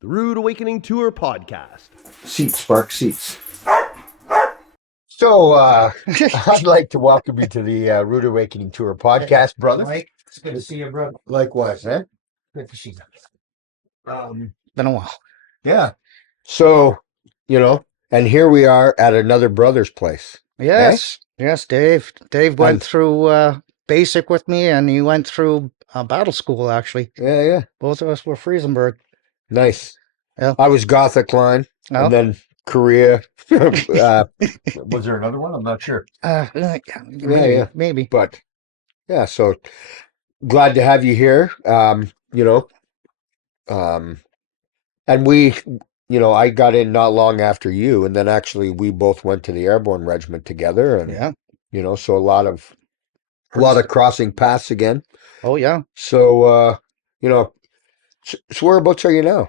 the Rude Awakening Tour podcast. Seats, Spark, seats. So, I'd like to welcome you to the Rude Awakening Tour podcast, brother. Mike, it's good to see you, brother. Likewise, eh? Good to see you. Been a while. Yeah. So, and here we are at another brother's place. Yes, Dave. Dave went And- through basic with me, and he went through battle school, actually. Yeah. Both of us were Friesenberg. Nice. Yeah. I was Gothic line, Oh. and then Korea. Was there another one? I'm not sure. Maybe. But yeah, so glad to have you here. And we, I got in not long after you, and then actually we both went to the Airborne Regiment together, and Yeah. so a lot of crossing paths again. Oh, yeah. So so whereabouts are you now?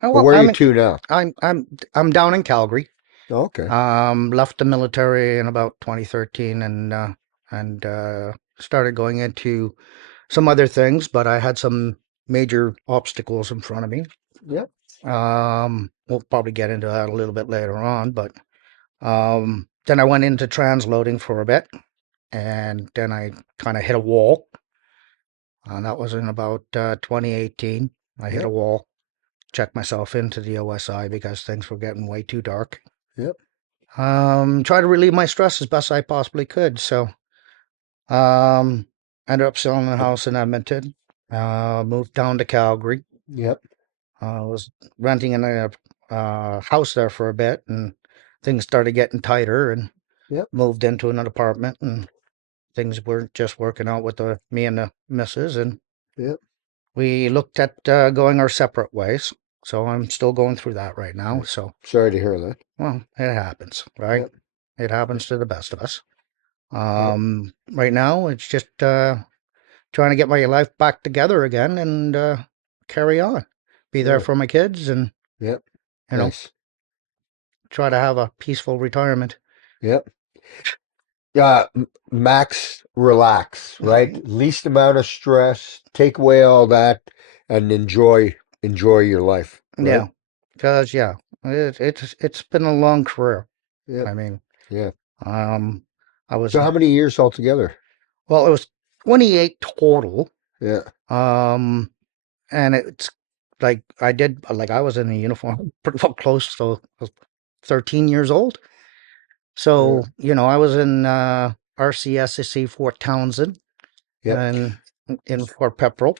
Oh, Or well, where are I'm you to now? I'm down in Calgary. Oh, okay. Left the military in about 2013, and started going into some other things, but I had some major obstacles in front of me. Yep. We'll probably get into that a little bit later on, but then I went into transloading for a bit, and then I kind of hit a wall. And that was in about 2018. I hit a wall, checked myself into the OSI because things were getting way too dark. Yep. Try to relieve my stress as best I possibly could. So, ended up selling a house in Edmonton, moved down to Calgary. Yep. Was renting in a house there for a bit, and things started getting tighter, and moved into an apartment, and things weren't just working out with me and the missus, and we looked at going our separate ways. So I'm still going through that right now. So Sorry to hear that. well, it happens, right? Yep. It happens to the best of us. Right now, it's just trying to get my life back together again and carry on, be there for my kids, and Nice. try to have a peaceful retirement. Yep. Max relax, right? Least amount of stress, take away all that, and enjoy your life. Right? Yeah, because it's been a long career. Yeah. I mean, I was. So how many years altogether? Well, it was 28 total. Yeah. And it's like I was in the uniform pretty well close to 13 years old. So, I was in RCSSC Fort Townsend and in Fort Pepperell.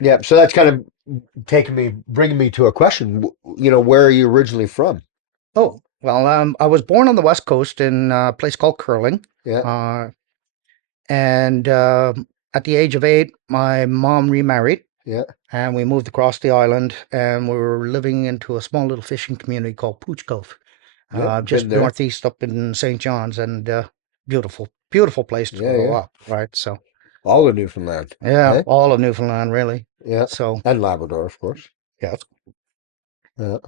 Yeah, so that's kind of bringing me to a question. Where are you originally from? Oh, well, I was born on the West Coast in a place called Curling. Yeah. And at the age of 8, my mom remarried. Yeah. And we moved across the island, and we were living into a small little fishing community called Pooch Cove, just northeast up in St. John's, and beautiful place to grow up, right? So all of Newfoundland. Yeah, all of Newfoundland, really. Yeah. So and Labrador, of course. Yeah. Yeah.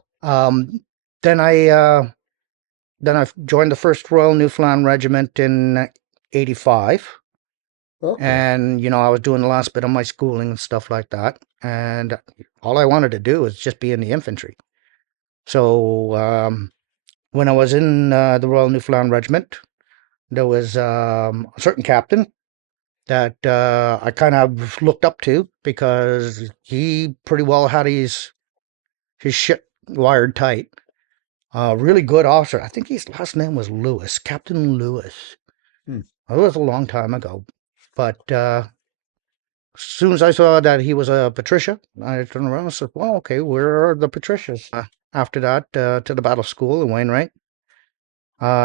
Then I joined the 1st Royal Newfoundland Regiment in '85. Okay. And, I was doing the last bit of my schooling and stuff like that. And all I wanted to do was just be in the infantry. So when I was in the Royal Newfoundland Regiment, there was a certain captain that I kind of looked up to because he pretty well had his shit wired tight. Really good officer. I think his last name was Lewis, Captain Lewis. It was a long time ago. But as soon as I saw that he was a Patricia, I turned around and said, well, okay, where are the Patricias? After that, to the battle school in Weyne, right?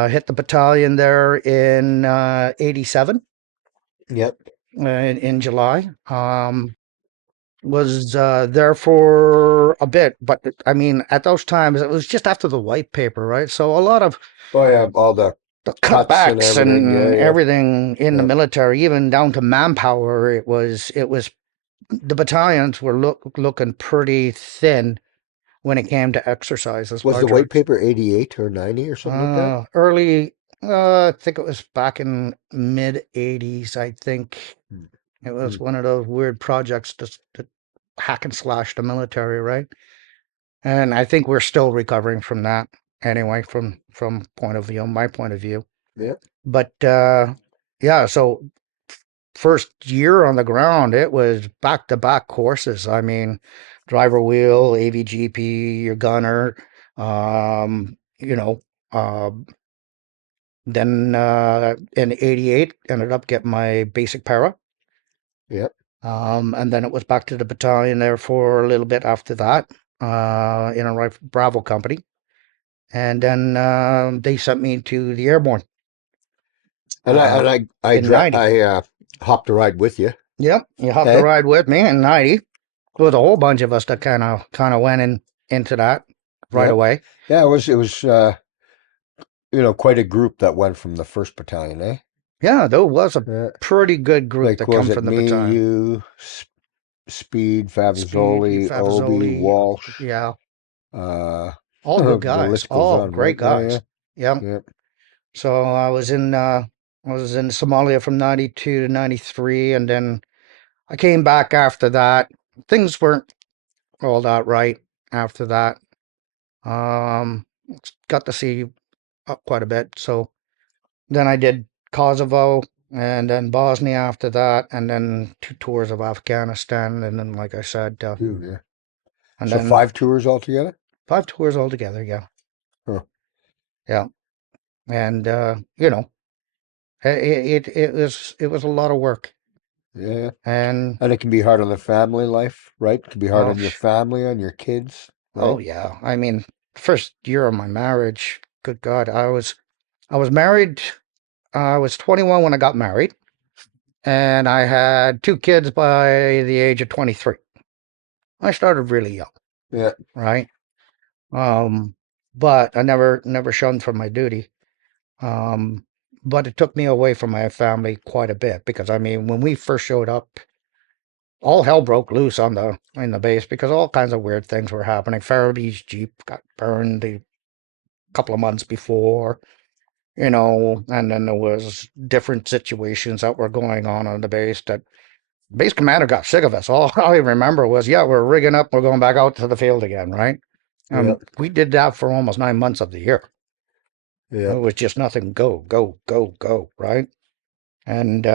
Hit the battalion there in '87. Yep. In July. Was there for a bit, but I mean, at those times, it was just after the white paper, right? So a lot of all the cutbacks and everything in the military, even down to manpower. It was the battalions were looking pretty thin when it came to exercises. Was the white paper 88 or 90 or something like that? Early, I think it was back in mid '80s. I think it was one of those weird projects to hack and slash the military, right? And I think we're still recovering from that anyway, from my point of view. Yeah. But yeah, so first year on the ground, it was back-to-back courses. I mean, driver wheel, AVGP, your gunner, you know, uh, then in '88 ended up getting my basic para. Yep. And then it was back to the battalion there for a little bit after that, in a Bravo company. And then they sent me to the airborne And uh, in '90. I hopped a ride with you. Yep, you have to Hey. ride with me in '90. There was a whole bunch of us that kind of went into that right Yep. away. Yeah, it was quite a group that went from the first battalion, eh? Yeah, there was a Yeah. pretty good group Like that was come it from the me, battalion. you, Speed, Speed, Fabizoli, Obi, Fabizoli, Walsh, yeah, uh all good the guys, list goes all on, right? great Yeah, yeah. guys. Yeah. Yeah. So I was in Somalia from '92 to '93, and then I came back after that. Things weren't all that right after that. Um, got to see up quite a bit. So then I did Kosovo and then Bosnia after that, and then 2 tours of Afghanistan, and then, like I said, Dude, yeah. and So then 5 tours altogether? 5 tours altogether. Yeah, Huh. yeah, and it was a lot of work, Yeah. and And it can be hard on the family life, right? It can be hard oh, on your family, on your kids, oh right? yeah. I mean, first year of my marriage, good God, I was married. I was 21 when I got married, and I had 2 kids by the age of 23. I started really young, Yeah. right? Um, but I never shunned from my duty. Um, but it took me away from my family quite a bit because I mean, when we first showed up, all hell broke loose in the base because all kinds of weird things were happening. Farabee's Jeep got burned a couple of months before, and then there was different situations that were going on the base that base commander got sick of us. All I remember was, yeah, we're rigging up, we're going back out to the field again, right? Yeah. We did that for almost 9 months of the year. Yeah. It was just nothing, go, go, go, go, right? And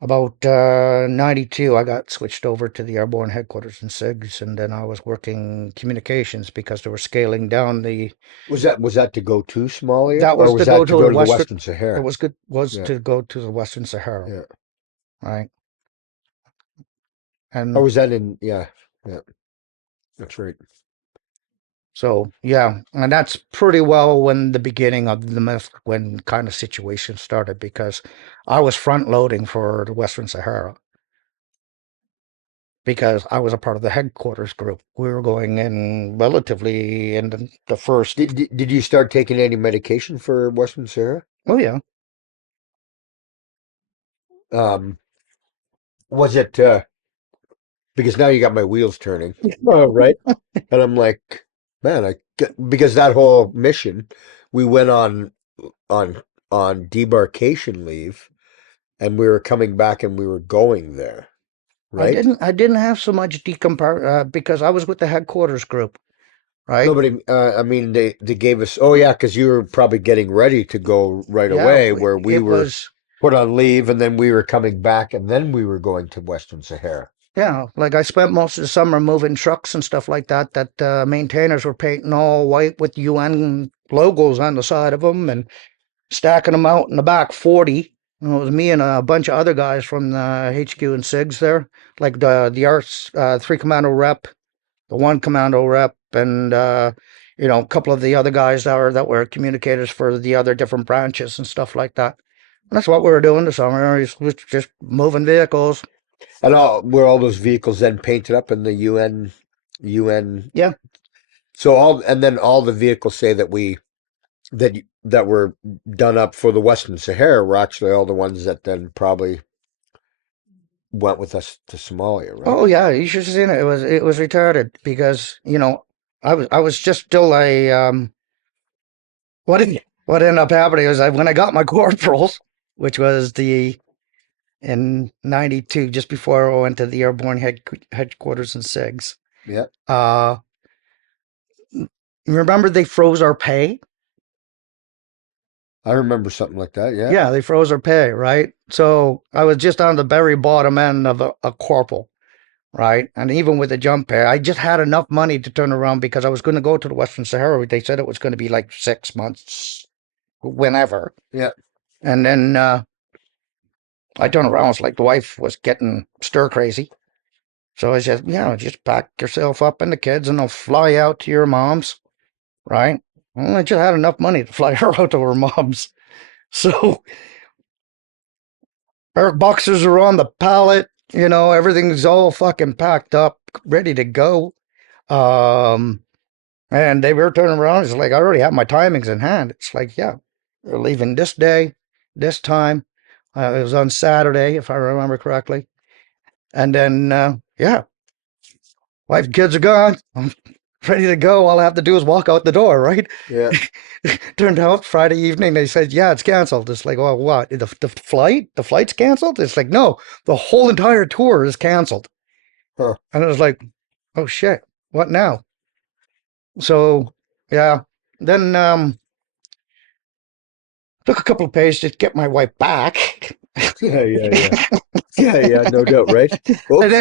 about '92, I got switched over to the airborne headquarters in SIGs, and then I was working communications because they were scaling down the. Was that to go to Somalia, That or was was to go that to to the go to the Western. Western It Sahara? was Yeah. to go to the Western Sahara, Yeah. right? Or And was that in? Yeah. Yeah. That's right. so, yeah, and that's pretty well when the beginning of the when kind of situation started because I was front loading for the Western Sahara because I was a part of the headquarters group. We were going in relatively in the first. Did you start taking any medication for Western Sahara? Oh yeah, Um, was it because now you got my wheels turning? Oh, right. And I'm like, man, because that whole mission, we went on on debarkation leave, and we were coming back, and we were going there, right? I didn't have so much decompart because I was with the headquarters group, right? Nobody, I mean, they gave us, oh yeah, because you were probably getting ready to go right Yeah, away, where we it were was. put on leave, and then we were coming back, and then we were going to Western Sahara. Yeah, like I spent most of the summer moving trucks and stuff like that. That maintainers were painting all white with UN logos on the side of them and stacking them out in the back 40. And it was me and a bunch of other guys from the HQ and SIGs there, like the arts 3 commando rep, the 1 commando rep, and a couple of the other guys that were communicators for the other different branches and stuff like that. And that's what we were doing this summer. Was just moving vehicles. And were all those vehicles then painted up in the UN? Yeah. So and then all the vehicles say that were done up for the Western Sahara were actually all the ones that then probably went with us to Somalia, right? Oh yeah, you should have seen it. It was retarded because I was just still a what ended up happening was when I got my corporals, which was in '92, just before I went to the airborne headquarters in SIGs. Yeah. Uh, remember they froze our pay? I remember something like that. Yeah. Yeah, they froze our pay, right? So I was just on the very bottom end of a corporal, right? And even with the jump pay, I just had enough money to turn around because I was going to go to the Western Sahara. They said it was going to be like 6 months, whenever. Yeah. And then I turned around. It's like the wife was getting stir crazy. So I said, yeah, just pack yourself up and the kids and they'll fly out to your mom's, right? Well, I just had enough money to fly her out to her mom's. So our boxers are on the pallet, everything's all fucking packed up, ready to go. And they were turning around. It's like, I already have my timings in hand. It's like, yeah, we're leaving this day, this time. It was on Saturday, if I remember correctly. And then, yeah, wife and kids are gone. I'm ready to go. All I have to do is walk out the door, right? Yeah. Turned out Friday evening, they said, yeah, it's canceled. It's like, well, what? The flight? The flight's canceled? It's like, no, the whole entire tour is canceled. Huh. And it was like, oh shit, what now? So, yeah. Then took a couple of pages to get my wife back. Yeah, no doubt, right?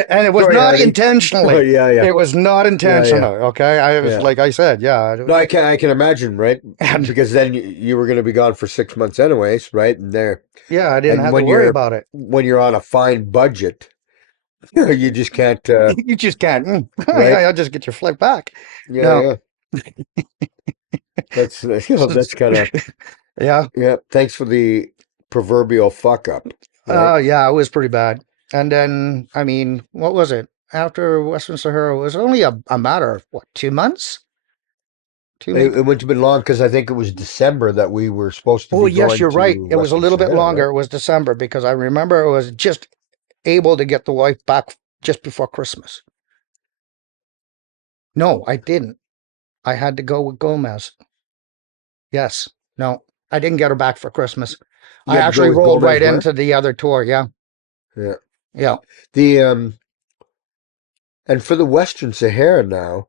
And it was not intentionally. Oh, yeah. It was not intentional. Okay, I was like I said, yeah. No, I can imagine, right? Because then you were going to be gone for 6 months anyways, right? And yeah, I didn't have to worry about it. When you're on a fine budget, you just can't. You just can't. Right? Yeah, I'll just get your flight back. Yeah. That's that's kind of. Yeah. Yeah. Thanks for the proverbial fuck up. Right? Yeah, it was pretty bad. And then, I mean, what was it? After Western Sahara, it was only a matter of, what, 2 months? It wouldn't have been long because I think it was December that we were supposed to be going. Yes, you're right. It was a little bit longer. Right? It was December because I remember it was just able to get the wife back just before Christmas. No, I didn't. I had to go with Gomez. Yes. No, I didn't get her back for Christmas. I actually rolled right into the other tour. Yeah. Yeah. Yeah. And for the Western Sahara now,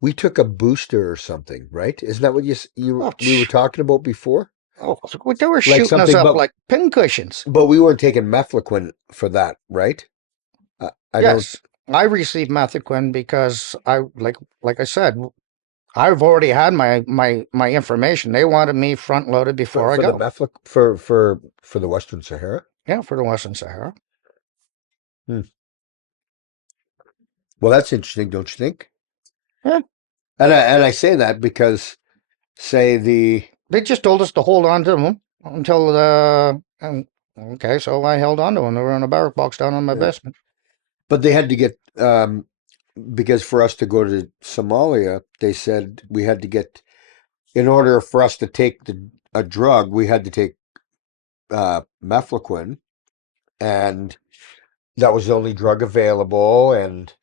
we took a booster or something, right? Isn't that what we were talking about before? Oh, they were shooting us up like pincushions. But we weren't taking mefloquine for that, right? Yes, I received mefloquine because like I said, I've already had my information. They wanted me front loaded before I go. For the Western Sahara? Yeah, for the Western Sahara. Well, that's interesting, don't you think? Yeah. And I say that because, they just told us to hold on to them until okay, so I held on to them. They were in a barrack box down in my basement. But they had to get because for us to go to Somalia, they said we had to get, in order for us to take a drug, we had to take mefloquine, and that was the only drug available, and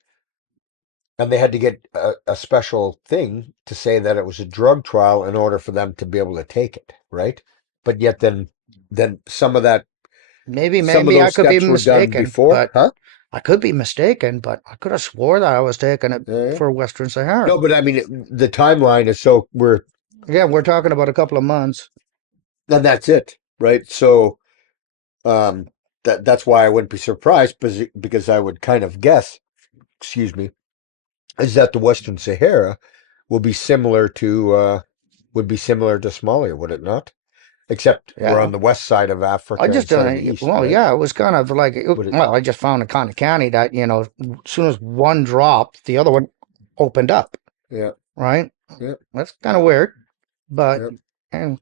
they had to get a special thing to say that it was a drug trial in order for them to be able to take it, right? But yet then some of that, maybe I could be mistaken before, huh? I could be mistaken, but I could have swore that I was taking it for Western Sahara. No, but I mean, the timeline is we're talking about a couple of months. And that's it, right? So that's why I wouldn't be surprised, because I would kind of guess, excuse me, is that the Western Sahara will be similar to Somalia, would it not? Except we're on the west side of Africa. I just east, right? Yeah, it was kind of like I just found it kind of canny that as soon as one dropped, the other one opened up. Yeah. Right. Yeah. That's kind of weird, but yeah,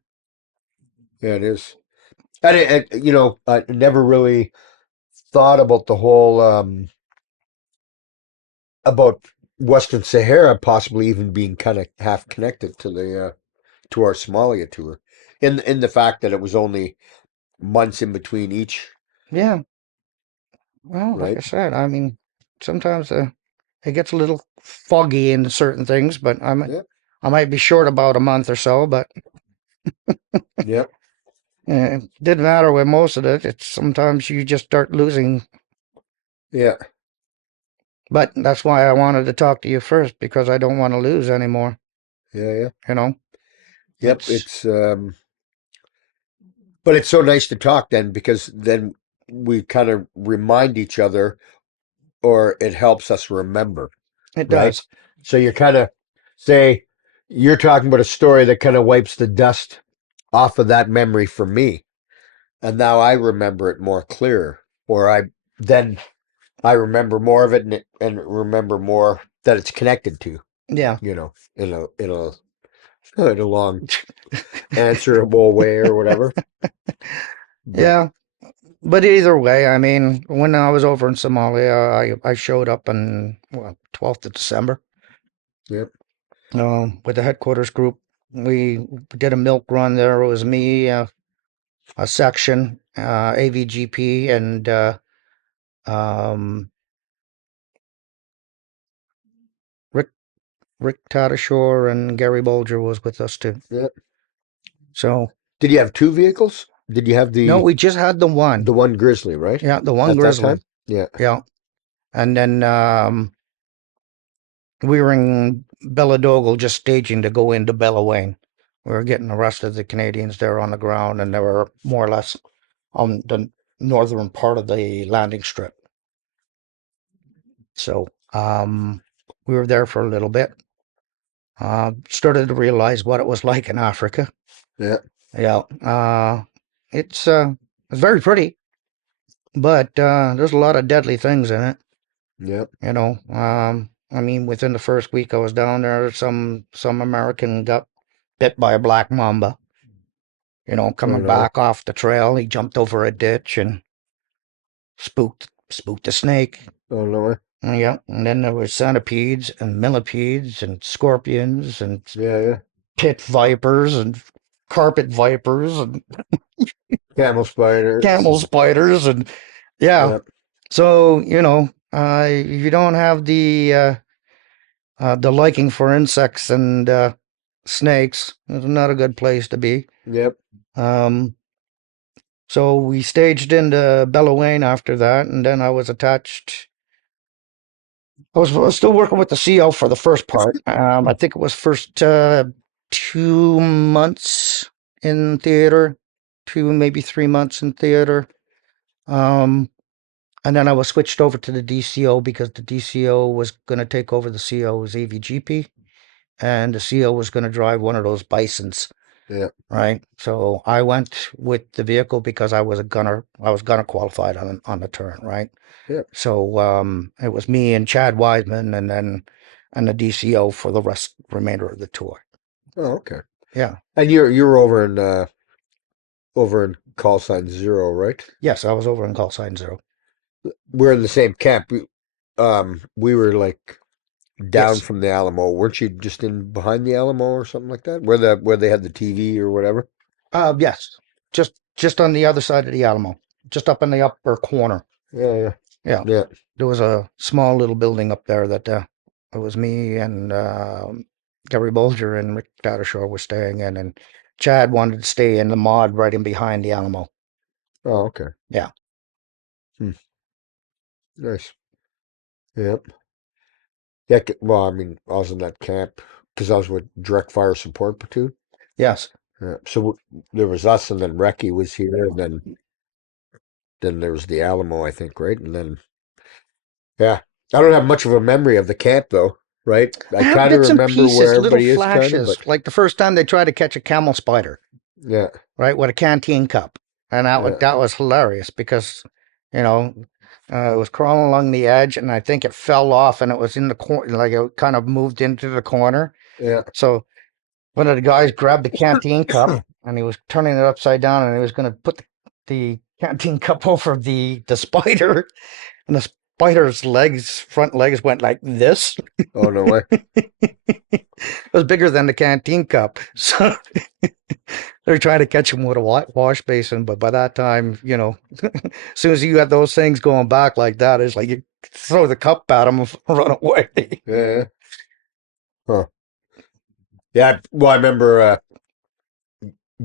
it is. And I never really thought about the whole about Western Sahara possibly even being kind of half connected to to our Somalia tour, in the fact that it was only months in between each. Yeah. Well, like I said, I mean, sometimes it gets a little foggy in certain things, but I might be short about a month or so, but Yep. It didn't matter with most of it. It's sometimes you just start losing. Yeah. But that's why I wanted to talk to you first, because I don't want to lose anymore. Yeah. You know, Yep. But it's so nice to talk then, because then we kind of remind each other, or it helps us remember, it right? does. So you're kind of, say, you're talking about a story that kind of wipes the dust off of that memory for me. And now I remember it more clear, or then I remember more of it, and remember more that it's connected to, Yeah. in a long answerable way or whatever. But Yeah. But either way, I mean, when I was over in Somalia, I showed up on 12th of December yep, with the headquarters group. We did a milk run there. It was me, a section, AVGP, and um, Rick Rick Tatasciore and Gary Bolger was with us too. yep. So Did you have two vehicles? Did you have no, the we just had the one. the one Grizzly, right? Yeah, the one At that Grizzly. time? Yeah. Yeah, and then we were in Belladogal just staging to go into Weyne. We were getting the rest of the Canadians there on the ground, and they were more or less on the northern part of the landing strip. So we were there for a little bit. Started to realize what it was like in Africa. Yeah. Yeah, it's very pretty, but there's a lot of deadly things in it. Yep. You know, I mean, within the first week I was down there, some American got bit by a black mamba. You know, Oh coming no. back off the trail, he jumped over a ditch and spooked a snake. Oh no. Yeah, and then there were centipedes and millipedes and scorpions and Yeah. pit vipers and carpet vipers and Camel spiders. camel spiders and yeah. Yep. So you know, if you don't have the liking for insects and snakes, it's not a good place to be. Yep. Um, so we staged into Weyne after that, and then I was attached. I was still working with the CO for the first part. I think it was first 2 months in theater, 2 maybe 3 months in theater. Um, and then I was switched over to the DCO because the DCO was going to take over the CO's AVGP, and the CO was going to drive one of those bisons. Yeah. Right. So I went with the vehicle because I was gunner qualified on the turret, right? Yeah. So it was me and Chad Wiseman and the DCO for the remainder of the tour. Oh, okay. Yeah. And you're over in call sign 0, right? Yes, I was over in call sign 0. We're in the same camp. We were like down Yes. from the Alamo. Weren't you just in behind the Alamo or something like that? Where they had the TV or whatever? Yes. Just on the other side of the Alamo, just up in the upper corner. Yeah. Yeah. Yeah. There was a small little building up there that it was me and Gary Bolger and Rick Tatasciore were staying in, and Chad wanted to stay in the mod right in behind the Alamo. Oh, okay. Yeah. Nice. Yep. Yeah. Well, I mean, I was in that camp because I was with Direct Fire Support Platoon. Yes. So there was us, and then Recce was here, and then there was the Alamo, I think, right? And then, yeah, I don't have much of a memory of the camp though, right? I I have kind of bits and remember pieces, where little everybody is, kind of, flashes, but like the first time they tried to catch a camel spider, yeah, right, with a canteen cup, and yeah, that was hilarious because, you know, it was crawling along the edge, and I think it fell off, and it was in the corner, like it kind of moved into the corner. yeah. So one of the guys grabbed the canteen cup and he was turning it upside down, and he was going to put the canteen cup over the spider, and the spider's front legs went like this. Oh no way. It was bigger than the canteen cup. So they're trying to catch him with a wash basin, but by that time, you know, as soon as you got those things going back like that, it's like you throw the cup at him and run away. Yeah. Huh. Yeah. Well, I remember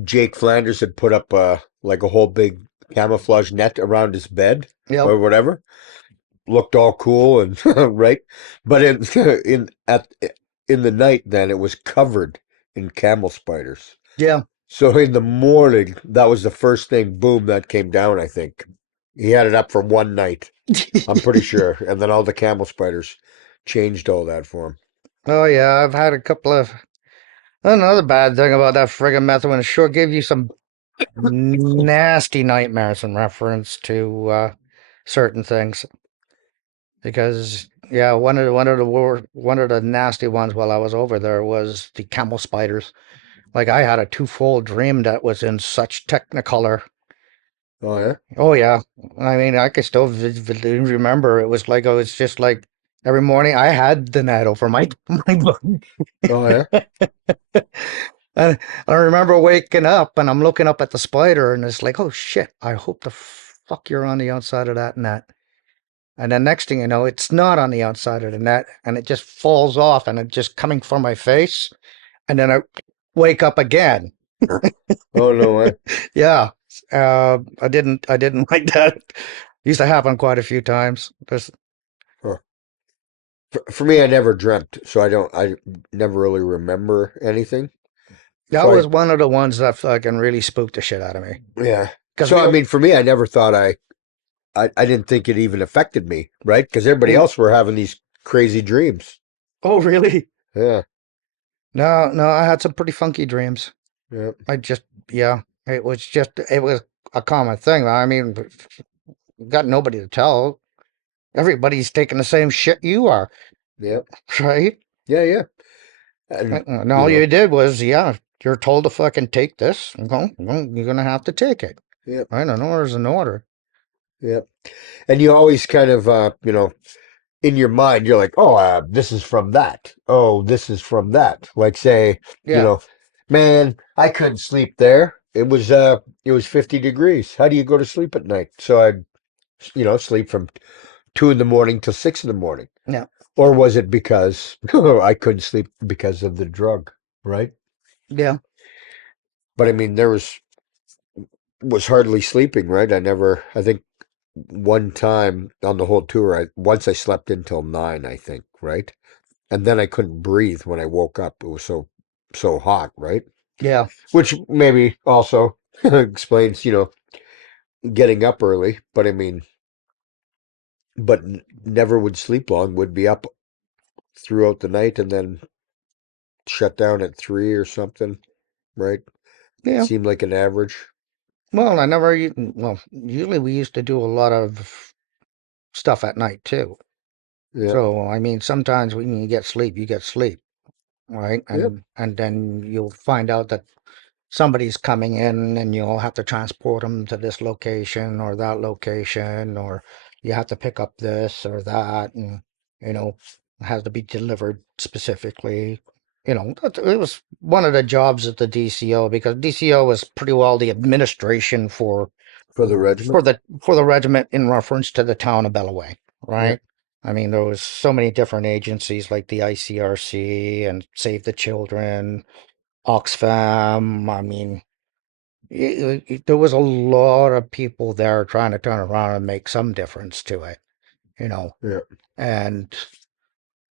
Jake Flanders had put up like a whole big camouflage net around his bed Yep. or whatever. Looked all cool and right, but in in the night, then it was covered in camel spiders. Yeah. So in the morning, that was the first thing, boom, that came down, I think. He had it up for one night, I'm pretty sure. And then all the camel spiders changed all that for him. Oh yeah, I've had a couple of. Another bad thing about that friggin' method when it sure gave you some nasty nightmares in reference to certain things. Because yeah, one of the nasty ones while I was over there was the camel spiders. Like I had a twofold dream that was in such technicolor. Oh, yeah? Oh yeah, I mean I can still vividly remember. It was like I was just like every morning I had the net over my my bunk. Oh, yeah? And I remember waking up and I'm looking up at the spider and it's like, oh shit, I hope the fuck you're on the outside of that net. And then next thing you know, it's not on the outside of the net and it just falls off and it's just coming for my face. And then I wake up again. Oh, no way. Yeah. I didn't like that. Used to happen quite a few times. Huh. For me, I never dreamt, so I never really remember anything. That So was one of the ones that fucking really spooked the shit out of me. yeah. Because So, I mean, for me, I never thought I didn't think it even affected me, right? Because everybody else were having these crazy dreams. oh really? Yeah. No, I had some pretty funky dreams. Yeah. Yeah, it was a common thing. I mean, got nobody to tell. Everybody's taking the same shit you are, Yeah. right? Yeah. Yeah. And, And you all know, you did was, yeah, you're told to fucking take this. Well, you're gonna have to take it. yeah. Right? An order's an order. Yeah. And you always kind of, in your mind, you're like, oh, this is from that. Oh, this is from that. Like, say, Yeah, man, I couldn't sleep there. It was 50 degrees. How do you go to sleep at night? So sleep from 2 in the morning till 6 in the morning. yeah, Or was it because I couldn't sleep because of the drug, right? yeah, But I mean, there was hardly sleeping, right? I think one time on the whole tour, once I slept until 9, I think, right? And then I couldn't breathe when I woke up. It was so hot, right? yeah, Which maybe also explains, getting up early. But I mean, never would sleep long. Would be up throughout the night and then shut down at 3 or something, right? yeah. Seemed like an average. Well, well, usually we used to do a lot of stuff at night too. Yeah, So, I mean, sometimes when you get sleep, you get sleep, right? yep, And then you'll find out that somebody's coming in and you'll have to transport them to this location or that location, or you have to pick up this or that, and you know, it has to be delivered specifically. It was one of the jobs at the DCO because DCO was pretty well the administration for the regiment. for the regiment in reference to the town of Belet, Yeah, right? I mean, there was so many different agencies like the ICRC and Save the Children, Oxfam. I mean, there was a lot of people there trying to turn around and make some difference to it, you know. yeah, And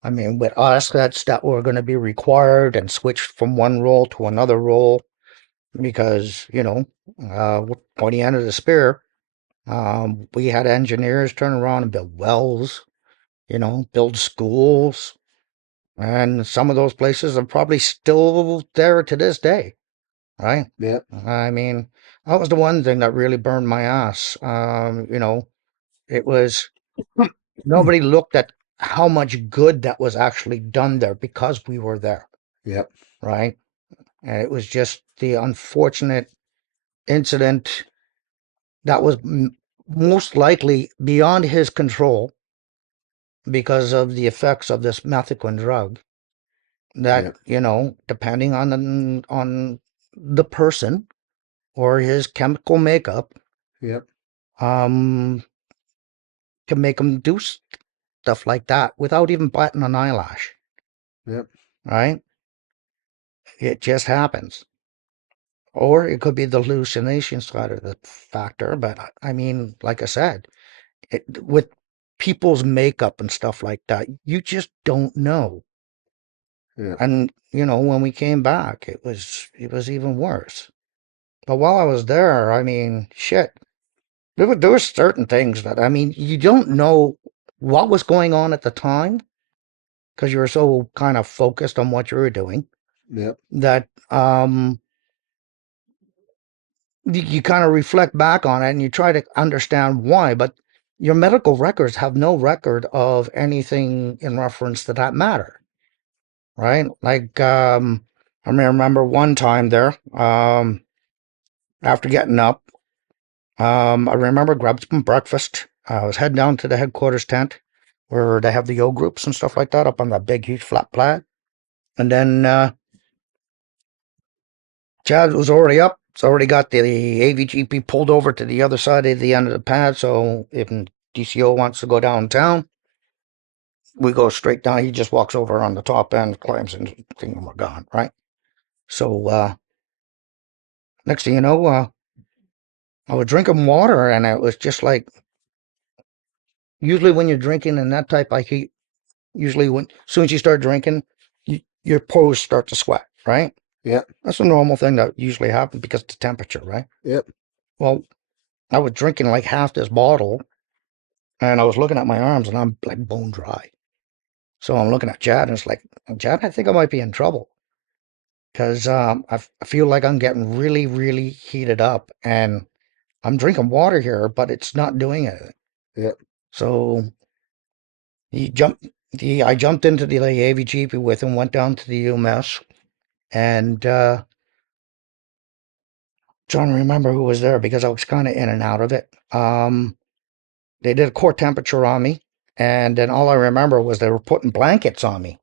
I mean, with us, that we're going to be required and switched from one role to another role because, by the end of the spear, we had engineers turn around and build wells, build schools. And some of those places are probably still there to this day, right? yeah, I mean, that was the one thing that really burned my ass. It was nobody looked at how much good that was actually done there because we were there, yeah, right? And it was just the unfortunate incident that was most likely beyond his control because of the effects of this mefloquine drug that, yeah, depending on the person or his chemical makeup, yeah, um, can make him do stuff like that without even batting an eyelash, yeah, right? It just happens. Or it could be the hallucination side of the factor. But I mean, like I said, with people's makeup and stuff like that, you just don't know. Yeah. And when we came back, it was even worse. But while I was there, I mean, shit, there were certain things that, I mean, you don't know what was going on at the time because you were so kind of focused on what you were doing Yeah. that you kind of reflect back on it and you try to understand why, but your medical records have no record of anything in reference to that matter, right? Like, I remember one time there, after getting up, I remember grabbed some breakfast. I was heading down to the headquarters tent where they have the O groups and stuff like that up on that big, huge flat plat. And then Chad was already up. It's already got the AVGP pulled over to the other side of the end of the pad. So if DCO wants to go downtown, we go straight down. He just walks over on the top end, climbs in, and we're gone, right? So next thing you know, I was drinking water, and it was just like, usually when you're drinking in that type of heat, usually as soon as you start drinking, your pores start to sweat, right? Yeah. That's a normal thing that usually happens because of the temperature, right? Yep. Well, I was drinking like half this bottle, and I was looking at my arms, and I'm like bone dry. So I'm looking at Chad, and it's like, Chad, I think I might be in trouble because I feel like I'm getting really, really heated up, and I'm drinking water here, but it's not doing it. Yeah. So I jumped into the AVGP with him, went down to the UMS, and trying to remember who was there because I was kind of in and out of it. They did a core temperature on me, and then all I remember was they were putting blankets on me.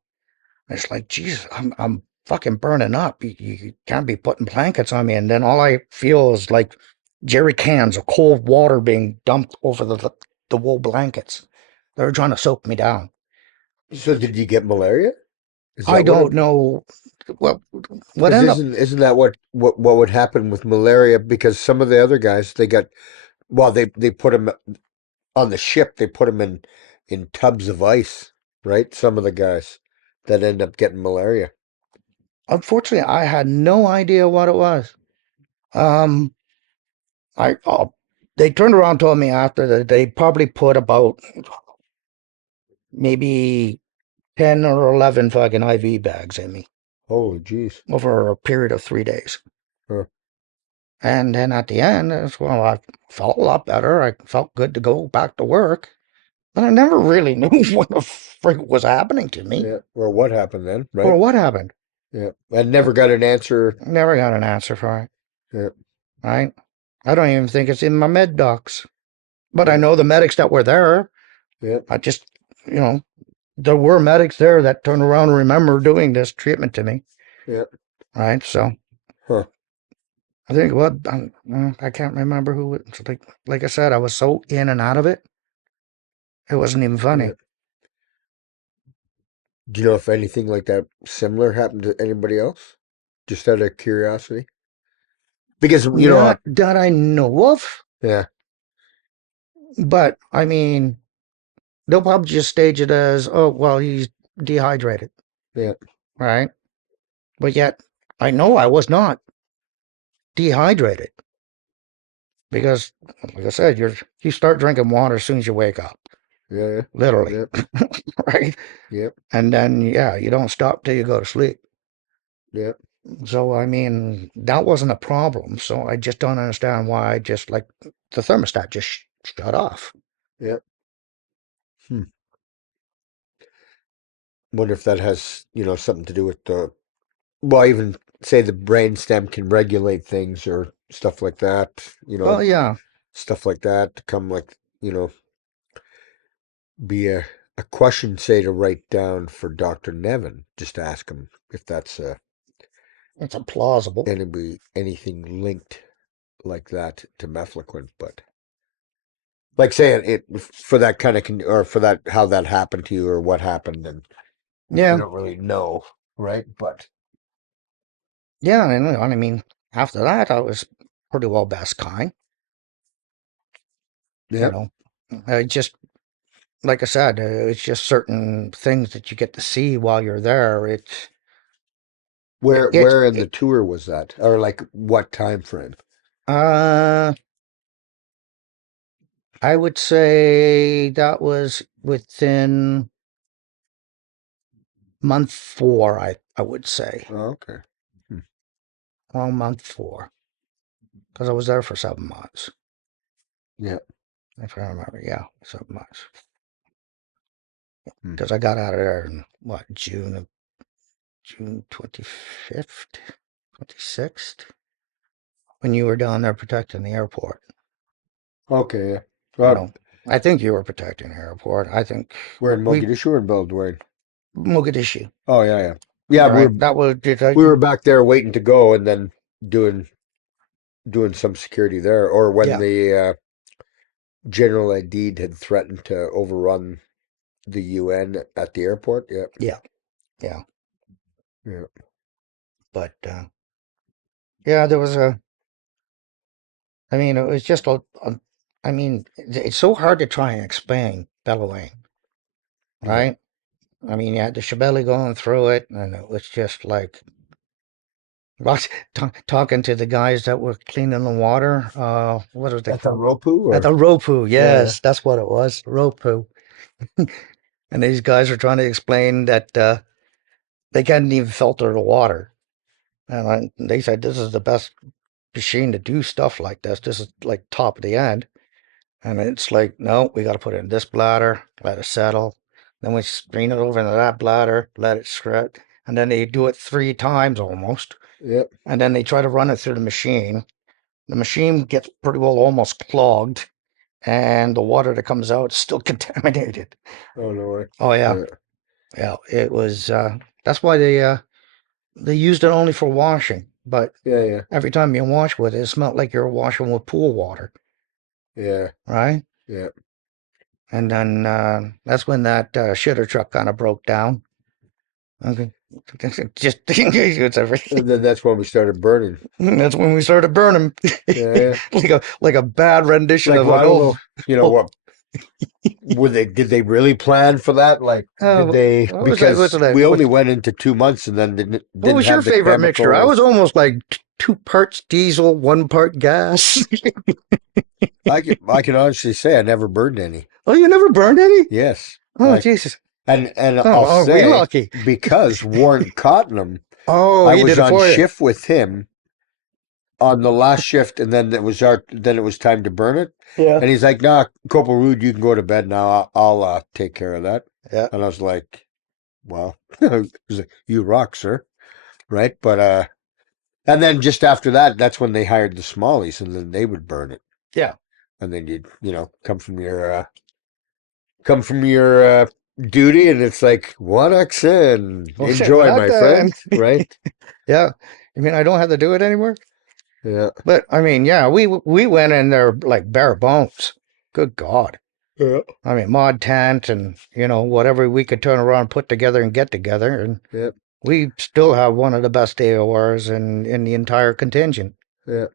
It's like, Jesus, I'm fucking burning up. You can't be putting blankets on me. And then all I feel is like jerry cans of cold water being dumped over the wool blankets. They were trying to soak me down. So did you get malaria? Is I that what don't know. Well, what because ended up, isn't that what would happen with malaria? Because some of the other guys, they got, well, they put them on the ship. They put them in tubs of ice, right? Some of the guys that end up getting malaria. unfortunately, I had no idea what it was. Um, I they turned around and told me after that they probably put about maybe 10 or 11 fucking IV bags in me Holy jeez. over a period of 3 days. Huh. And then at the end, well, I felt a lot better. I felt good to go back to work. But I never really knew what the frick was happening to me Yeah. Or what happened then, right? or what happened. Yeah. I never got an answer. Never got an answer for it, Yeah. right? I don't even think it's in my med docs. But I Yeah. know the medics that were there. Yeah. I just, there were medics there that turned around and remember doing this treatment to me, Yeah. right? So Huh. I think I can't remember who. It's like I said, I was so in and out of it. It wasn't even funny. Yeah. Do you know if anything like that similar happened to anybody else? Just out of curiosity. Because Not that I know of, yeah, but I mean, they'll probably just stage it as, oh, well, he's dehydrated, yeah, right? But yet, I know I was not dehydrated because, like I said, you start drinking water as soon as you wake up, yeah, literally, yeah, right? yeah, And then, yeah, you don't stop till you go to sleep. yeah. So, I mean, that wasn't a problem. So I just don't understand why I just like the thermostat just shut off. Yeah. Hmm. Wonder if that has, something to do with well, even say the brain stem can regulate things or stuff like that, Well, yeah, stuff like that to come like, be a question, say, to write down for Dr. Nevin. Just ask him if that's it's a plausible. anything linked like that to mefloquine, but like saying it for that kind of or for that how that happened to you or what happened, and we Yeah, don't really know, right? But yeah, and I mean, after that, I was pretty well best kind, you yeah, know. Just like I said, it's just certain things that you get to see while you're there. It's Where in the tour was that, or like what time frame? I would say that was within month 4. I would say Oh, okay. around month 4 because I was there for 7 months. Yeah. If I remember, yeah, 7 months. Hmm. Because I got out of there in what June 25th, 26th, when you were down there protecting the airport. Okay. Yeah. You know, I think you were protecting the airport. I think We're in we Mogadishu or in Beledweyne? Mogadishu. Oh yeah, yeah, yeah. All right, that was did I, We were back there waiting to go, and then doing some security there, or when yeah, the General Adid had threatened to overrun the UN at the airport. Yeah, yeah, yeah. yeah, But yeah, there was a. I mean, it was just I mean, it's so hard to try and explain Belet, yeah. right? I mean, you had the Shibeli going through it, and it was just like talking to the guys that were cleaning the water. What was they At the called? Ropu, At or the Ropu, yeah, yes, that's what it was, Ropu. And these guys were trying to explain that they can't even filter the water. And they said this is the best machine to do stuff like this. This is like top of the end. And it's like, no, we got to put it in this bladder, let it settle. Then we screen it over into that bladder, let it spread. And then they do it 3 times almost. yeah. And then they try to run it through the machine. The machine gets pretty well almost clogged, and the water that comes out is still contaminated. Oh no way. Oh yeah, Yeah, yeah. It was. That's why they used it only for washing. But yeah, yeah, every time you wash with it, it smelled like you're washing with pool water, yeah, right? yeah. And then that's when that shitter truck kind of broke down. Okay, just it's everything. And then that's when we started burning. That's when we started burning, Yeah, yeah. like a bad rendition Like, of well, an I don't old. know. You know Oh, what? Were they? Did they really plan for that? Like, did they? what was that? What's Because that? we only went into 2 months, and then What didn't was your have the favorite mixture? I was chemicals. almost like 2 parts diesel, 1 part gas. I can honestly say I never burned any. Oh, you never burned any? Yes, Oh, like, Jesus. and Oh, I'll are we say lucky? because Warren Cottonham, Oh, I he was did it on for you. shift with him on the last shift, and then then it was time to burn it, Yeah. and he's like, "Nah, Corporal Rude, you can go to bed now. I'll take care of that." Yeah. And I was like, "Well," he's like, "You rock, sir." Right, but and then just after that, that's when they hired the Smallies, and then they would burn it, Yeah. and then you'd come from your duty, and it's like 1x in, Okay, well, enjoy, my friend. Right? yeah. I mean, I don't have to do it anymore. Yeah, But I mean, yeah, we went in there like bare bones. Good God. yeah, I mean, mod tent and whatever we could turn around, put together, and get together, and yeah, we still have one of the best AORs in the entire contingent. yeah.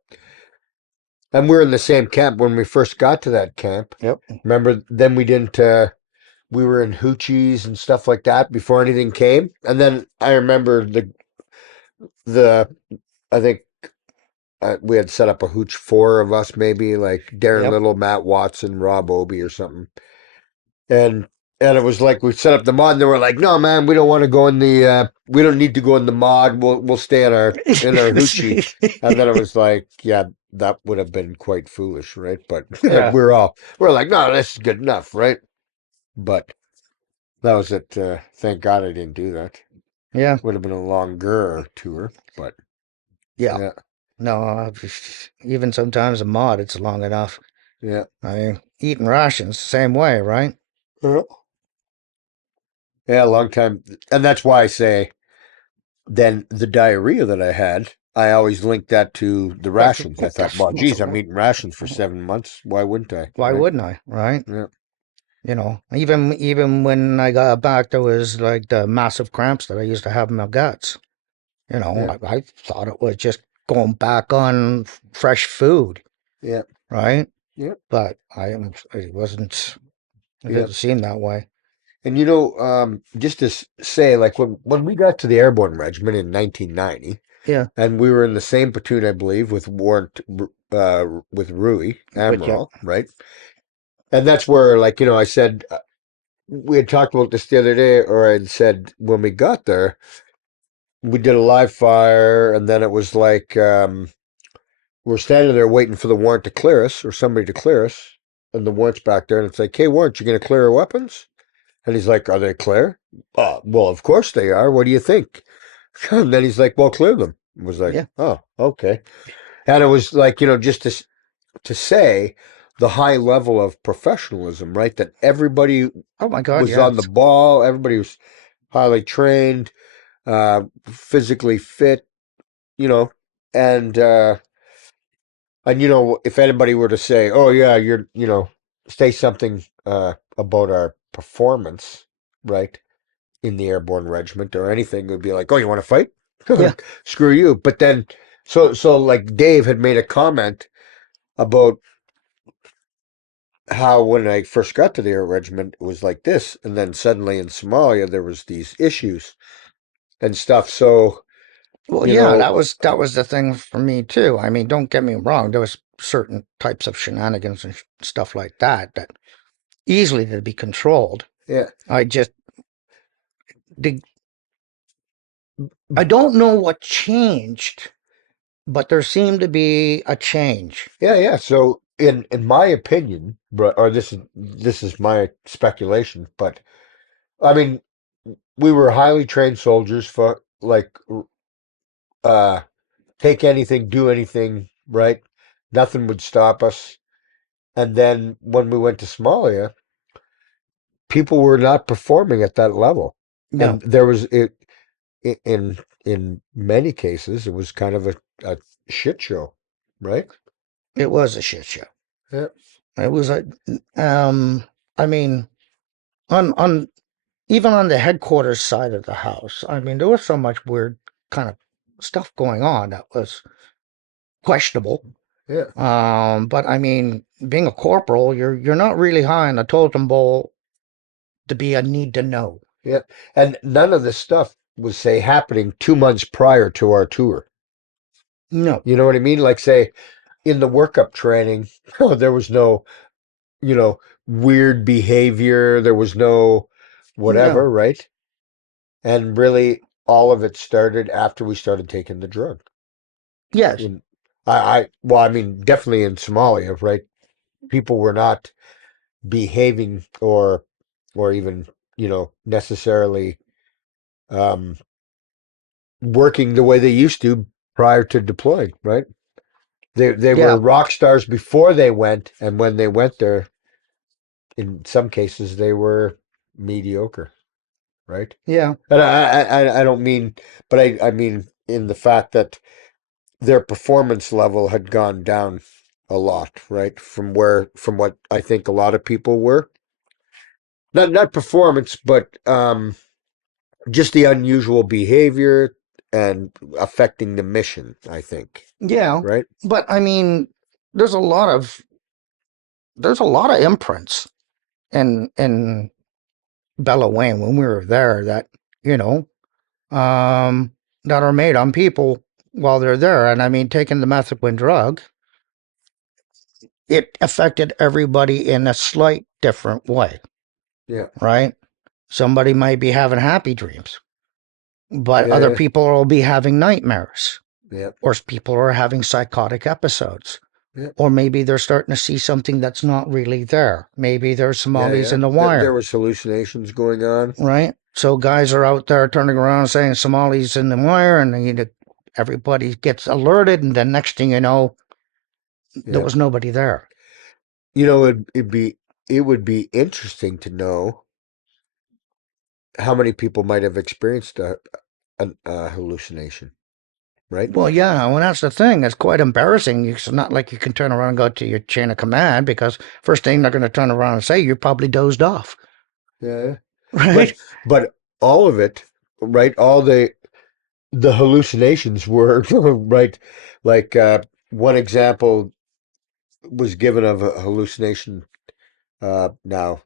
And we're in the same camp when we first got to that camp. Yep. Remember? Then we didn't. We were in hoochies and stuff like that before anything came. And then I remember the I think we had set up a hooch, 4 of us maybe, like Darren Yep. Little, Matt Watson, Rob Obie, or something. And it was like we set up the mod, and they were like, "No, man, we don't want to go in the. We don't need to go in the mod. We'll stay in our hoochie." And then it was like, yeah, that would have been quite foolish, right? But Yeah. we're like, no, this is good enough, right? But that was it. Thank God I didn't do that. Yeah. Would have been a longer tour, but Yeah. yeah, No, even sometimes a mod, it's long enough. yeah, I mean, eating rations, same way, right? yeah, yeah, a long time. And that's why I say then the diarrhea that I had, I always linked that to the rations. I thought, well, geez, I'm eating rations for 7 months. Why wouldn't I? Why Right? wouldn't I, right? Yeah, Even when I got back, there was like the massive cramps that I used to have in my guts. yeah, I thought it was just going back on fresh food, yeah, right? yeah, But it wasn't. It yeah. didn't seem that way. And just to say, like when we got to the Airborne Regiment in 1990, Yeah. and we were in the same platoon, I believe, with with Rui But yeah. Admiral, right? And that's where, like, I said we had talked about this the other day, or I'd said when we got there, we did a live fire, and then it was like we're standing there waiting for the warrant to clear us, or somebody to clear us, and the warrant's back there, and it's like, hey, warrant, you going to clear our weapons? And he's like, are they clear? Well, of course they are. What do you think? And then he's like, well, clear them. It was like, Yeah. oh, okay. And it was like, just to say the high level of professionalism, right? That everybody Oh my God, was on the yes. ball, everybody was highly trained, physically fit, you know, and if anybody were to say, oh yeah, say something about our performance, right, in the Airborne Regiment or anything, it would be like, oh, you want to fight? Yeah. Screw you. But then, so like Dave had made a comment about how when I first got to the Air Regiment, it was like this, and then suddenly in Somalia there was these issues and stuff. So Well, you yeah, know, that was the thing for me too. I mean, don't get me wrong. There was certain types of shenanigans and stuff like that easily to be controlled. yeah, I just the I don't know what changed, but there seemed to be a change. yeah. So in my opinion, or this is my speculation, but I mean, we were highly trained soldiers for like uh take anything, do anything, right? Nothing would stop us. And then when we went to Somalia, people were not performing at that level, No, and there was it in many cases it was kind of a shit show, right? it was a shit show. Yeah, It was a I mean, on even on the headquarters side of the house, I mean, there was so much weird kind of stuff going on that was questionable. yeah, But I mean, being a corporal, you're not really high on the totem pole to be a need to know. yeah. And none of this stuff was, say, happening 2 months prior to our tour. No, You know what I mean? Like, say, in the workup training, there was no, weird behavior. There was no no, whatever, right? And really, all of it started after we started taking the drug. yes, In well, I mean, definitely in Somalia, right? People were not behaving or even, necessarily um, working the way they used to prior to deploying, right? They were yeah, rock stars before they went, and when they went there, in some cases, they were mediocre, right? yeah, And I don't mean, but I mean in the fact that their performance level had gone down a lot, right? From what I think a lot of people were. Not performance, but just the unusual behavior and affecting the mission, I think, yeah. right? But I mean, there's a lot of imprints in Weyne when we were there that you know um, that are made on people while they're there. And I mean, taking the methadone drug, it affected everybody in a slight different way, Yeah. right? Somebody might be having happy dreams, but other Yeah. people will be having nightmares, Yeah. or people are having psychotic episodes. Yeah. Or maybe they're starting to see something that's not really there. Maybe there's Yeah. Somalis Yeah. in the There wire, was hallucinations going on. right? So guys are out there turning around saying Somalis in the wire, and everybody gets alerted, and then next thing you know, there Yeah. was nobody there. It would be interesting to know how many people might have experienced a hallucination, right? Well, yeah, well, that's the thing. It's quite embarrassing. It's not like you can turn around and go to your chain of command, because first thing they're going to turn around and say, you probably dozed off, Yeah. right? But all of it, right? All the hallucinations were right. Like one example was given of a hallucination now.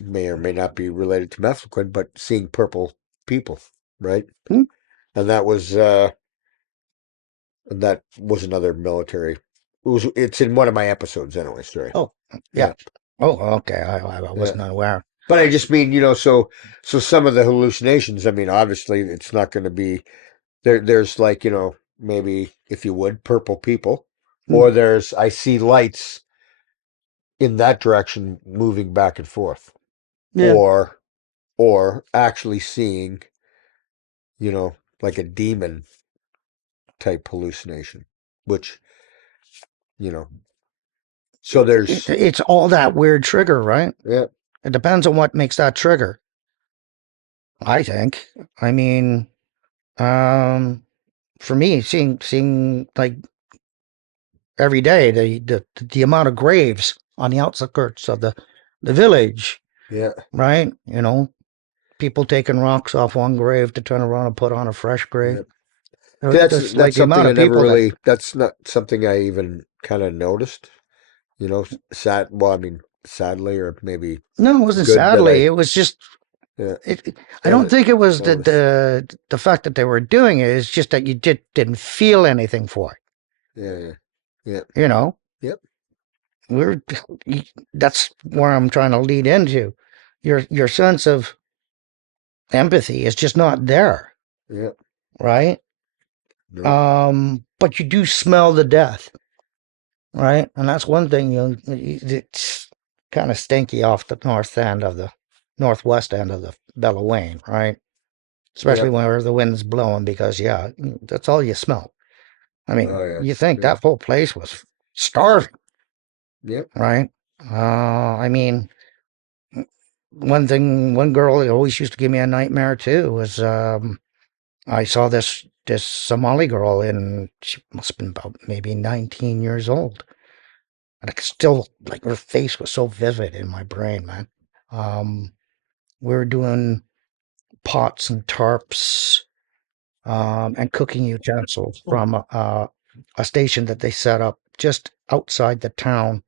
may or may not be related to mefloquine, but seeing purple people, right? Hmm. And that was another military. It's in one of my episodes anyway. Sorry. Oh, yeah. Yeah. Oh, okay. I Yeah. wasn't aware. But I just mean, so some of the hallucinations, I mean, obviously it's not going to be there's like, maybe if you would, purple people, Hmm. or I see lights in that direction moving back and forth, Yeah. or actually seeing, like a demon type hallucination, which, so there's, It's all that weird trigger, right? yeah, It depends on what makes that trigger, I think. I mean, um, for me, seeing like every day the amount of graves on the outskirts of the village, yeah, right? People taking rocks off one grave to turn around and put on a fresh grave. yeah. That's Just like the something amount I of never people that. really. That's not something I even kind of noticed. Sad. Well, I mean, sadly, or maybe No, it wasn't good that sadly. It was just yeah, I don't think it was the noticed. the fact that they were doing it. It's just that you didn't feel anything for it. Yeah, yeah, yeah, You know, yep, we're that's where I'm trying to lead into. Your sense of empathy is just not there, yeah. right? No, But you do smell the death, right? And that's one thing it's kind of stinky off the northwest end of the Weyne, right? yeah. Especially whenever the wind's blowing, because yeah, that's all you smell. I mean, Oh yeah, you think yeah, that whole place was starving, yep. right? I mean, one girl that always used to give me a nightmare too was I saw this Somali girl, and she must have been about maybe 19 years old, and I could still like her face was so vivid in my brain, man. Um, we were doing pots and tarps, and cooking utensils from a station that they set up just outside the town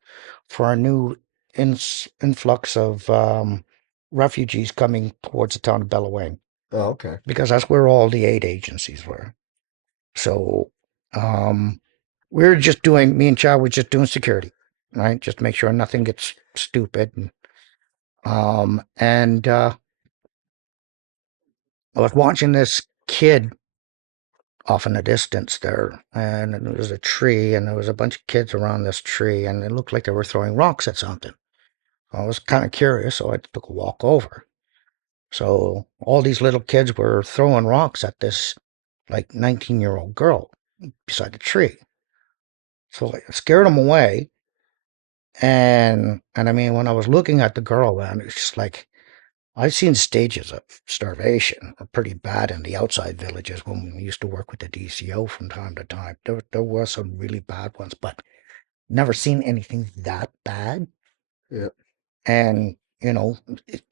for a new influx of refugees coming towards the town of Belet, Oh, okay. because that's where all the aid agencies were. So um, we were just doing, me and Chad were just doing security, right? Just to make sure nothing gets stupid. And I was watching this kid off in the distance there, and there was a tree, and there was a bunch of kids around this tree, and it looked like they were throwing rocks at something. I was kind of curious, so I took a walk over. So all these little kids were throwing rocks at this like 19-year-old girl beside the tree. So I scared them away. And I mean, when I was looking at the girl, man, it's just like I've seen stages of starvation pretty bad in the outside villages when we used to work with the DCO from time to time. There were some really bad ones, but never seen anything that bad. Yeah, And, it,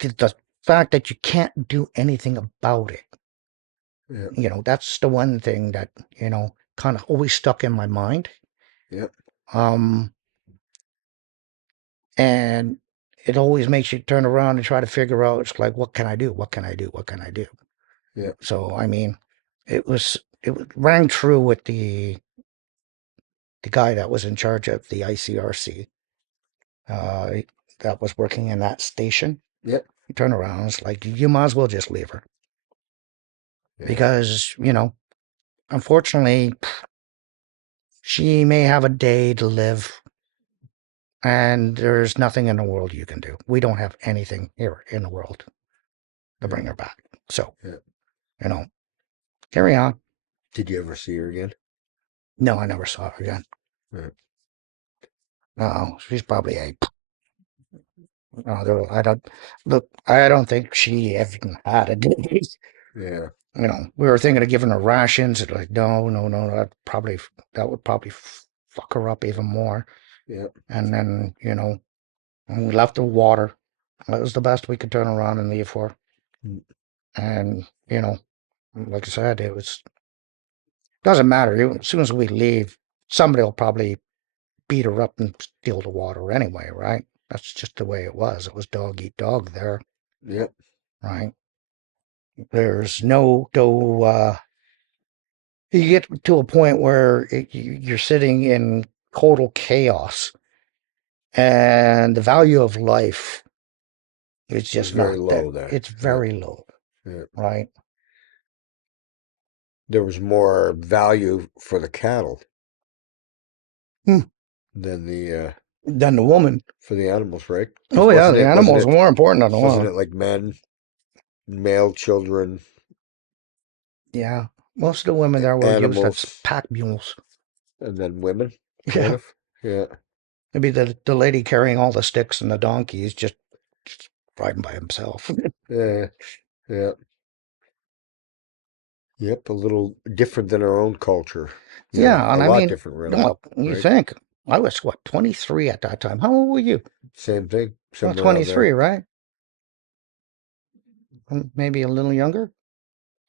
the fact that you can't do anything about it, yeah, that's the one thing that, kind of always stuck in my mind. yeah, Um, and it always makes you turn around and try to figure out, it's like, what can I do? What can I do? What can I do? yeah, So, I mean, it rang true with the guy that was in charge of the ICRC, uh, that was working in that station. yeah, He turned around and was like, you might as well just leave her. yeah, Because, unfortunately, she may have a day to live, and there's nothing in the world you can do. We don't have anything here in the world to yeah, bring her back. So, yeah. you know, carry on. Did you ever see her again? No, I never saw her again. Right. No, she's probably a. No, I don't look. I don't think she even had a day. Yeah, We were thinking of giving her rations. It's like, no, no, no. That would probably fuck her up even more. yeah, And then, when we left the water, that was the best we could turn around and leave for. mm, And, like I said, it was, doesn't matter. As soon as we leave, somebody will probably beat her up and steal the water anyway, right? That's just the way it was. It was dog eat dog there, Yep. right? There's no. You get to a point where you're sitting in total chaos, and the value of life is It was just very not there. low there. It's Yep. very low, Yep. right? There was more value for the cattle Hmm. than the Than the woman. for the animals, right? 'Cause Oh yeah, wasn't the it wasn't animals it are more important than the wasn't woman. it like men, male children, Yeah, most of the women there were used as animals, pack mules. and then women, kind Yeah, of? Yeah. maybe the lady carrying all the sticks and the donkeys just riding by himself. Yeah. Yeah. Yep. A little different than our own culture. You know, Yeah, a and I lot mean, different, really. look, you Right? think I was what 23 at that time. How old were you? Same thing, Well, somewhere around there. 23, right? Maybe a little younger.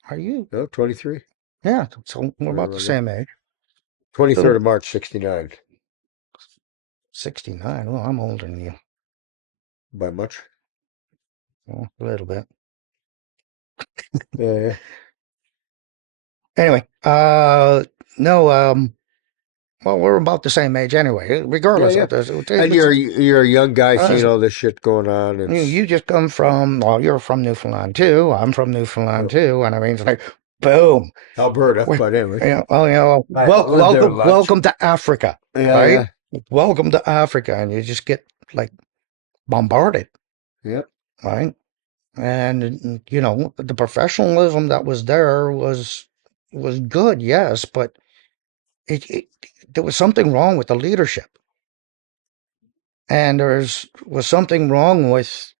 Are you? No, 23. Yeah, so we're Right about the around there. same age. 23rd So of March, 69. 69. Well, I'm older than you. By much? Well, a little bit. Yeah, yeah. Anyway, no, well, we're about the same age anyway. Yeah, Regardless, yeah. it And was, you're a young guy seeing uh, all this shit going on. It's you just come from. Well, you're from Newfoundland too. I'm from Newfoundland oh, too, and I mean, it's like, boom. Alberta, We, but anyway. I lived there a lot. welcome to Africa, Yeah, right? yeah. Welcome to Africa, and you just get like bombarded, Yep. right? And you know, the professionalism that was there was good, yes, but it there was something wrong with the leadership, and was something wrong with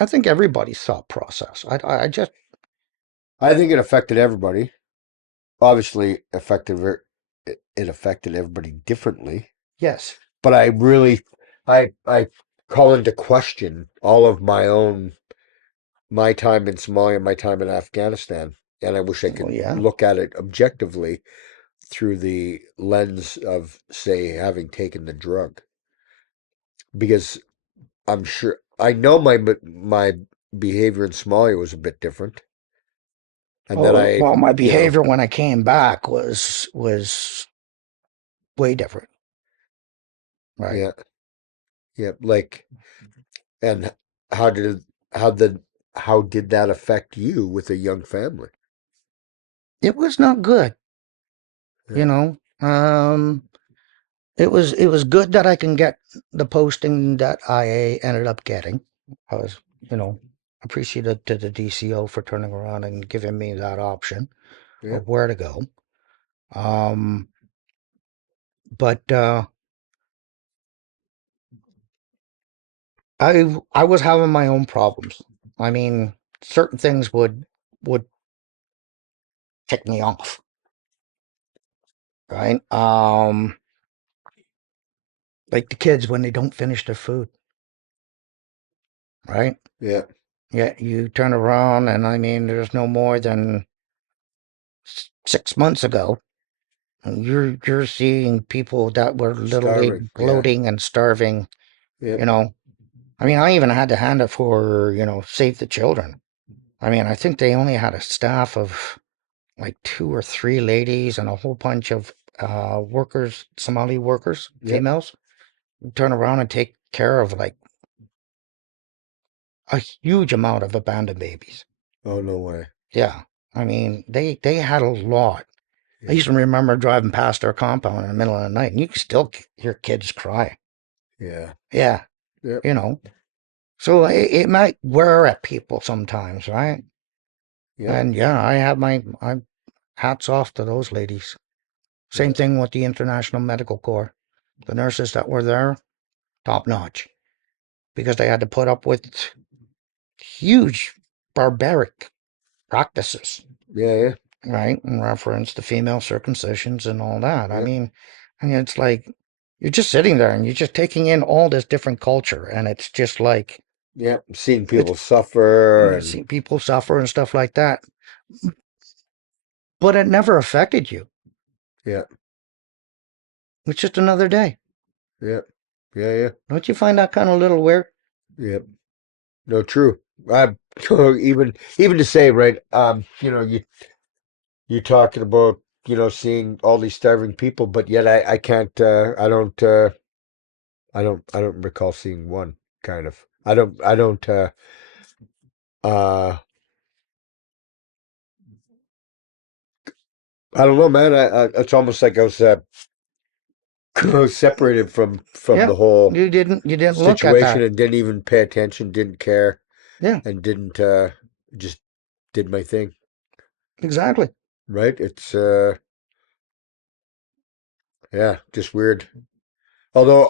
I think everybody's thought process. I just I think it affected everybody. Obviously, it affected everybody differently. yes. But I call into question all of my time in Somalia, my time in Afghanistan, and I wish I Well, could yeah. look at it objectively through the lens of, say, having taken the drug, because I'm sure I know my behavior in Somalia was a bit different, and then Oh, I, well, my you know, behavior when I came back was way different, right? yeah, yeah, like, and how did how did how did that affect you with a young family? It was not good, you Yeah, know. It was good that I can get the posting that I ended up getting. I was, you know, appreciative to the DCO for turning around and giving me that option yeah, of where to go. Um, but I was having my own problems. I mean, certain things would tick me off, right? Like the kids when they don't finish their food, right? yeah, Yeah, you turn around and I mean, there's no more than 6 months ago, and you're seeing people that were literally starving. Yeah, bloating and starving. yeah, You know, I mean, I even had to hand it for Save the Children. I mean, I think they only had a staff of like 2 or 3 ladies and a whole bunch of workers, Somali workers, yeah. females, turn around and take care of like a huge amount of abandoned babies. Oh, no way. Yeah. I mean, they had a lot. I Yeah, used to remember driving past their compound in the middle of the night and you could still hear kids cry. yeah, Yeah. yeah, You know, so it might wear at people sometimes, right? yeah, And yeah, I hats off to those ladies. Same yeah, thing with the International Medical Corps. The nurses that were there, top notch, because they had to put up with huge barbaric practices, yeah, yeah, right? In reference to female circumcisions and all that. I yeah, mean, it's like you're just sitting there and you're just taking in all this different culture, and it's just like yeah. Seeing it's people suffer you and see people suffer and stuff like that, but it never affected you. yeah, It's just another day. yeah, Yeah. Don't you find that kind of a little weird? Yeah. No, true. I even to say, right? You talking about, seeing all these starving people, but yet I can't. I don't recall seeing one. Kind of. I don't. Uh, I don't know, man. It's almost like I was separated from Yeah, the whole you didn't look at situation that. and didn't even pay attention, didn't care, Yeah, and didn't just did my thing. exactly. Right? It's yeah, just weird. Although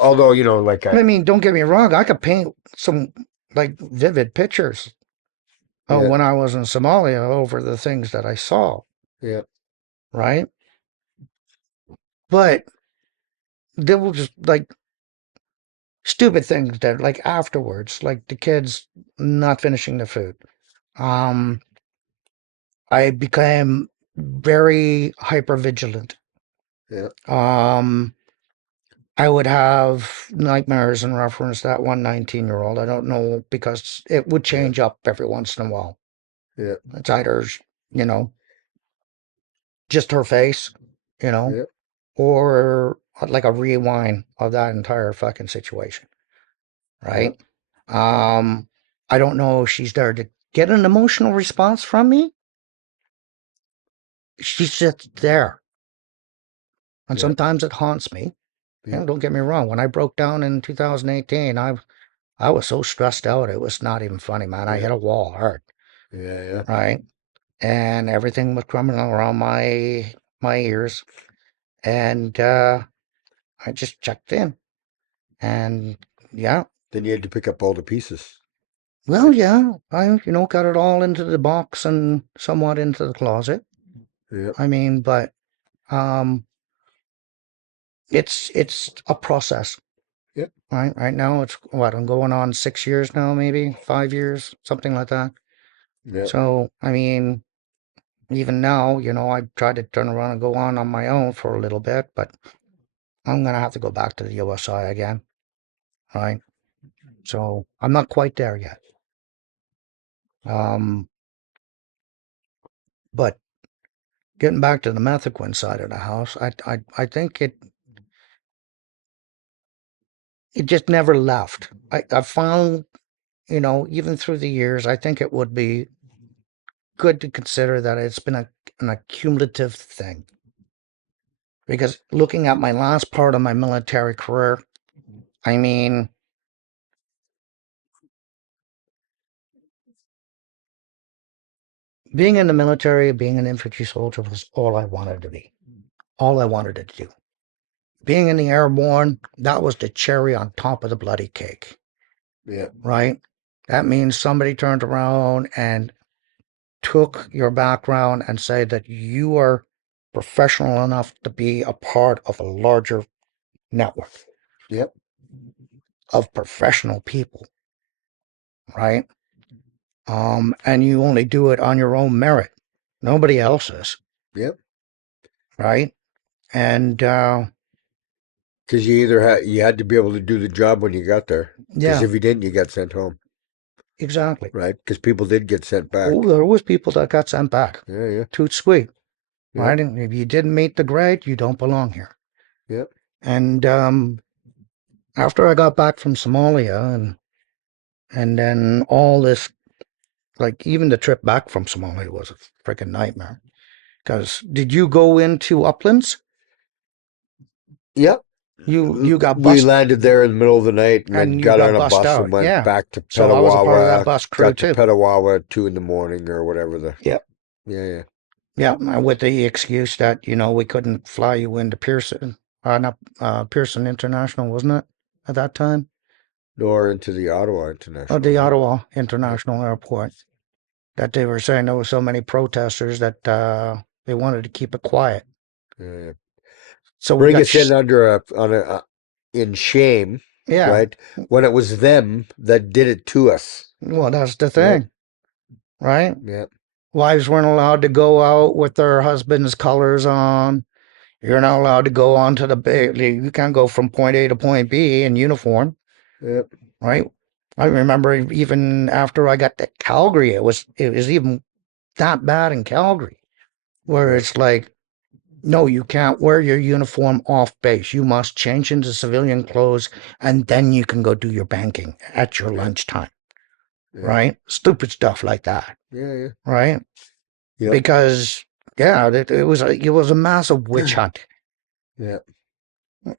like I mean, don't get me wrong. I could paint some like vivid pictures of yeah, when I was in Somalia over the things that I saw, yeah, right? But there were just like stupid things that, like afterwards, like the kids not finishing the food. Um, I became very hyper vigilant. yeah, Um, I would have nightmares in reference to that one 19-year-old. I don't know because it would yeah, change up every once in a while. yeah, It's either, you know, just her face, you know, yeah, or like a rewind of that entire fucking situation, yeah, right? Um, I don't know if she's there to get an emotional response from me. She's just there. And yeah, sometimes it haunts me. yeah, And don't get me wrong, when I broke down in 2018, I was so stressed out, it was not even funny, man. I yeah, hit a wall hard, yeah, yeah. right? And everything was crumbling around my ears. And I just checked in. And yeah, Then you had to pick up all the pieces. well, yeah, I, got it all into the box and somewhat into the closet. Yeah, I mean, but um, it's a process. yeah, Right now, it's what I'm going on 6 years now, maybe 5 years, something like that. yeah, So, I mean, even now, I tried to turn around and go on my own for a little bit, but I'm gonna have to go back to the USA again, right? So I'm not quite there yet. Um, but getting back to the mefloquine side of the house, I think it just never left. I found, even through the years, I think it would be good to consider that it's been an accumulative thing. Because looking at my last part of my military career, I mean, being in the military, being an infantry soldier was all I wanted to be, all I wanted to do. Being in the airborne, that was the cherry on top of the bloody cake, yeah, right? That means somebody turned around and took your background and said that you are professional enough to be a part of a larger network yep, of professional people, right? And you only do it on your own merit, nobody else's, yep. right? And Because you had to be able to do the job when you got there. Because yeah, if you didn't, you got sent home, exactly. right? Because people did get sent Oh, back. there was people that got sent back. Yeah, yeah, Toot sweet, yeah, right? And if you didn't meet the grade, you don't belong here. yeah, And after I got back from Somalia, and then all this, like even the trip back from Somalia was a freaking nightmare. Because did you go into uplands? yep. You got We bust landed there in the middle of the night and then and you got got on a bust bus out. and went Yeah. back to So I was a part of that Petawawa. bus crew Got to too. Petawawa at 2 in the morning or whatever the. Yep. Yeah, yeah. Yeah, with the excuse that, we couldn't fly you into Pearson, not Pearson International, wasn't it, at that time? Nor into the Ottawa Or International. the Ottawa Yep. International Airport. That they were saying there were so many protesters that they wanted to keep it quiet. Yeah, yeah. So we Bring got, us in under in shame, yeah, right? When it was them that did it to us, well, that's the right? thing, right? Yeah, Wives weren't allowed to go out with their husband's colors on. You're not allowed to go onto the you can't go from point A to point B in uniform, Yep. right? I remember even after I got to Calgary, it was even that bad in Calgary, where Right. it's like, no, you can't wear your uniform off base. You must change into civilian clothes, and then you can go do your banking at your Yeah. lunchtime, Yeah. right? Stupid stuff like that, Yeah. Yeah. right? Yep. Because it was a massive witch hunt, Yeah.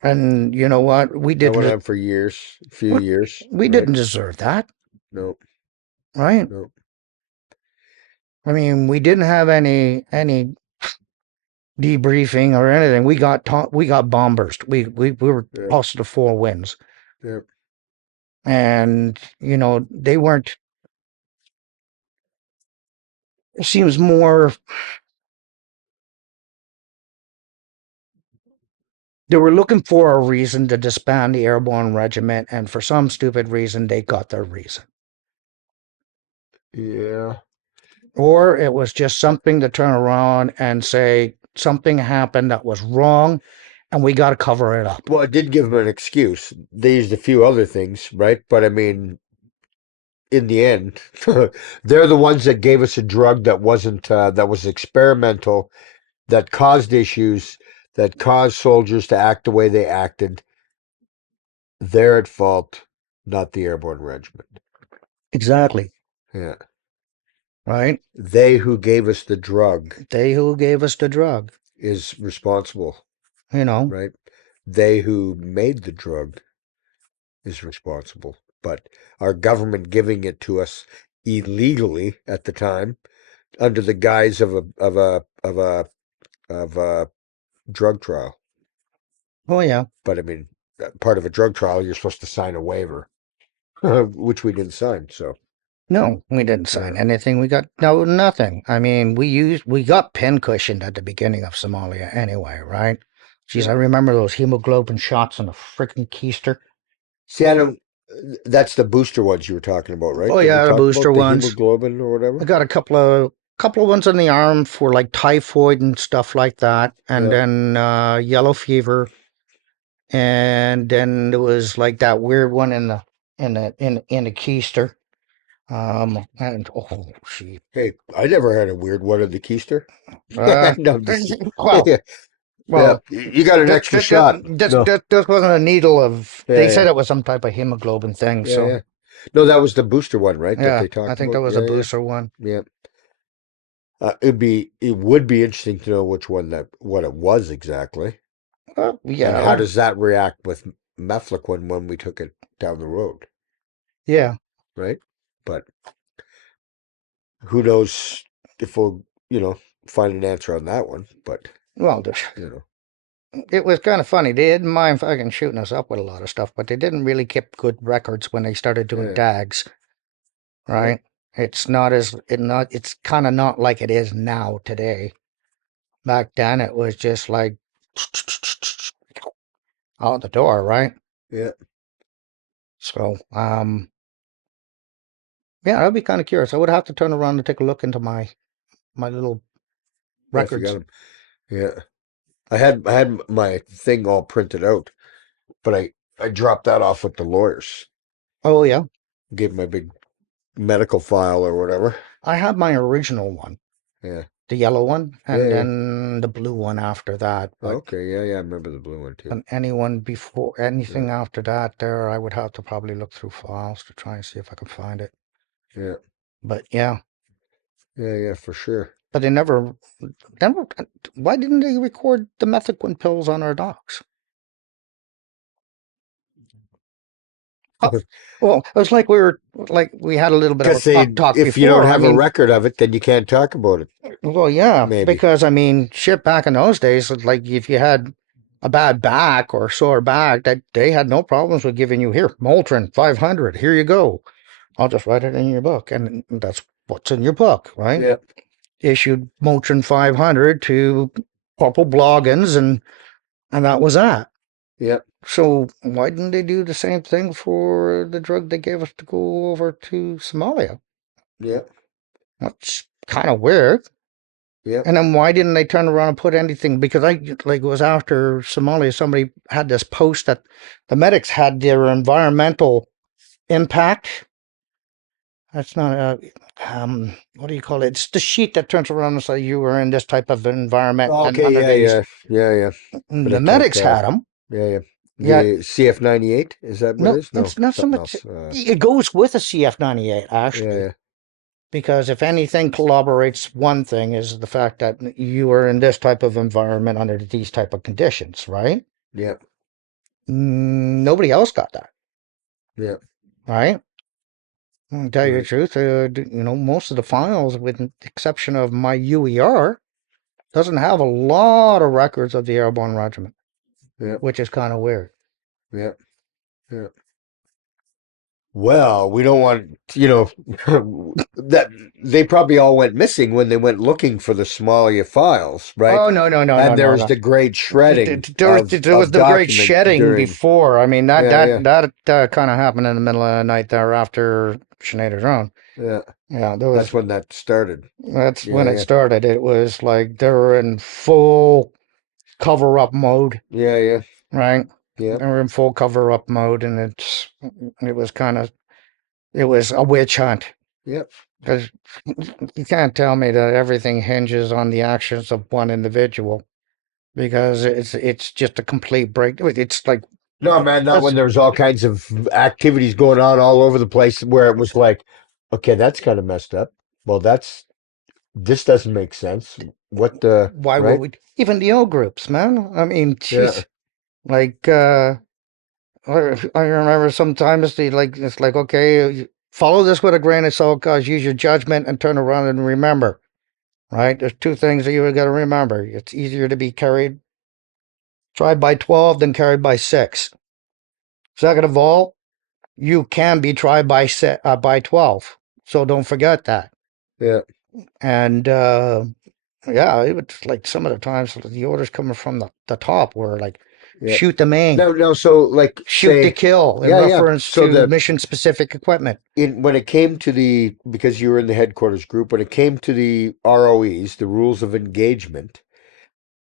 and you know what? That went on for years, a few years. We right? didn't deserve that, No. right? No. I mean, we didn't have any debriefing or anything. We got bomb burst. We were Yeah. tossed to four winds. Yeah. And they weren't. It seems more. They were looking for a reason to disband the Airborne Regiment, and for some stupid reason, they got their reason. Yeah. Or it was just something to turn around and say something happened that was wrong, and we got to cover it up. Well, it did give them an excuse. They used a few other things, right? But I mean, in the end, they're the ones that gave us a drug that wasn't that was experimental, that caused issues, that caused soldiers to act the way they acted. They're at fault, not the Airborne Regiment. Exactly. Yeah. Right? They who gave us the drug They who gave us the drug. is responsible, You know. right? They who made the drug is responsible. But our government giving it to us illegally at the time, under the guise of a drug trial. Oh yeah. But I mean, part of a drug trial, you're supposed to sign a waiver, which we didn't sign. So No, we didn't sign anything. We got nothing. I mean, we got pincushioned at the beginning of Somalia anyway, right? Jeez, I remember those hemoglobin shots in the freaking keister. See, I don't. That's the booster ones you were talking about, right? Oh Did yeah, we the talk booster about the ones. hemoglobin or whatever? I got a couple of ones on the arm for like typhoid and stuff like that, and then yellow fever, and then there was like that weird one in the keister. And oh, gee. Hey, I never had a weird one in the keister. No, I'm just kidding. Well, you got an extra shot. This No. wasn't a needle of. Yeah, They said yeah. it was some type of hemoglobin thing. Yeah, So yeah. No, that was the booster one, right? That yeah, they talked I think about. that was Yeah, a booster one. yeah. It would be interesting to know what it was exactly, Yeah. and how does that react with mefloquine when we took it down the road, Yeah. right? But who knows if we'll, find an answer on that one. But Well, it was kind of funny. They didn't mind fucking shooting us up with a lot of stuff, but they didn't really keep good records when they started doing tags. Right? It's kind of not like it is now today. Back then, it was just like out the door, right? Yeah. So, yeah, I'd be kind of curious. I would have to turn around and take a look into my little records. Yeah, if you got 'em. Yeah. I had my thing all printed out, but I dropped that off with the lawyers. Oh yeah, Gave my big medical file or whatever. I had my original one. Yeah. The yellow one, and Yeah, then the blue one after that. But okay, yeah, I remember the blue one too. and anything after that, I would have to probably look through files to try and see if I can find it. Yeah. But yeah. Yeah, for sure. But they never. Why didn't they record the mefloquine pills on our docs? Well, it was like we had a little bit of a talk if before. you don't have a record of it, then you can't talk about it. Well, yeah, Maybe. because I mean, shit, back in those days, like if you had a bad back or sore back, that they had no problems with giving you here Motrin 500. Here you go. I'll just write it in your book, and that's what's in your book, right? Yeah. Issued Motrin 500 to Corporal Bloggins, and that was that. Yeah. So why didn't they do the same thing for the drug they gave us to go over to Somalia? Yeah. That's kind of weird. Yep. And then why didn't they turn around and put anything? Because it was after Somalia, somebody had this post that the medics had their environmental impact. That's not what do you call it? It's the sheet that turns around and says you were in this type of environment and Okay. under Yeah. these. Yeah. But The I can't. medics had them. Yeah. Yeah, The CF-98, is that what it no, is? No, it's not so something much. else. It goes with a CF-98 Yeah. actually, because if anything corroborates one thing is the fact that you are in this type of environment under these type of conditions, right? Yeah. Nobody else got that, Yeah. right? To tell you the Right. truth, most of the files, with the exception of my UER, doesn't have a lot of records of the Airborne Regiment, Yeah. which is kind of weird. Yeah. Yeah. Well, we don't want, that they probably all went missing when they went looking for the Somalia files, right? Oh, no, And there was no. the great shredding There was of the great document shedding during. before. I mean, Yeah, yeah, that kind of happened in the middle of the night there after Sinead's Run. yeah. Yeah, That's when that started. that's Yeah, when it yeah, started. It was like they were in full cover-up mode, yeah, yeah, right? yeah, They were in full cover-up mode, and it was it was a witch hunt. yeah. Because you can't tell me that everything hinges on the actions of one individual, because it's just a complete break. It's like No, man, not that's when there's all kinds of activities going on all over the place where it was like, okay, that's kind of messed up. Well, this doesn't make sense. What the, why would right? we even the O groups, man? I mean, Yeah, jeez, like I remember sometimes it's like, okay, follow this with a grain of salt, guys. Use your judgment and turn around and remember. Right? There's two things that you got to remember. It's easier to be tried by 12 than carried by 6. Second of all, you can be tried by 12. So don't forget that. yeah, And yeah, it was like some of the times the orders coming from the top were like, yeah. shoot the main, No, so like shoot to say, kill, in yeah, yeah. reference So to mission specific equipment. when it came to because you were in the headquarters group, when it came to the ROEs, the rules of engagement,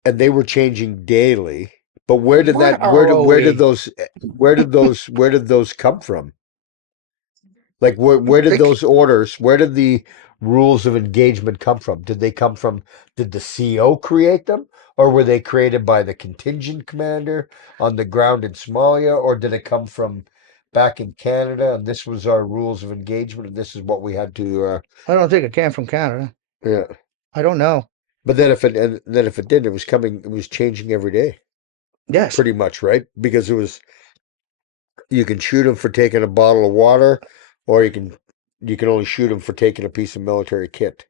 and they were changing daily. But What ROE? where did those come from? Like where did They, where did the rules of engagement come from? Did the CO create them? Or were they created by the contingent commander on the ground in Somalia? Or did it come from back in Canada and this was our rules of engagement and this is what we had to I don't think it came from Canada. yeah. I don't know. But then if it did, it was changing every day, Yes. pretty much, right? Because you can shoot them for taking a bottle of water, or you can only shoot them for taking a piece of military kit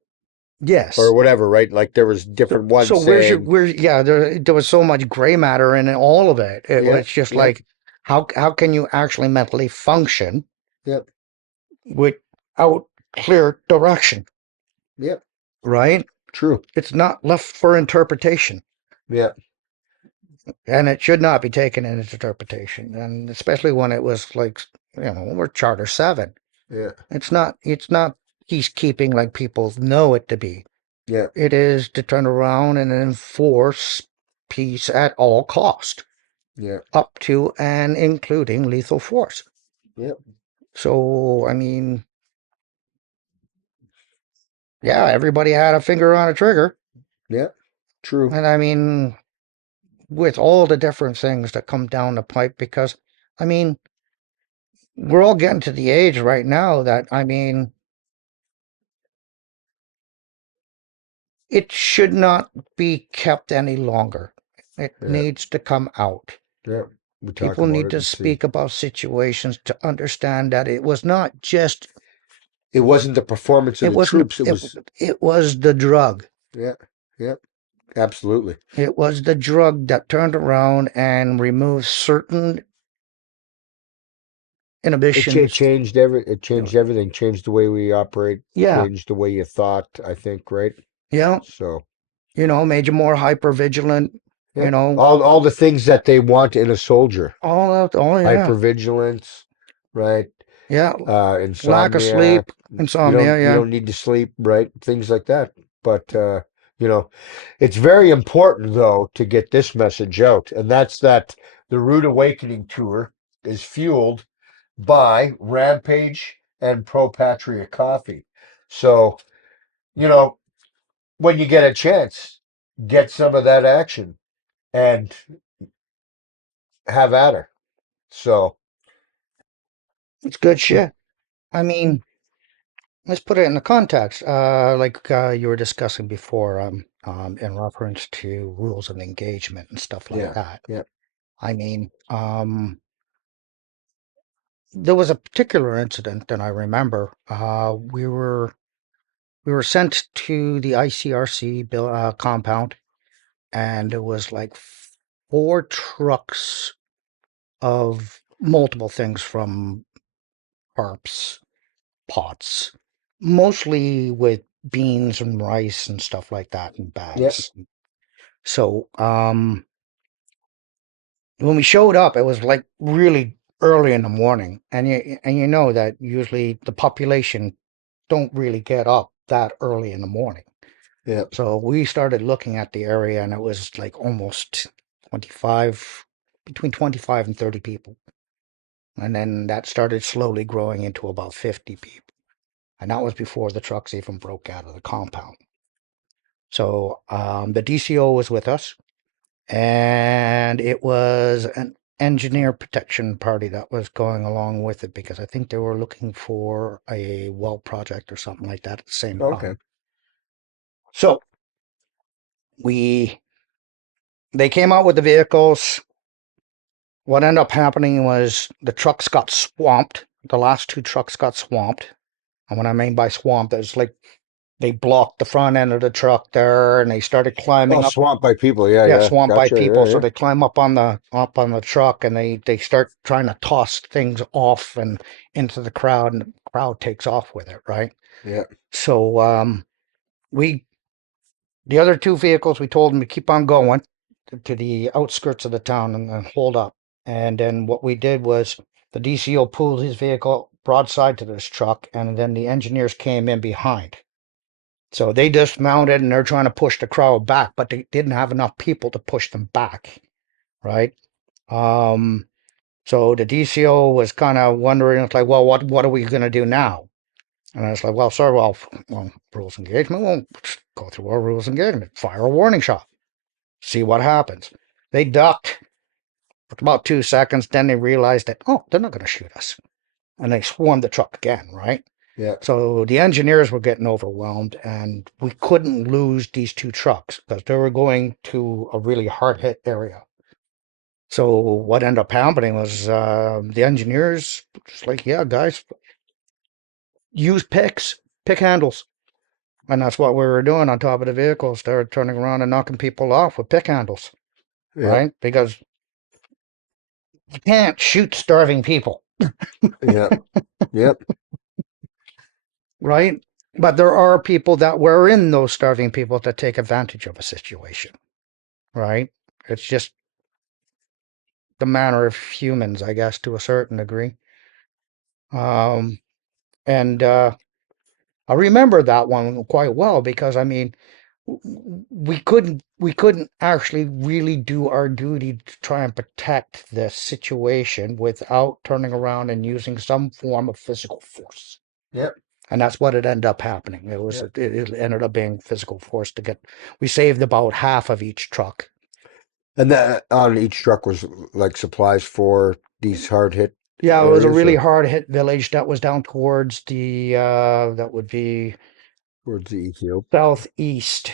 or Yes. whatever, right? Like there was different So ones saying, yeah, there was so much gray matter in all of it. It yeah, was just yeah, like, how can you actually mentally function yep, without clear direction, yep, right? true, It's not left for interpretation, yeah, and it should not be taken into interpretation, and especially when it was like, we're Charter 7. yeah, It's not peacekeeping like people know it to be. yeah, It is to turn around and enforce peace at all cost, yeah, up to and including lethal force. yep, So, I mean, yeah, everybody had a finger on a trigger. yeah, true, And I mean, with all the different things that come down the pipe, because, I mean, we're all getting to the age right now that, I mean, it should not be kept any longer. It yeah, needs to come out. yeah. We talk People about need it to and see. speak about situations to understand that it was not just It wasn't the performance of it the wasn't troops. It was, it was the drug. yeah, yeah, absolutely. It was the drug that turned around and removed certain inhibitions. It changed everything, changed the way we operate, Yeah, changed the way you thought, I think, right? yeah, So, made you more hyper vigilant. yeah, all the things that they want in a soldier, All out. Oh yeah, hypervigilance, right? yeah. Lack of Insomnia. sleep, insomnia. You Yeah, don't need to sleep, right? Things like that. But You know, it's very important though to get this message out, and that's that the Rude Awakening tour is fueled by Rampage and Pro Patria Coffee. So, you know, when you get a chance, get some of that action and have at her. So, It's good shit. I mean, let's put it in the context, like you were discussing before, in reference to rules of engagement and stuff like yeah, that. yeah. I mean, there was a particular incident that I remember. We were sent to the ICRC compound, and it was like 4 trucks of multiple things from harps, pots, mostly with beans and rice and stuff like that in Yeah. bags. So, when we showed up, it was like really early in the morning, and you know that usually the population don't really get up that early in the morning. Yeah. So we started looking at the area, and it was like almost 25, between 25 and 30 people. And then that started slowly growing into about 50 people. And that was before the trucks even broke out of the compound. So the DCO was with us, and it was an engineer protection party that was going along with it, because I think they were looking for a well project or something like that at the same Okay. time. So they came out with the vehicles. What ended up happening was the trucks got swamped. The last 2 trucks got swamped. And what I mean by swamped is like they blocked the front end of the truck there, and they started Oh, climbing up. swamped by people. Yeah, Yeah, yeah. swamped by Gotcha. people. Yeah, So yeah. they climb up on the truck, and they start trying to toss things off and into the crowd, and the crowd takes off with it, right? Yeah. So we the other 2 vehicles, we told them to keep on going to the outskirts of the town and hold up. And then what we did was the DCO pulled his vehicle broadside to this truck, and then the engineers came in behind. So they dismounted, and they're trying to push the crowd back, but they didn't have enough people to push them back, right? So the DCO was kind of wondering, it's like, well, what are we going to do now? And I was like, well, sir, well, rules of engagement, we'll go through our rules of engagement, fire a warning shot, see what happens. They ducked for about 2 seconds, then they realized that, oh, they're not going to shoot us. And they swarmed the truck again, right? Yeah. So the engineers were getting overwhelmed, and we couldn't lose these 2 trucks because they were going to a really hard hit area. So what ended up happening was the engineers just like, yeah, guys, use pick handles. And that's what we were doing on top of the vehicles. They were turning around and knocking people off with pick handles, Yeah. right? Because you can't shoot starving people, Yeah. Yep. right? But there are people that were in those starving people that take advantage of a situation, right? It's just the manner of humans, I guess, to a certain degree. Um, and I remember that one quite well because I mean, we couldn't actually really do our duty to try and protect the situation without turning around and using some form of physical force. Yep. And that's what it ended up happening. Yep. It ended up being physical force to get. We saved about half of each truck. And that on each truck was like supplies for these hard hit Yeah, it was a areas really or hard hit village that was down towards the that would be towards the Ethiopia. southeast,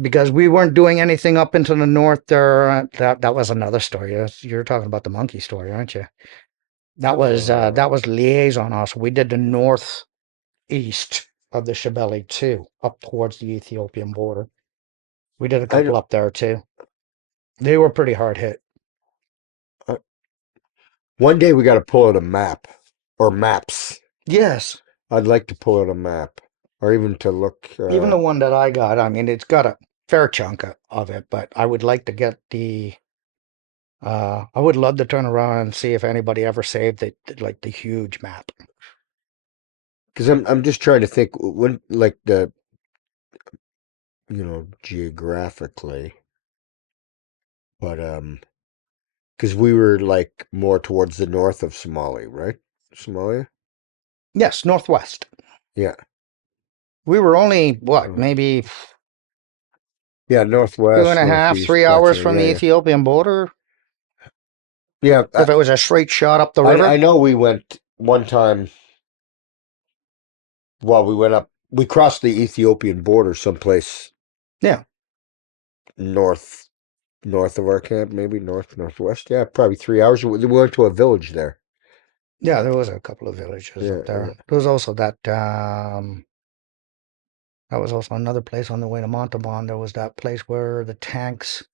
because we weren't doing anything up into the north there. That was another story. You're talking about the monkey story, aren't you? That was liaison also. We did the northeast of the Shebeli too, up towards the Ethiopian border. We did a I, couple up there too. They were pretty hard hit. I one day we got to pull out a map or maps. Yes, I'd like to pull out a map or even to look. even the one that I got. I mean, it's got a fair chunk of it, but I would like to get the. I would love to turn around and see if anybody ever saved it, like the huge map. Because I'm just trying to think when like geographically, but because we were like more towards the north of Somalia, right? Somalia? Yes, northwest. Yeah. We were only, what, Uh, maybe yeah, two and northwest, a half, northeast, 3 hours gotcha. from the Yeah, yeah. Ethiopian border. Yeah, If it was a straight shot up the I river. know we went one time. Well, we crossed the Ethiopian border someplace Yeah. north, north of our camp, maybe northwest. Yeah, probably 3 hours. We went to a village there. Yeah, there was a couple of villages Yeah, up there. There was also that was also another place on the way to Montalban. There was that place where the tanks,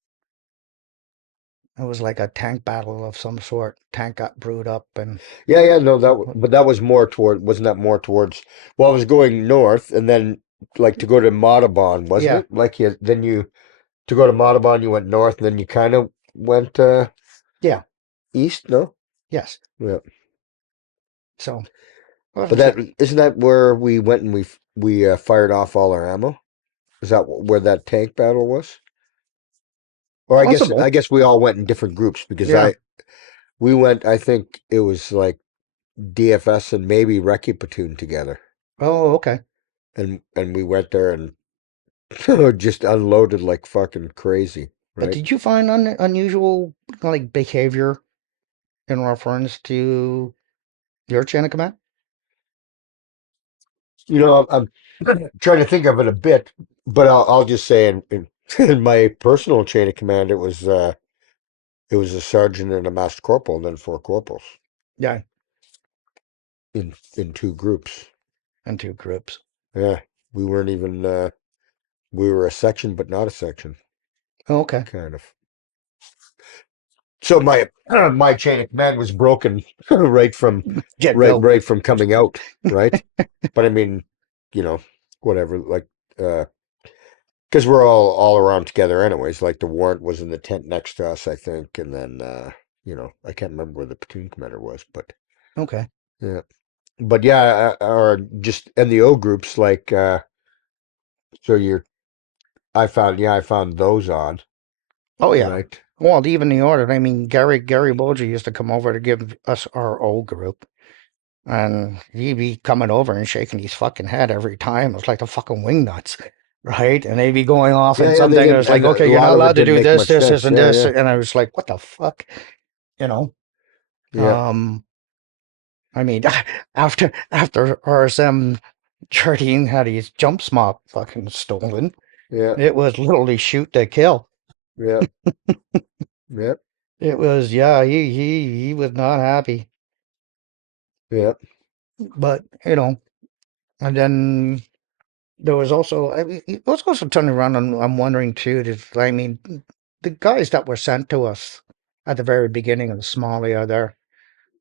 it was like a tank battle of some sort. Tank got brewed up and yeah. No, but that was more toward. Wasn't that more towards? Well, I was going north, and then like to go to Matabon, wasn't yeah, it? Like you to go to Matabon, you went north, and then you kind of went yeah, east. No, yes. yeah. So, But that isn't that where we went and we fired off all our ammo. Is that where that tank battle was? Or I possible. guess we all went in different groups because Yeah. we went. I think it was like DFS and maybe Recce platoon together, Oh, okay. and we went there and just unloaded like fucking crazy, But right? did you find unusual like behavior in reference to your chain of command? I'm trying to think of it a bit, but I'll just say in my personal chain of command, it was a sergeant and a master corporal, and then four corporals Yeah, in two groups. in two groups. Yeah, we weren't even we were a section, but not a section, Oh, okay. kind of. So my my chain of command was broken Get go. right from coming out, right? But I mean, you know, whatever. Like, because we're all around together, anyways. Like the warrant was in the tent next to us, I think, and then I can't remember where the platoon commander was, but Okay. yeah, but yeah, or just NDO groups like so you're. I found those odd, Oh yeah. right? Well, even the order. I mean, Gary Bolger used to come over to give us our old group, and he'd be coming over and shaking his fucking head every time. It was like the fucking wing nuts, right? And they'd be going off Yeah, and yeah, they something. And it didn't, was like, and okay, a you're not lot of it allowed to didn't do make this, much this, sense. and Yeah, this. yeah, And I was like, what the fuck, you know? yeah, Um, I mean, after RSM 13 had his jump smop fucking stolen, yeah, it was literally shoot to kill. yeah, yeah, It was, yeah, he was not happy. yeah. But, and then there was also, I mean, it was also turning around and I'm wondering too, I mean, the guys that were sent to us at the very beginning of Somalia there,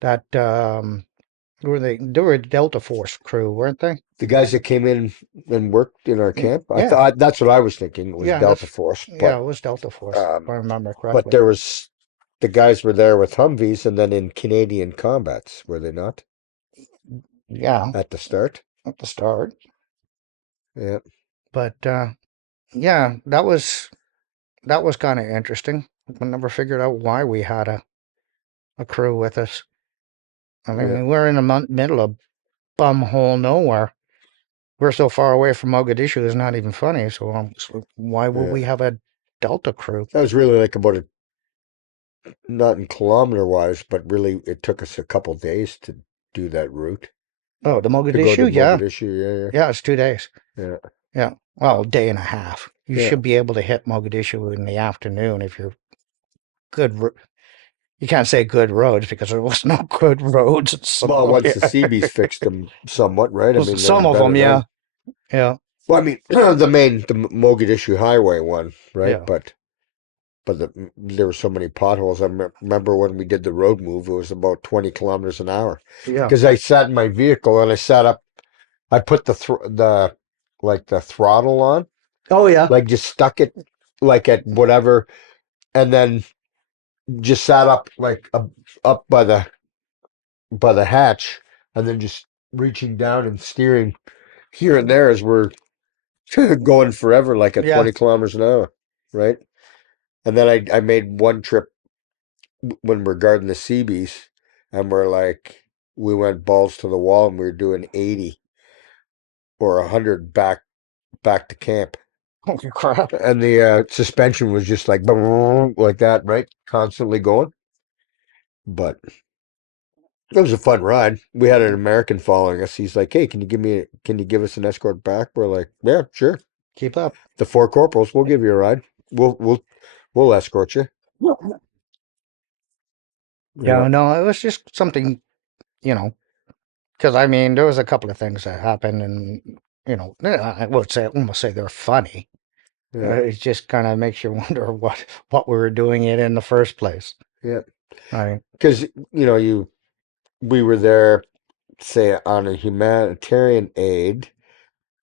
that, they were a Delta Force crew, weren't they? The guys that came in and worked in our camp, I Yeah, thought that's what I was thinking. It was yeah, Delta Force, yeah, it was Delta Force, if I remember but correctly. there was the guys were there with Humvees and then in Canadian combats, were they not Yeah, at the start? at the start. Yeah, But, yeah, that was kind of interesting. I never figured out why we had a crew with us. I yeah, mean, we're in the middle of bumhole nowhere. We're so far away from Mogadishu, it's not even funny. So why would yeah. we have a Delta crew? That was really like about not in kilometer wise, but really it took us a couple days to do that route Oh, the to go to Mogadishu? Yeah. Mogadishu. Yeah, it's 2 days. Yeah, Yeah. Well, a day and a half. You yeah, should be able to hit Mogadishu in the afternoon if you're good. You can't say good roads because there was no good roads in yeah. Well, once the Somalia. Seabees fixed them somewhat, right? I Well, mean, they were some of them, better yeah. then. Yeah. Well, I mean, the Mogadishu Highway one, right? Yeah. But there were so many potholes. I remember when we did the road move, it was about 20 kilometers an hour. Yeah. Because I sat in my vehicle and I sat up. I put the throttle on, Oh, yeah. like just stuck it like at whatever, and then just sat up like up by the hatch, and then just reaching down and steering here and there as we're going forever, like at Yeah. 20 kilometers an hour, right? And then I made one trip when we're guarding the Seabees, and we went balls to the wall, and we were doing 80 or 100 back to camp. Holy crap. And the suspension was just like like that, right? Constantly going. But it was a fun ride. We had an American following us. He's like, "Hey, can you give us an escort back?" We're like, "Yeah, sure." Keep up. The four corporals, we'll give you a ride. We'll escort you. Yeah, no, it was just something, because I mean, there was a couple of things that happened, and I would say almost say they're funny. Yeah, It just kind of makes you wonder what we were doing it in the first place. yeah. Right. Because we were there, say, on a humanitarian aid.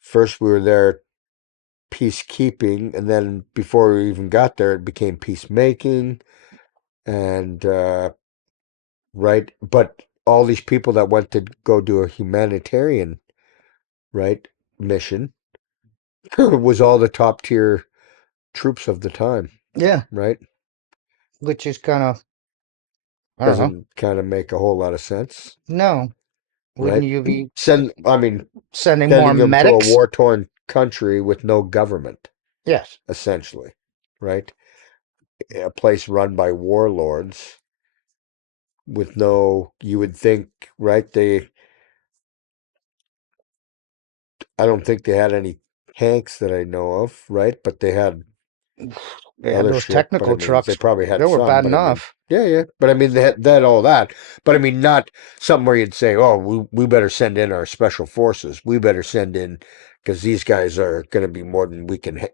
First, we were there peacekeeping, and then before we even got there, it became peacemaking, and right. But all these people that went to go do a humanitarian, right, mission was all the top tier troops of the time, Yeah, right? which is kind of, I don't know. Doesn't kind of make a whole lot of sense, No, wouldn't right? you be sending more Sending them to a medics? war-torn country with no government, Yes. essentially, right? A place run by warlords with no, you would think, right? I don't think they had any tanks that I know of, right? But they had They had other those shit. But I technical mean, they trucks. probably They had were some. bad But I mean, enough. yeah, yeah. But I mean, they had all that. But I mean, not something where you'd say, "Oh, we better send in our special forces. We better send in because these guys are going to be more than we can.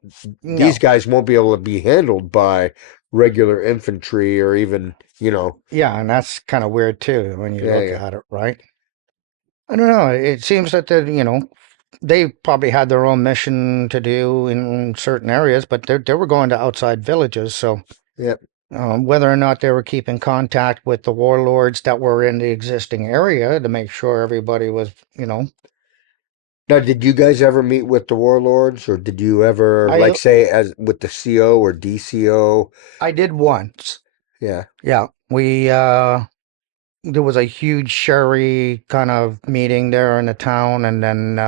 These No. guys won't be able to be handled by regular." Or even, Yeah, and that's kind of weird too when you yeah, look yeah, at it, right? I don't know. It seems that they probably had their own mission to do in certain areas, but they were going to outside villages. So yeah. whether or not they were keeping contact with the warlords that were in the existing area to make sure everybody was, Now, did you guys ever meet with the warlords, or did you ever, I like, say, as with the CO or DCO? I did once. Yeah, Yeah, we there was a huge sherry kind of meeting there in the town, and then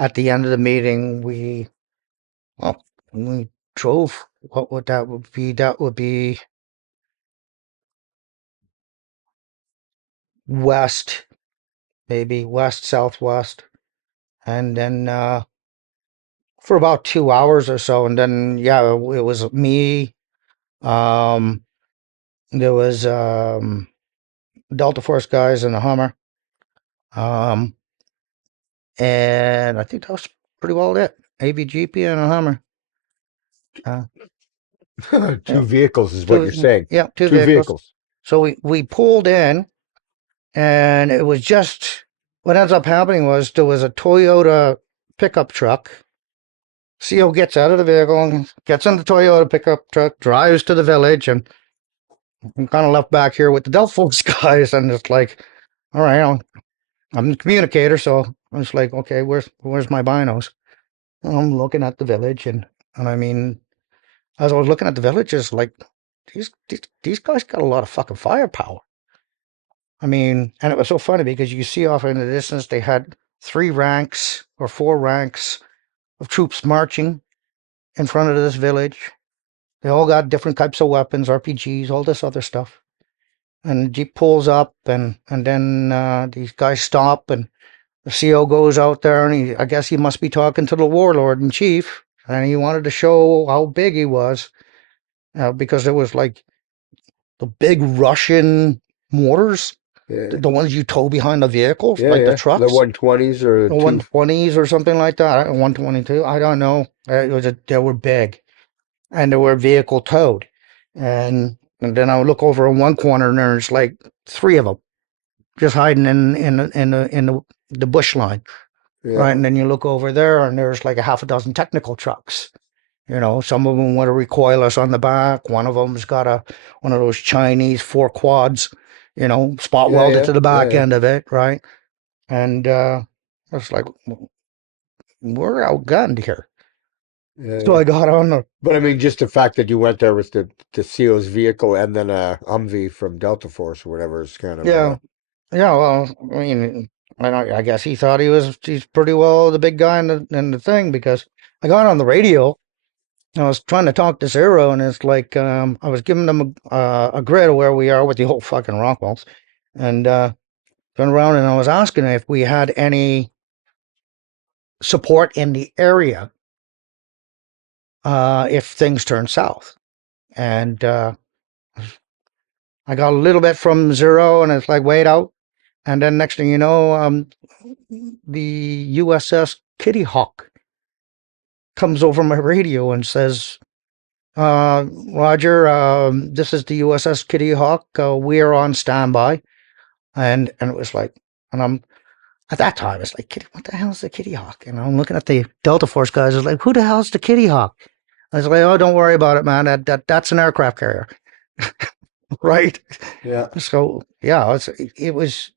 at the end of the meeting, well, we drove. What would that would be? That would be west, maybe west southwest, and then for about 2 hours or so, and then yeah, it was me. Um, there was Delta Force guys in a Hummer, um, and I think that was pretty well it. AVGP and a Hummer. Uh, two yeah, vehicles is what you're saying. two Two vehicles. vehicles. So we pulled in, and it was just what ends up happening was there was a Toyota pickup truck. CO gets out of the vehicle, gets in the Toyota pickup truck, drives to the village, and I'm kind of left back here with the Delta Force guys, and it's like, all right, I'm the communicator, so I'm just like, okay, where's my binos? And I'm looking at the village, and I mean, as I was looking at the village, it's like these guys got a lot of fucking firepower. I mean, and it was so funny because you see off in the distance they had 3 ranks or 4 ranks of troops marching in front of this village. They all got different types of weapons, RPGs, all this other stuff. And the Jeep pulls up, and then these guys stop, and the CO goes out there, and I guess he must be talking to the warlord in chief, and he wanted to show how big he was, because it was like the big Russian mortars, Yeah, the ones you tow behind the vehicles, yeah, like the yeah. The trucks. 120s or The two. 120s or something like that, 122. I don't know. They were big, and they were vehicle towed, and then I would look over in one corner, and there's like 3 of them just hiding in the bush line, Yeah, right? And then you look over there, and there's like a half a dozen technical trucks. Some of them with a recoilless on the back. One of them's got one of those Chinese 4 quads, spot yeah, welded yeah, to the yeah, back yeah. end of it, right? And it's like, we're outgunned here. Yeah, So yeah. I got on the But I mean, just the fact that you went there with the CO's vehicle and then a Humvee from Delta Force or whatever is kind of yeah. Yeah, well, I mean, I guess he thought he's pretty well the big guy in the thing, because I got on the radio and I was trying to talk to Zero, and it's like I was giving them a grid of where we are with the whole fucking rock walls, and turned around and I was asking if we had any support in the area if things turn south, and I got a little bit from Zero, and it's like, wait out. And then next thing you know, the USS Kitty Hawk comes over my radio and says, Roger, this is the USS Kitty Hawk. We are on standby. And it was like, and I'm, at that time, it's like, what the hell is the Kitty Hawk? And I'm looking at the Delta Force guys. I was like, who the hell is the Kitty Hawk? I was like, oh, don't worry about it, man. That's an aircraft carrier. Right? yeah. So, yeah, it was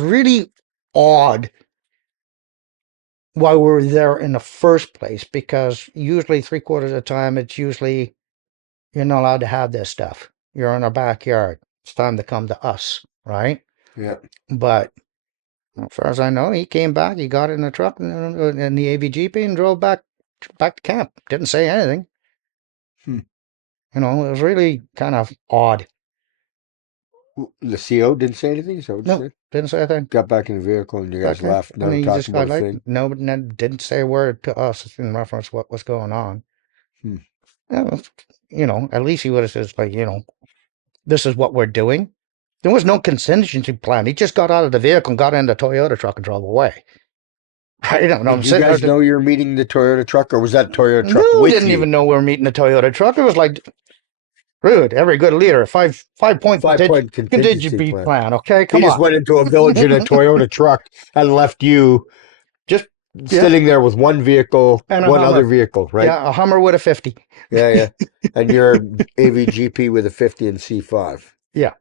really odd why we were there in the first place, because usually 3/4 of the time it's usually you're not allowed to have this stuff. You're in our backyard. It's time to come to us, right? Yeah. But as far as I know, he came back. He got in the truck and the AVGP and drove back to camp. Didn't say anything. Hmm. You know, it was really kind of odd. The CO didn't say anything, so No, didn't say anything. got back in the vehicle and you guys Okay. left. And Never he just talked got about a like, thing. no, didn't say a word to us in reference to what was going on. Hmm. Yeah, you know, at least he would have said, like, you know, this is what we're doing. There was no contingency plan. He just got out of the vehicle and got in the Toyota truck and drove away. I don't know. I'm Did you sitting guys there. know you were meeting the Toyota truck, or was that Toyota truck No, with didn't you? even know we were meeting the Toyota truck. It was like, rude. Every good leader, five-point 5-point contingency contingency plan. Okay, He come just on. went into a village in a Toyota truck and left you Just sitting there with one vehicle, and a one other Hummer. vehicle, right? Yeah, a Hummer with a 50. Yeah, yeah. And your AVGP with a 50 and C5. Yeah,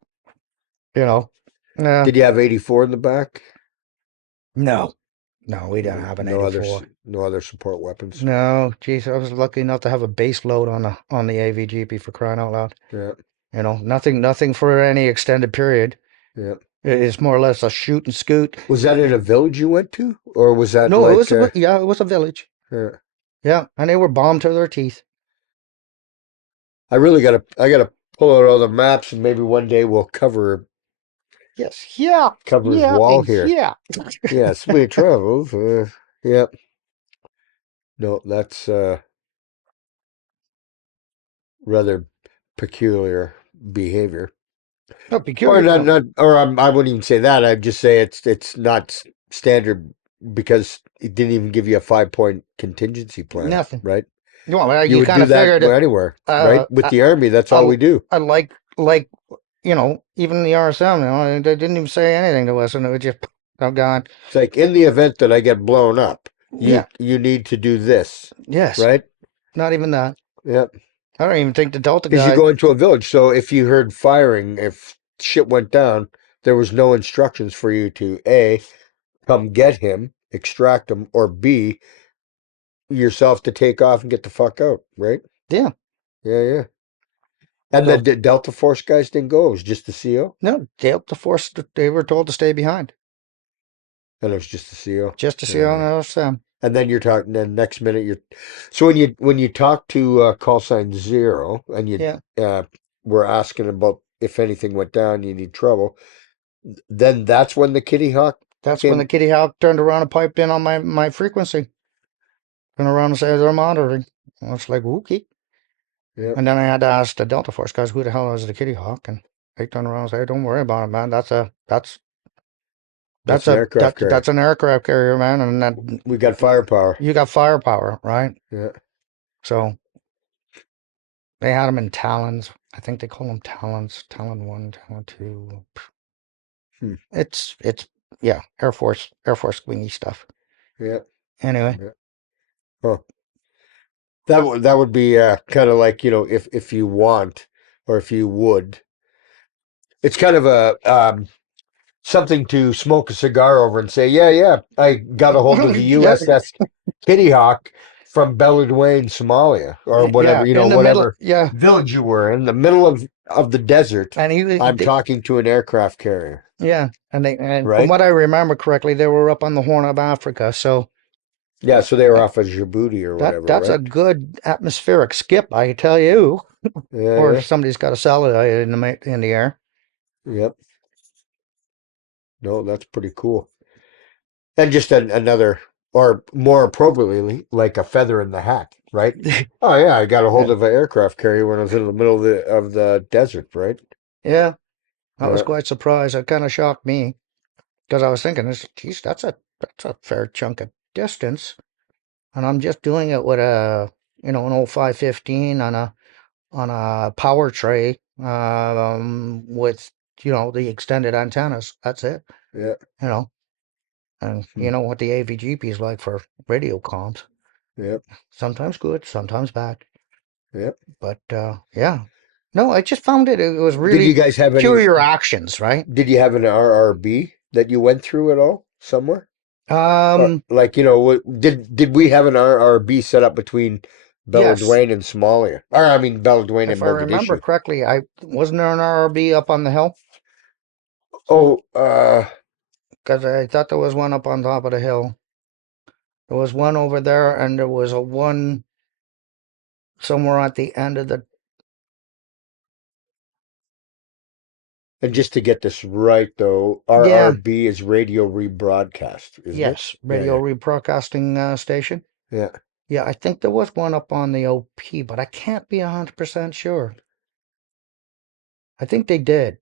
you know. Did you have 84 in the back? No, we didn't have an no 84. No other support weapons. No, geez, I was lucky enough to have a base load on the AVGP, for crying out loud. Yeah, You know, nothing for any extended period. yeah. It's more or less a shoot and scoot. Was that in a village you went to, or was that No, like? it was it was a village. Yeah. Yeah, and they were bombed to their teeth. I gotta pull out all the maps, and maybe one day we'll cover Yes, yeah, his wall here. yeah. Yes, we travel. Yep. No, that's rather peculiar behavior. No, Or peculiar. not, or I wouldn't even say that. I'd just say it's not standard because it didn't even give you a 5-point contingency plan. Nothing. Right? Well, You you would kind do of that figured anywhere, right? With the Army, that's all we do. I like you know, even the RSM, you know, they didn't even say anything to us, and it was just, oh God. It's like, in the event that I get blown up, Yeah. you need to do this, Yes. right? Not even that. Yep. I don't even think the Delta Because guy. you go into a village, so if you heard firing, if shit went down, there was no instructions for you to A, come get him, extract him, or B, yourself to take off and get the fuck out, right? Yeah. Yeah, yeah. And So- the Delta Force guys didn't go. It was just the CO? No, Delta Force, they were told to stay behind. And it was just the CO? Just to see on RSM. And then you're talking, then next minute you're, so when you talk to call sign 0 and you were asking about if anything went down, you need trouble, then that's when the Kitty Hawk That's when the Kitty Hawk turned around and piped in on my frequency. Turned around and said they're monitoring. I was like, okay. Yeah. And then I had to ask the Delta Force guys, who the hell is the Kitty Hawk? And they turned around and said, don't worry about it, man. That's an aircraft carrier. That's an aircraft carrier, man. And that we got firepower. You got firepower, right? Yeah. So they had them in Talons. I think they call them Talons. Talon 1, Talon 2. It's yeah, Air Force wingy stuff. Yeah. Anyway. Yeah. Huh. That would be kind of like, you know, if you want or if you would. It's kind of a something to smoke a cigar over and say, yeah, I got a hold of the USS Kitty Hawk from Beledweyne, Somalia, or Yeah, whatever, in the middle. whatever Yeah, village you were in the middle of the desert. and I'm talking to an aircraft carrier, yeah, and from right? what I remember correctly, they were up on the Horn of Africa. So Yeah, so they were uh, off of Djibouti or whatever, that's a right? good atmospheric skip, I tell you. Yeah, Or yeah, somebody's got a satellite in the air. yep. No, that's pretty cool. And just another, or more appropriately, like a feather in the hat, right? Oh yeah, I got a hold Yeah, of an aircraft carrier when I was in the middle of the desert, right? yeah, I was Yeah, quite surprised. It kind of shocked me because I was thinking, geez, that's a fair chunk of distance, and I'm just doing it with an old 515 on a power tray, with the extended antennas. That's it, yeah, you know. And hmm, you know what the AVGP is like for radio comms. yeah, Sometimes good, sometimes bad. yeah. But yeah, no, I just found it was Did you really guys have any? peculiar actions, right? Did you have an RRB that you went through at all somewhere? Or Um, like, did we have an RRB set up between yes, Beledweyne and Somalia? Or I mean Beledweyne if and I remember Mogadishu. correctly, I wasn't there an RRB up on the hill Oh, because I thought there was one up on top of the hill. There was one over there, and there was a one somewhere at the end of the and just to get this right though, yeah, RRB is radio rebroadcast, isn't it? yes, Yeah, radio yeah, rebroadcasting station. yeah, Yeah, I think there was one up on the OP, but I can't be 100% sure. I think they did.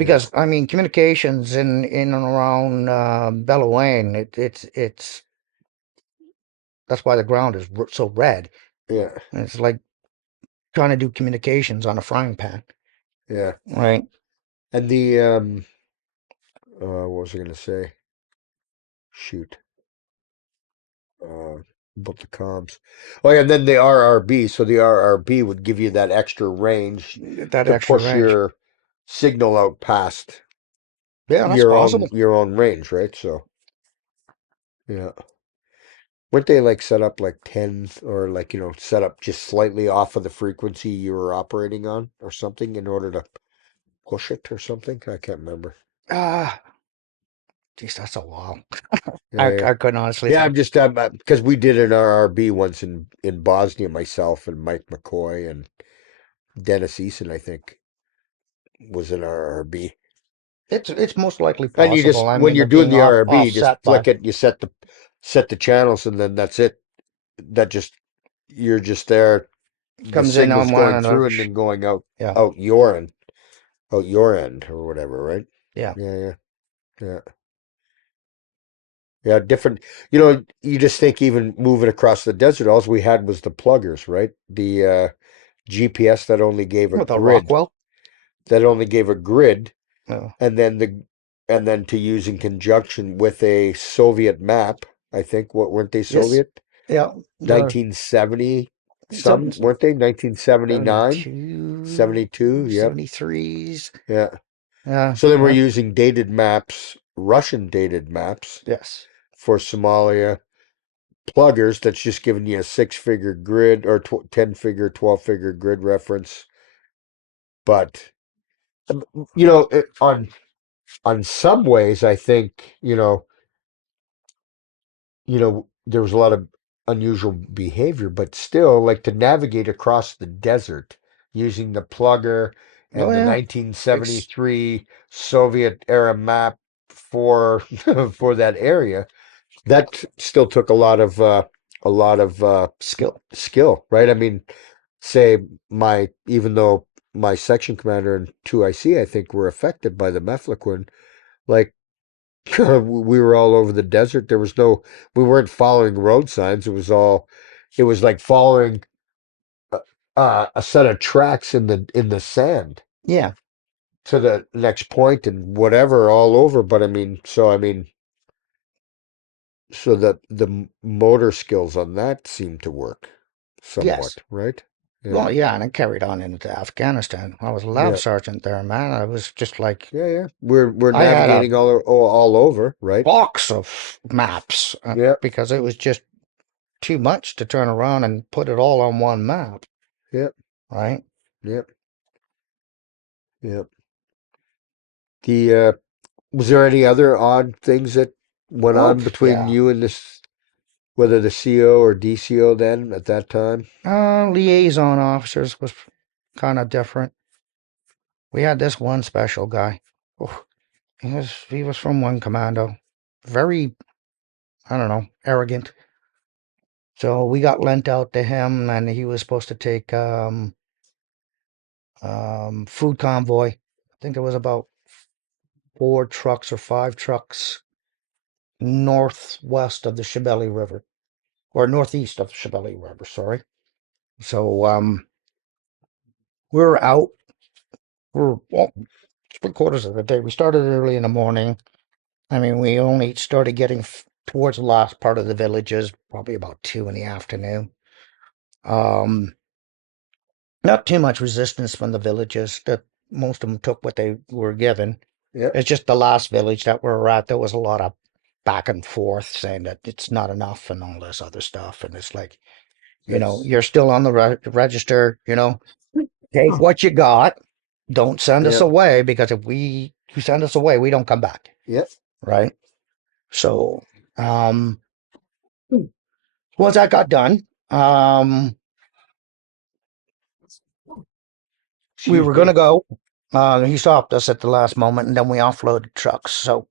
yeah, Because I mean, communications in and around Belouane, it's that's why the ground is so red. yeah, And it's like trying to do communications on a frying pan, yeah. right? And the what was I gonna say? Shoot. Uh, about the comms. Oh yeah, and then the RRB. So the RRB would give you that extra range That to extra push range. your signal out past Yeah, that's possible. your own range, right? So yeah, weren't they like set up like 10 or like set up just slightly off of the frequency you were operating on or something in order to push it or something? I can't remember. Ah, geez, that's a while. Yeah, yeah. I couldn't honestly Yeah, think. I'm just because we did an RRB once in Bosnia, myself and Mike McCoy and Dennis Eason, I think, was an RRB. It's most likely And you possible. just I when mean, you're it doing being the RRB, you just offset by flick it, you set the channels, and then that's it. That just you're just there. The comes in signal's on one going and through and then going yeah, out your end or whatever, right? yeah. Yeah, yeah, yeah, yeah. Different. You just think even moving across the desert, all we had was the pluggers, right? The GPS that only gave a With a grid, Rockwell. that only gave a grid, Uh, and then to use in conjunction with a Soviet map. I think what weren't they yes, Soviet? yeah. The 1970 some, seven, weren't they? 1979, 72, 72. Yep. 73s. Yeah. Yeah, So then we're yeah, using dated maps, Russian dated maps yes, for Somalia pluggers. That's just giving you a 6-figure grid or 10-figure, 12-figure grid reference. But on some ways, I think there was a lot of unusual behavior, but still, like to navigate across the desert using the plugger oh and the yeah, Ex 1973 Soviet era map for for that area, that still took a lot of skill. skill, right? I mean, say even though my section commander and 2IC, I think, were affected by the mefloquine, like we were all over the desert. We weren't following road signs. It was like following a set of tracks in the sand Yeah, to the next point and whatever all over. But so that the motor skills on that seemed to work yes. somewhat, right? Yeah, Well, yeah, and it carried on into Afghanistan. I was a lab yeah, sergeant there, man. I was just like, yeah, yeah. We're I had a navigating all over, right? box of maps Yeah, because it was just too much to turn around and put it all on one map. Yep. Right? Yep. Yep. The was there any other odd things that went Oh, on between yeah. you and this, whether the CO or DCO then at that time? Liaison officers was kind of different. We had this one special guy. Oh, he was from one commando. Very, I don't know, arrogant. So we got lent out to him, and he was supposed to take food convoy. I think there was about 4 trucks or 5 trucks northwest of the Shibeli River, or northeast of the Shibeli River. Sorry. So we were out. Well, 3/4 of the day. We started early in the morning. I mean, we only started getting towards the last part of the villages, probably about 2 in the afternoon. Not too much resistance from the villages. That most of them took what they were given. Yep. It's just the last village that we were at. There was a lot of back and forth saying that it's not enough and all this other stuff. And it's like, you're still on the register. Take what you got. Don't send us Yep. away, because if you send us away, we don't come back. Yep. Right. So, once that got done, we were going to go. He stopped us at the last moment, and then we offloaded trucks. So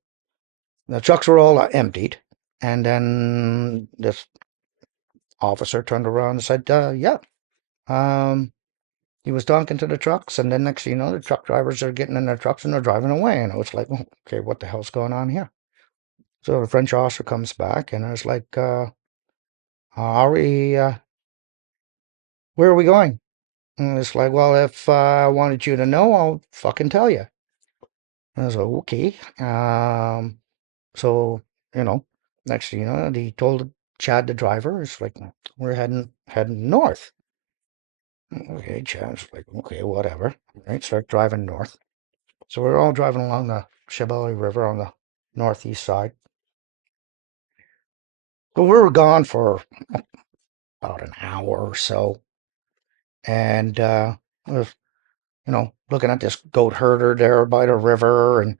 the trucks were all emptied. And then this officer turned around and said, yeah. He was talking to the trucks, and then next thing you know, the truck drivers are getting in their trucks and they're driving away. And I was like, okay, what the hell's going on here? So the French officer comes back, and I was like, are we, where are we going? And it's like, well, if I wanted you to know, I'll fucking tell you. And I was like, okay. So, next thing you know, he told Chad, the driver, it's like, we're heading north. Okay, Chad's like, okay, whatever. Right, start driving north. So we're all driving along the Shibeli River on the northeast side. But we were gone for about an hour or so. And I was, looking at this goat herder there by the river, and,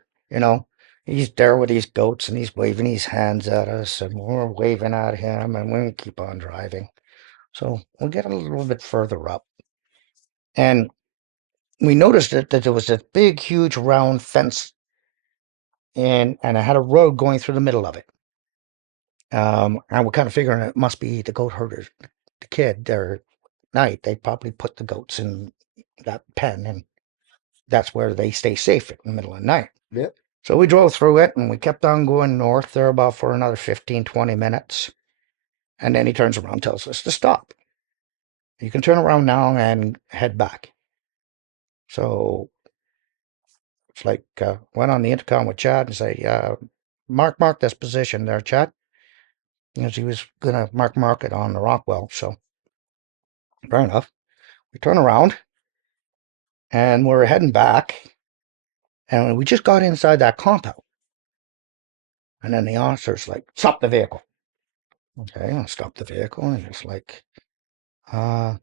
he's there with these goats, and he's waving his hands at us, and we're waving at him, and we keep on driving. So we'll get a little bit further up. And we noticed that there was a big, huge, round fence, and it had a road going through the middle of it. And we're kind of figuring it must be the goat herders, the kid there night. They probably put the goats in that pen, and that's where they stay safe in the middle of the night. Yep. So we drove through it, and we kept on going north there about for another 15, 20 minutes. And then he turns around and tells us to stop. You can turn around now and head back. So it's like, went on the intercom with Chad and say, mark this position there, Chad. Because he was going to mark it on the Rockwell. So fair enough. We turn around, and we're heading back. And we just got inside that compound. And then the officer's like, stop the vehicle. Okay, I'll stop the vehicle. And he's like, what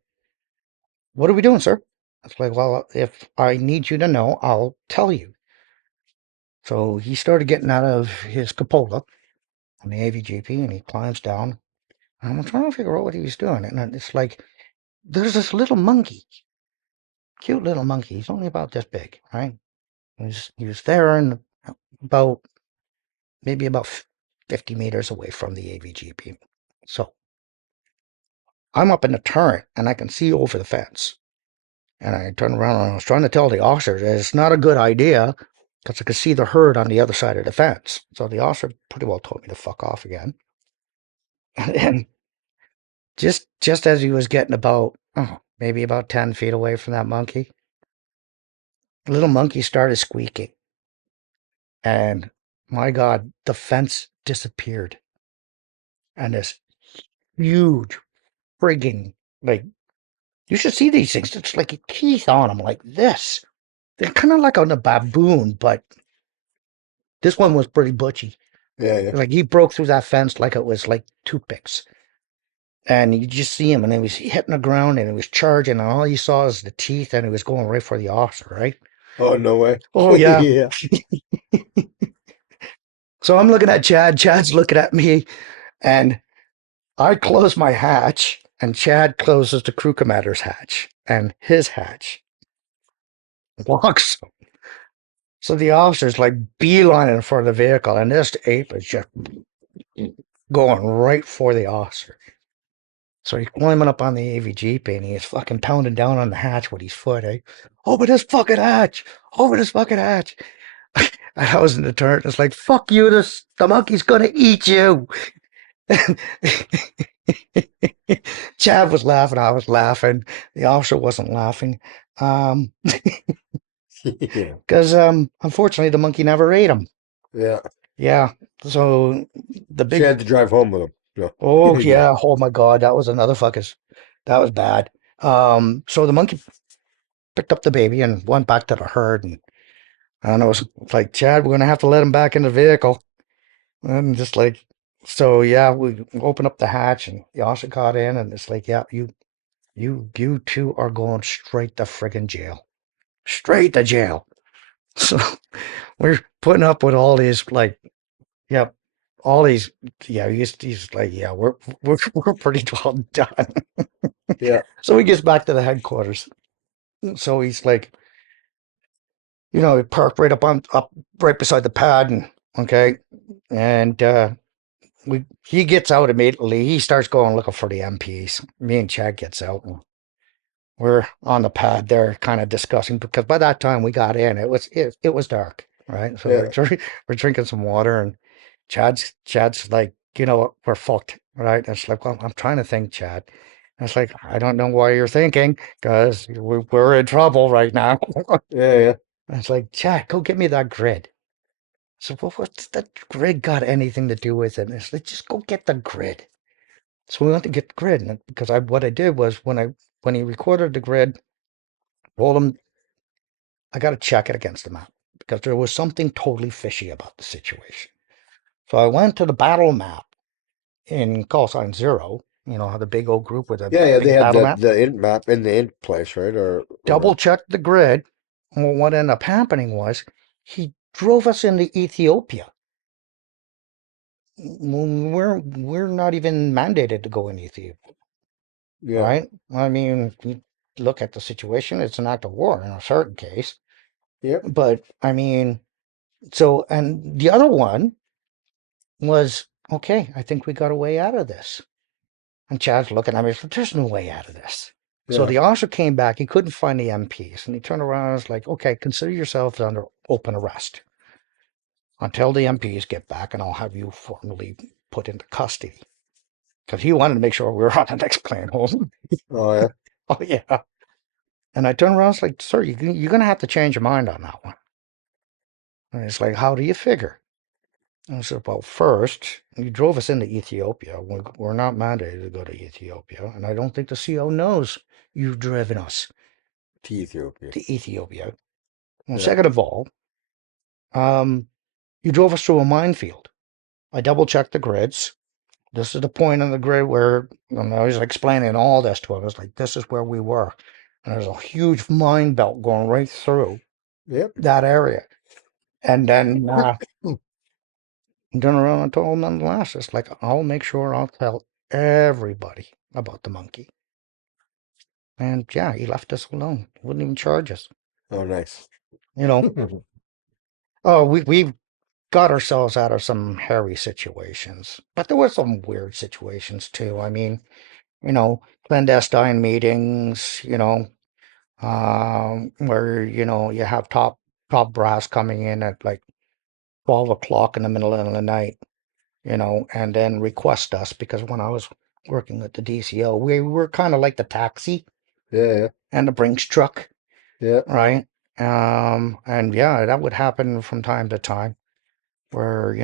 are we doing, sir? It's like, well, if I need you to know, I'll tell you. So he started getting out of his cupola on the AVGP, and he climbs down. And I'm trying to figure out what he was doing. And it's like, there's this little monkey, cute little monkey. He's only about this big, right? He was there and maybe about 50 meters away from the AVGP. So I'm up in the turret, and I can see over the fence. And I turned around, and I was trying to tell the officer that it's not a good idea, because I could see the herd on the other side of the fence. So the officer pretty well told me to fuck off again. And then just as he was getting maybe about 10 feet away from that monkey, the little monkey started squeaking. And my God, the fence disappeared. And this huge frigging, like, you should see these things. It's like teeth on them like this. They're kind of like on a baboon, but this one was pretty butchy. Yeah. Like, he broke through that fence like it was like toothpicks. And you just see him, and he was hitting the ground, and he was charging, and all you saw is the teeth, and he was going right for the officer, right? Oh, no way. Oh, yeah. Yeah. So I'm looking at Chad. Chad's looking at me, and I close my hatch, and Chad closes the crew commander's hatch, and his hatch locks. So the officer's like beelining for the vehicle, and this ape is just going right for the officer. So he's climbing up on the AVGP, and he's fucking pounding down on the hatch with his foot, eh? Open this fucking hatch! Open this fucking hatch! And I was in the turret, it's like, fuck you, the monkey's gonna eat you! Chad was laughing, I was laughing, the officer wasn't laughing. Yeah. Because unfortunately the monkey never ate him. Yeah. Yeah, so the She big, had to drive home with him. No. oh yeah, oh my god, that was another fuckers. That was bad. So the monkey picked up the baby and went back to the herd, and it was like, Chad, we're gonna have to let him back in the vehicle. And just like, so yeah, we opened up the hatch, and the officer got in, and it's like, yeah, you two are going straight to friggin' jail. Straight to jail. So we're putting up with all these, like, yeah, all these, yeah, he's like, yeah, we're pretty well done. Yeah. So he gets back to the headquarters. So he's like, he parked up right beside the pad, and okay, and he gets out immediately. He starts going looking for the MPs. Me and Chad gets out, and we're on the pad there, kind of discussing, because by that time we got in, it was dark, right? So Yeah. we're drinking some water, and Chad's like, we're fucked, right? And it's like, well, I'm trying to think, Chad. And it's like, I don't know why you're thinking, because we're in trouble right now. Yeah. Yeah. And it's like, Chad, go get me that grid. So what's that grid got anything to do with it? And it's like, just go get the grid. So we went to get the grid, and because what I did was, when he recorded the grid, told him I got to check it against the map, because there was something totally fishy about the situation. So I went to the battle map in call sign 0. You know how the big old group with a Yeah. They big had battle the map. int map in the int place, right? Or Double checked the grid. And what ended up happening was he drove us into Ethiopia. We're not even mandated to go in Ethiopia, yeah. right? I mean, you look at the situation; it's an act of war in a certain case. Yep. But I mean, so, and the other one was, okay, I think we got a way out of this. And Chad's looking at me, there's no way out of this. So Yeah. the officer came back, he couldn't find the MPs, and he turned around and was like, okay, consider yourselves under open arrest until the MPs get back, and I'll have you formally put into custody. Because he wanted to make sure we were on the next plane home. Oh yeah. Oh, yeah. And I turned around and was like, sir, you're going to have to change your mind on that one. And it's like, how do you figure? And I said, well, first, you drove us into Ethiopia. We're not mandated to go to Ethiopia. And I don't think the CO knows you've driven us To Ethiopia. to Ethiopia. Well, Yeah. second of all, you drove us through a minefield. I double checked the grids. This is the point on the grid where, and I was explaining all this to him. I was like, this is where we were. And there's a huge mine belt going right through Yep. that area. And then turned around and told him nonetheless, it's like, I'll make sure I'll tell everybody about the monkey. And yeah, he left us alone. Wouldn't even charge us. Oh, nice. You know, oh, we've got ourselves out of some hairy situations, but there were some weird situations too. I mean, clandestine meetings, where, you have top brass coming in at like 12 o'clock in the middle of the night, and then request us, because when I was working at the DCO, we were kind of like the taxi Yeah. and the Brinks truck, Yeah. right? And yeah, that would happen from time to time, where,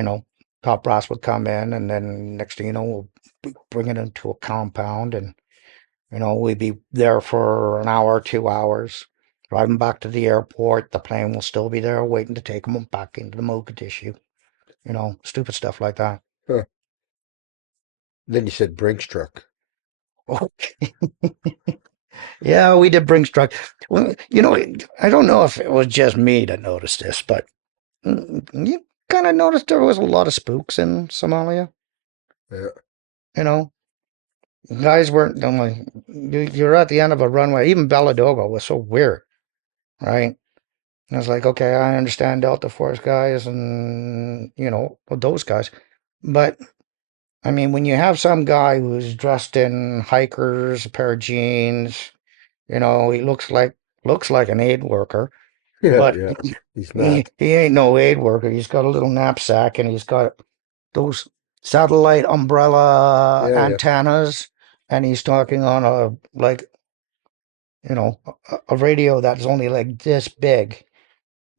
top brass would come in, and then next thing you know, we'll bring it into a compound, and, we'd be there for an hour, 2 hours, driving back to the airport. The plane will still be there waiting to take them back into the Mogadishu, stupid stuff like that. Huh. Then you said Brinks truck. Okay. Yeah, we did bring struck. Well, I don't know if it was just me that noticed this, but you kind of noticed there was a lot of spooks in Somalia. Yeah. You know, guys weren't only you're at the end of a runway. Even Baladogo was so weird, right? And I was like, okay, I understand Delta Force guys and those guys, but I mean, when you have some guy who's dressed in hikers, a pair of jeans, he looks like an aid worker, Yeah, but yeah. He's he, not. he ain't no aid worker. He's got a little knapsack and he's got those satellite umbrella Yeah, yeah, antennas, and he's talking on a radio that's only like this big.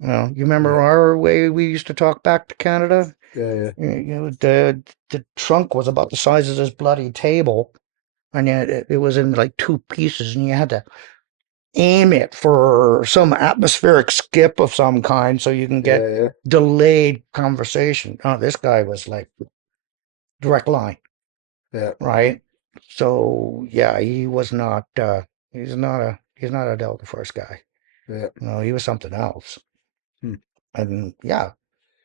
You remember yeah, our way we used to talk back to Canada? yeah, yeah, The trunk was about the size of this bloody table, and yet it was in like two pieces, and you had to aim it for some atmospheric skip of some kind so you can get yeah, yeah, delayed conversation. Oh, this guy was like direct line, yeah, right? So yeah, he was not. He's not a Delta Force guy. yeah. No, he was something else. Hmm. And yeah,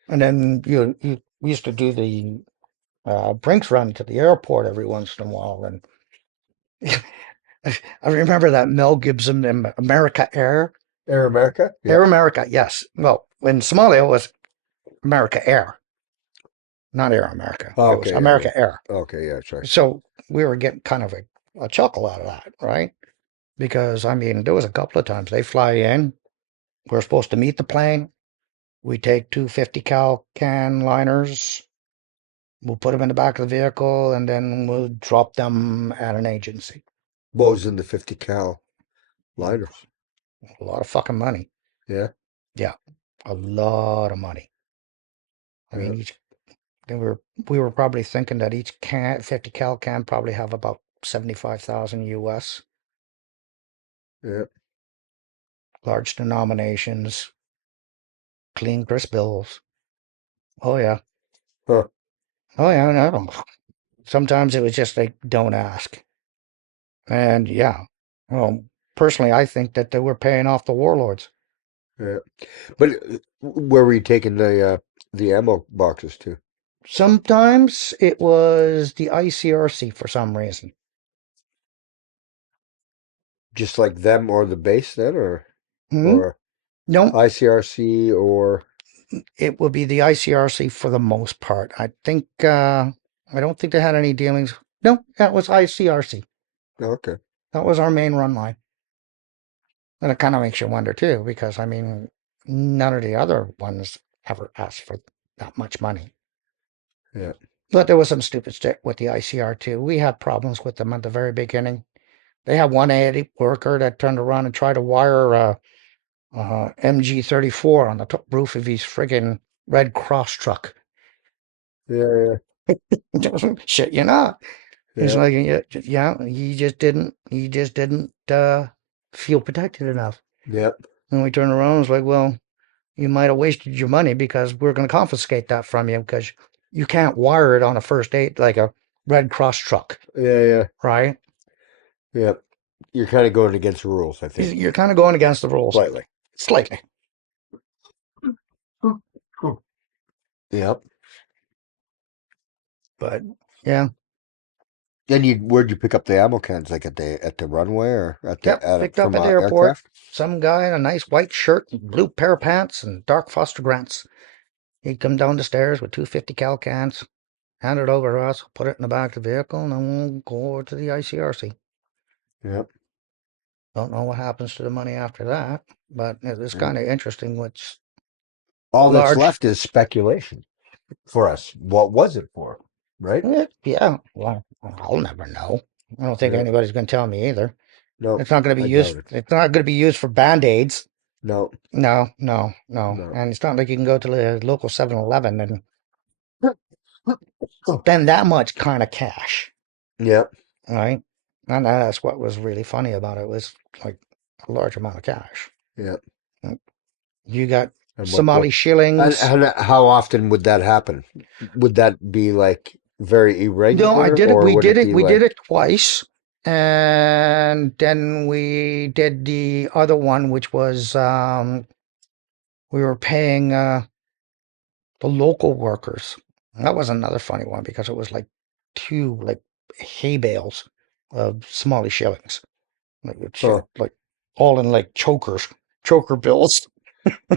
and then you used to do the Brinks run to the airport every once in a while, and I remember that Mel Gibson in America Air. Air America? Yeah. Air America, yes. Well, in Somalia it was America Air, not Air America. Oh, It was okay, yeah, yeah. America Air. Okay, yeah, sorry. So we were getting kind of a chuckle out of that, right? Because, I mean, there was a couple of times they fly in. We're supposed to meet the plane. We take two 50 cal can liners. We'll put them in the back of the vehicle, and then we'll drop them at an agency. What was in the 50 cal liners? A lot of fucking money. Yeah, Yeah, a lot of money. I yeah, mean, we were probably thinking that each 50 cal can probably have about 75,000 US. yeah. Large denominations, clean crisp bills. Oh yeah, Huh. oh yeah. No. Sometimes it was just like, don't ask. And yeah, well, personally, I think that they were paying off the warlords. Yeah. But where were you taking the ammo boxes to? Sometimes it was the ICRC for some reason. Just like them or the base then, Hmm? or No, ICRC or it would be the ICRC for the most part. I don't think they had any dealings. No, that was ICRC. oh, okay. That was our main run line. And it kind of makes you wonder too, because I mean, none of the other ones ever asked for that much money. Yeah. But there was some stupid shit with the ICR too. We had problems with them at the very beginning. They had one AD worker that turned around and tried to wire a MG34 on the top roof of his friggin' Red Cross truck. Yeah, Shit, you know. It's yeah, like, yeah, he just didn't feel protected enough. yeah, And we turned around and was like, well, you might have wasted your money because we're going to confiscate that from you because you can't wire it on a first aid, like a Red Cross truck, yeah, yeah, right? yeah. You're kind of going against the rules, I think. You're kind of going against the rules. Slightly. Slightly. Yep. But yeah. And where'd you pick up the ammo cans? Like at the runway or Yep. Picked up from at the airport. aircraft? Some guy in a nice white shirt, blue pair of pants, and dark Foster Grants. He'd come down the stairs with 250 cal cans, hand it over to us, put it in the back of the vehicle, and then we'll go over to the ICRC. Yep. Don't know what happens to the money after that, but it was Yep. kind of interesting. What's All that's large? left is speculation for us. What was it for? Right? Yeah, well, I'll never know. I don't think Yeah. anybody's going to tell me either. No, It's not going to be I used. doubt it. It's not going to be used for band-aids. No, No. no. And it's not like you can go to the local 7-Eleven and spend that much kind of cash, Yep. right? And that's what was really funny about it, was like a large amount of cash. Yep. You got And Somali shillings. and how often would that happen? Would that be like very No, I irregular, did it. or We would did it it. be We did like it twice, And then we did the other one, which was we were paying the local workers. And that was another funny one because it was like 2 like hay bales of Somali shillings. Like it's Huh. like all in like choker bills,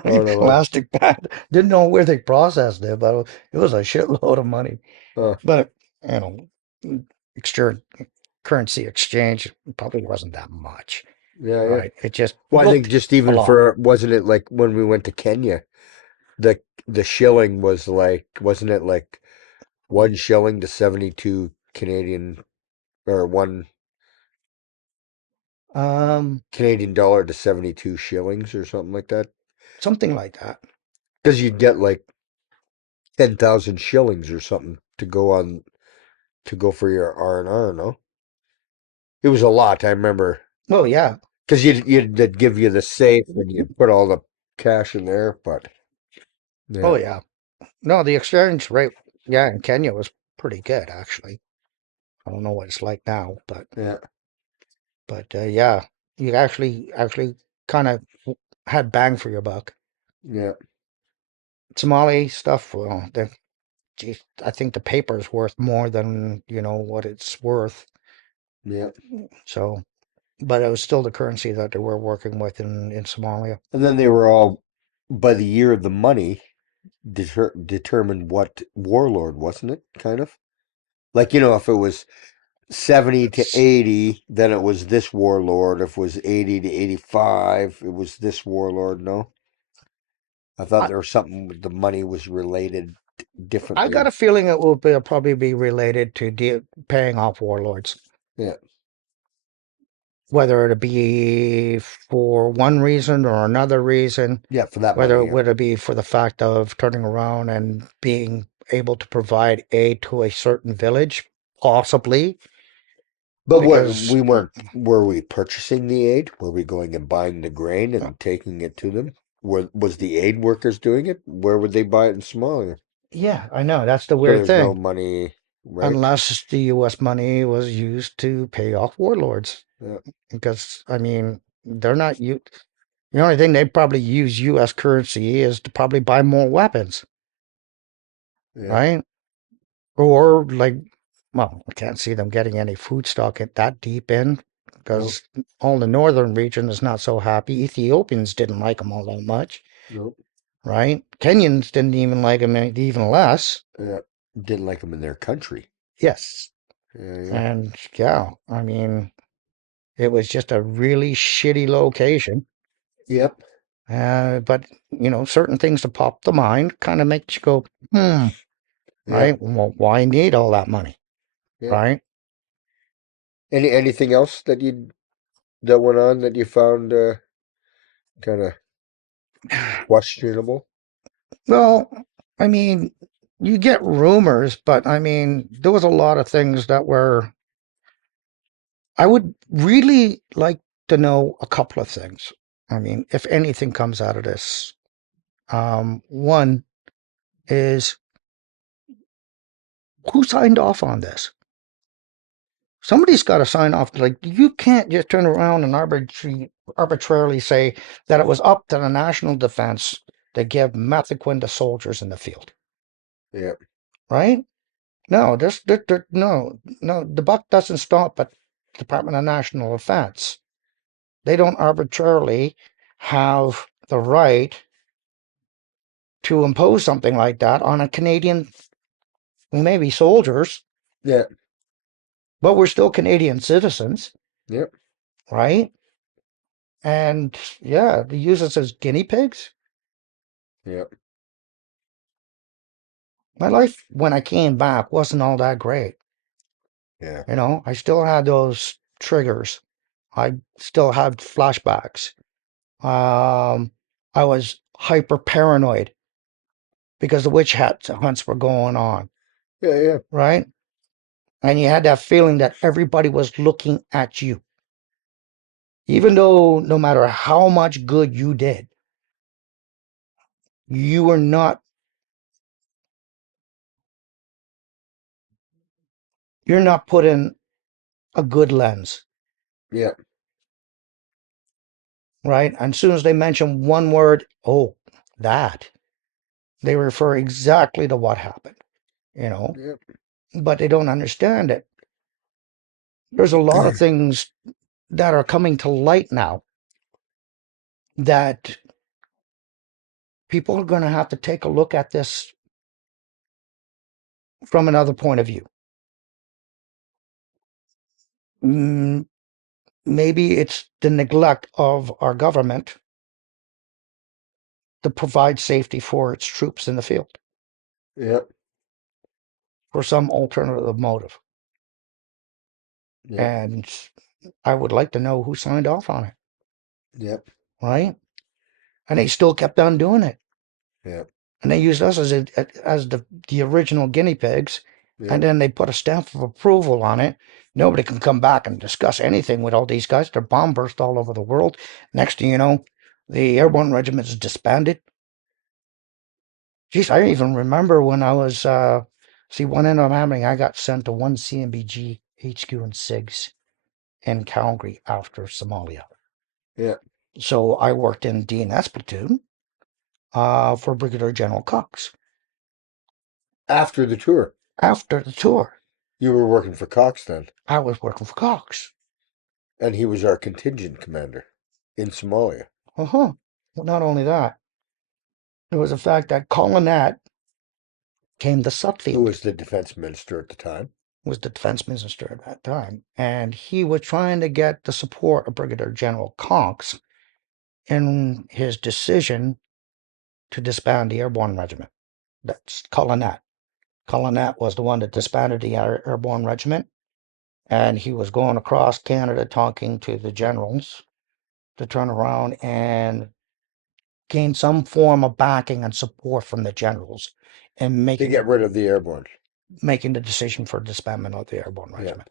Oh, like no way. plastic bag. Didn't know where they processed it, but it was a shitload of money. Huh. But you know, exchange currency exchange probably wasn't that much, Yeah, yeah. right? It just Well, I think looked just a even lot. for, wasn't it like when we went to Kenya, the shilling was like, wasn't it like 1 shilling to 72 Canadian, or 1 Canadian dollar to 72 shillings or something like that? Something like that. Because you'd get like 10,000 shillings or something to go for your R&R, no? It was a lot, I remember. Oh yeah. Because they'd give you the safe and you'd put all the cash in there, but yeah, Oh yeah. No, the exchange rate, yeah, in Kenya was pretty good actually. I don't know what it's like now, yeah, but yeah, you actually kind of had bang for your buck. yeah, Somali stuff, well, geez, I think the paper is worth more than what it's worth. yeah. So, but it was still the currency that they were working with in Somalia. And then they were all, by the year of the money, determined what warlord, wasn't it? Kind of like, if it was 70 to 80, then it was this warlord. If it was 80 to 85, it was this warlord. No, I thought I, there was something with the money was related I got differently. a feeling it will probably be related to paying off warlords, Yeah, whether it be for one reason or another reason, yeah, for that whether money. it Yeah. would it be for the fact of turning around and being able to provide aid to a certain village, possibly, But what because we weren't, were we purchasing the aid? Were we going and buying the grain and taking it to them? Was the aid workers doing it? Where would they buy it in Somalia? yeah, I know that's the So weird there's no thing. money, right? Unless the U.S. money was used to pay off warlords, Yeah, because I mean they're not you. The only thing they'd probably use U.S. currency is to probably buy more weapons, yeah, right? Or like, well, I can't see them getting any food stock that deep in no, because all the northern region is not so happy. Ethiopians didn't like them all that much, no, right? Kenyans didn't even like them even less. yeah. Didn't like them in their country. Yes. Yeah, yeah. And yeah, I mean, it was just a really shitty location. Yep, But certain things that pop the mind kind of makes you go, yep, right? Well, why need all that money, yep. right? Anything else that went on that you found kind of questionable? Well, I mean, you get rumors, but I mean, there was a lot of things that were. I would really like to know a couple of things. I mean, if anything comes out of this, one is who signed off on this? Somebody's got to sign off. Like, you can't just turn around and arbitrarily say that it was up to the national defense to give methadone to soldiers in the field, Yeah, right? No, no. The buck doesn't stop at Department of National Defense. They don't arbitrarily have the right to impose something like that on a Canadian. We may be soldiers, yeah, but we're still Canadian citizens, yep, right? And yeah, they use us as guinea pigs. yep, My life when I came back wasn't all that great. yeah, I still had those triggers. I still had flashbacks. Um, I was hyper paranoid because the hunts were going on, yeah, yeah, right? And you had that feeling that everybody was looking at you, even though no matter how much good you did, you were not. You're not put in a good lens, Yeah. right? And as soon as they mention one word, oh, that, they refer exactly to what happened, Yeah. but they don't understand it. There's a lot of things that are coming to light now that people are going to have to take a look at this from another point of view. Maybe it's the neglect of our government to provide safety for its troops in the field Yeah. for some alternative motive. Yeah. And I would like to know who signed off on it, Yeah. right? And they still kept on doing it. Yeah. And they used us as the original guinea pigs. Yeah. And then they put a stamp of approval on it. Nobody can come back and discuss anything with all these guys. They're bomb burst all over the world. Next thing you know, the airborne regiment is disbanded. Geez, I even remember when I was, what ended up happening, I got sent to 1 CMBG HQ in SIGs in Calgary after Somalia. Yeah. So I worked in DNS platoon for Brigadier General Cox. After the tour, After the tour, you were working for Cox then, I was working for Cox. and he was our contingent commander in Somalia. Well, not only that, it was the fact that Colonat came to Who Sutfield, was the defense minister at the time? was the defense minister at that time, and he was trying to get the support of Brigadier General Cox in his decision to disband the airborne regiment. That's Colonat. Colonat was the one that disbanded the airborne regiment, and he was going across Canada talking to the generals to turn around and gain some form of backing and support from the generals and To get rid of the airborne. making the decision for disbandment of the airborne regiment.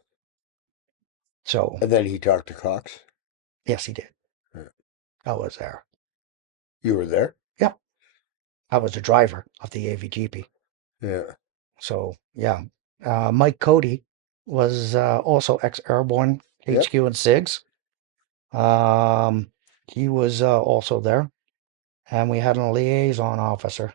So, And then he talked to Cox. yes, he did. Yeah. I was there. You were there? Yep. I was the driver of the AVGP. Yeah. So, yeah. Mike Cody was also ex-airborne Yep. HQ in SIGs. He was also there. And we had a liaison officer.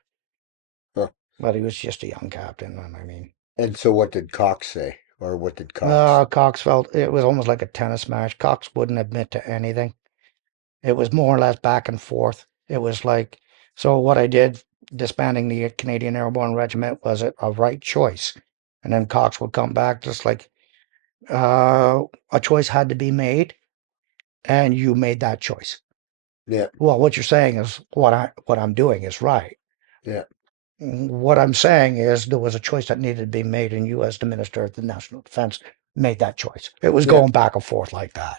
Huh. But he was just a young captain. And I mean, And so what did Cox say? Or what did Cox? Cox felt it was almost like a tennis match. Cox wouldn't admit to anything. It was more or less back and forth. It was like, so what I did, disbanding the Canadian Airborne Regiment, was it a right choice? And then Cox would come back just like, a choice had to be made, and you made that choice. Yeah. Well, what you're saying is what I'm doing is right. Yeah. What I'm saying is there was a choice that needed to be made, and you, as the Minister of the National Defense, made that choice. It was going back and forth like that,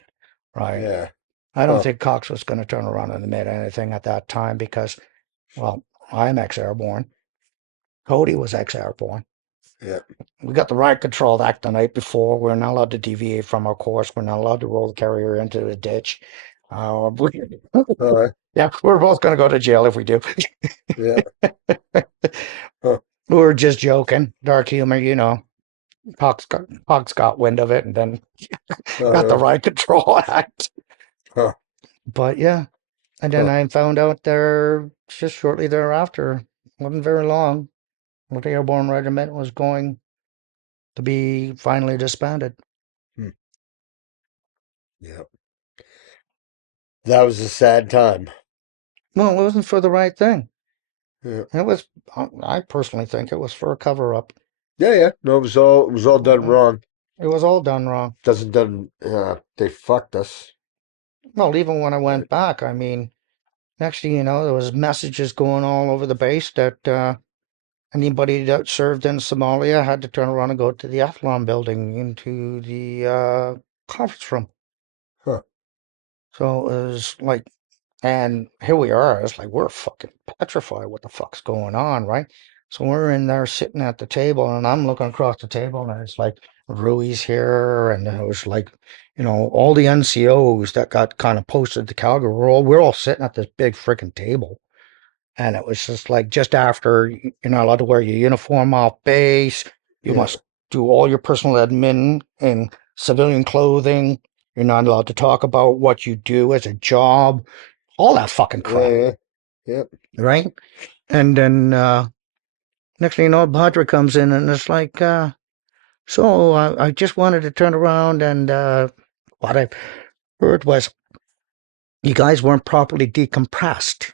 right? Yeah. I don't think Cox was going to turn around and admit anything at that time because, well, I'm ex-airborne. Cody was ex-airborne. Yeah. We got the Riot Control Act the night before. We're not allowed to deviate from our course. We're not allowed to roll the carrier into a ditch. All right. Yeah, we're both going to go to jail if we do. Yeah. We were just joking. Dark humor, you know. Cox got wind of it and then got the Riot Control Act. But yeah. And then I found out there just shortly thereafter, wasn't very long, the airborne regiment was going to be finally disbanded. Yeah. That was a sad time. Well, it wasn't for the right thing. Yeah. It was, I personally think it was for a cover up. Yeah, yeah. No, it was all done wrong. It was all done wrong. They fucked us. Well, even when I went back, I mean, next thing you know, there was messages going all over the base that anybody that served in Somalia had to turn around and go to the Ep.11 building into the conference room. Huh. So it was like, and here we are. It's like we're fucking petrified. What the fuck's going on, right? So we're in there sitting at the table, and I'm looking across the table, and it's like Rui's here, and it was like, you know, all the NCOs that got kind of posted to Calgary. We're all sitting at this big freaking table. And it was just like, just after you're not allowed to wear your uniform off base, you must do all your personal admin in civilian clothing. You're not allowed to talk about what you do as a job. All that fucking crap, Yeah. Yep. right? And then next thing you know, Padre comes in and it's like, so I just wanted to turn around and what I heard was you guys weren't properly decompressed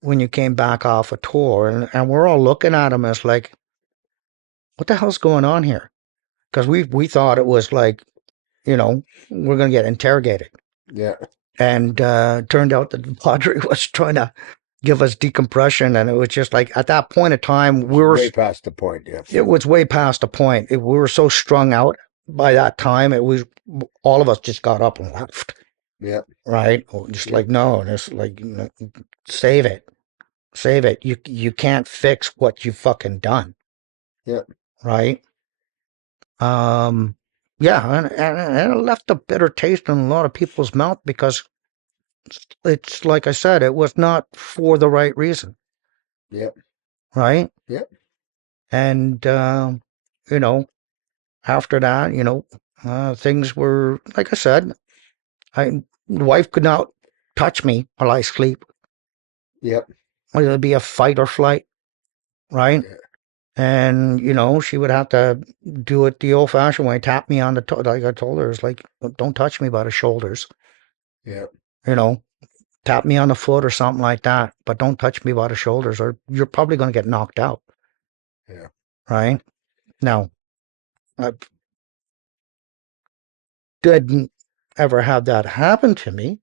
when you came back off a tour. And we're all looking at him as like, what the hell's going on here? Because we thought it was like, we're going to get interrogated. Yeah. And turned out that the Padre was trying to give us decompression. And it was just like, at that point of time, we were way past the point. Yeah. it was way past the point. We were so strung out by that time. It was all of us just got up and left. Yeah. Right. Just like, no, just like, save it. Save it. You can't fix what you fucking done. Yeah. Right. Yeah, and it left a bitter taste in a lot of people's mouth because it's like I said, it was not for the right reason. Yep. Right. Yep. And after that, things were like I said. The wife could not touch me while I sleep. Yep. It'd be a fight or flight, right? Yeah. And she would have to do it the old-fashioned way, tap me on the like I told her, it's like, don't touch me by the shoulders. Yeah. Tap me on the foot or something like that, but don't touch me by the shoulders, or you're probably going to get knocked out. Yeah. Right? Now, I didn't ever have that happen to me,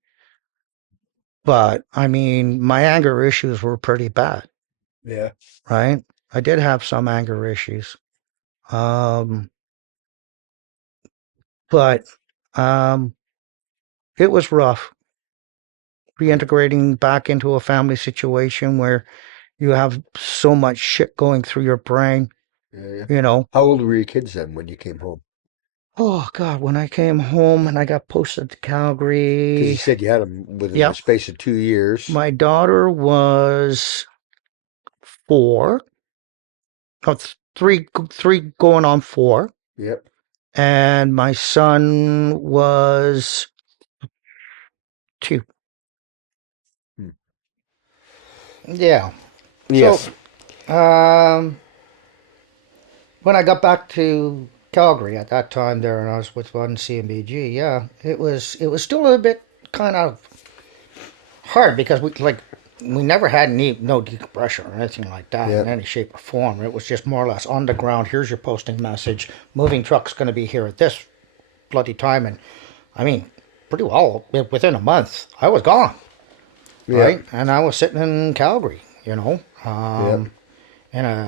but I mean, my anger issues were pretty bad. Yeah. Right? I did have some anger issues. But it was rough reintegrating back into a family situation where you have so much shit going through your brain. Yeah. How old were your kids then when you came home? Oh God, when I came home and I got posted to Calgary. Because you said you had them within the space of 2 years. My daughter was 4. Oh, three going on 4. Yep. And my son was 2. Yeah. Yes. So, when I got back to Calgary at that time there, and I was with one CMBG, yeah, it was still a bit kind of hard because we never had no decompression or anything like that in any shape or form. It was just more or less on the ground. Here's your posting message. Moving truck's going to be here at this bloody time, and I mean, pretty well within a month, I was gone. Yeah. Right, and I was sitting in Calgary, in a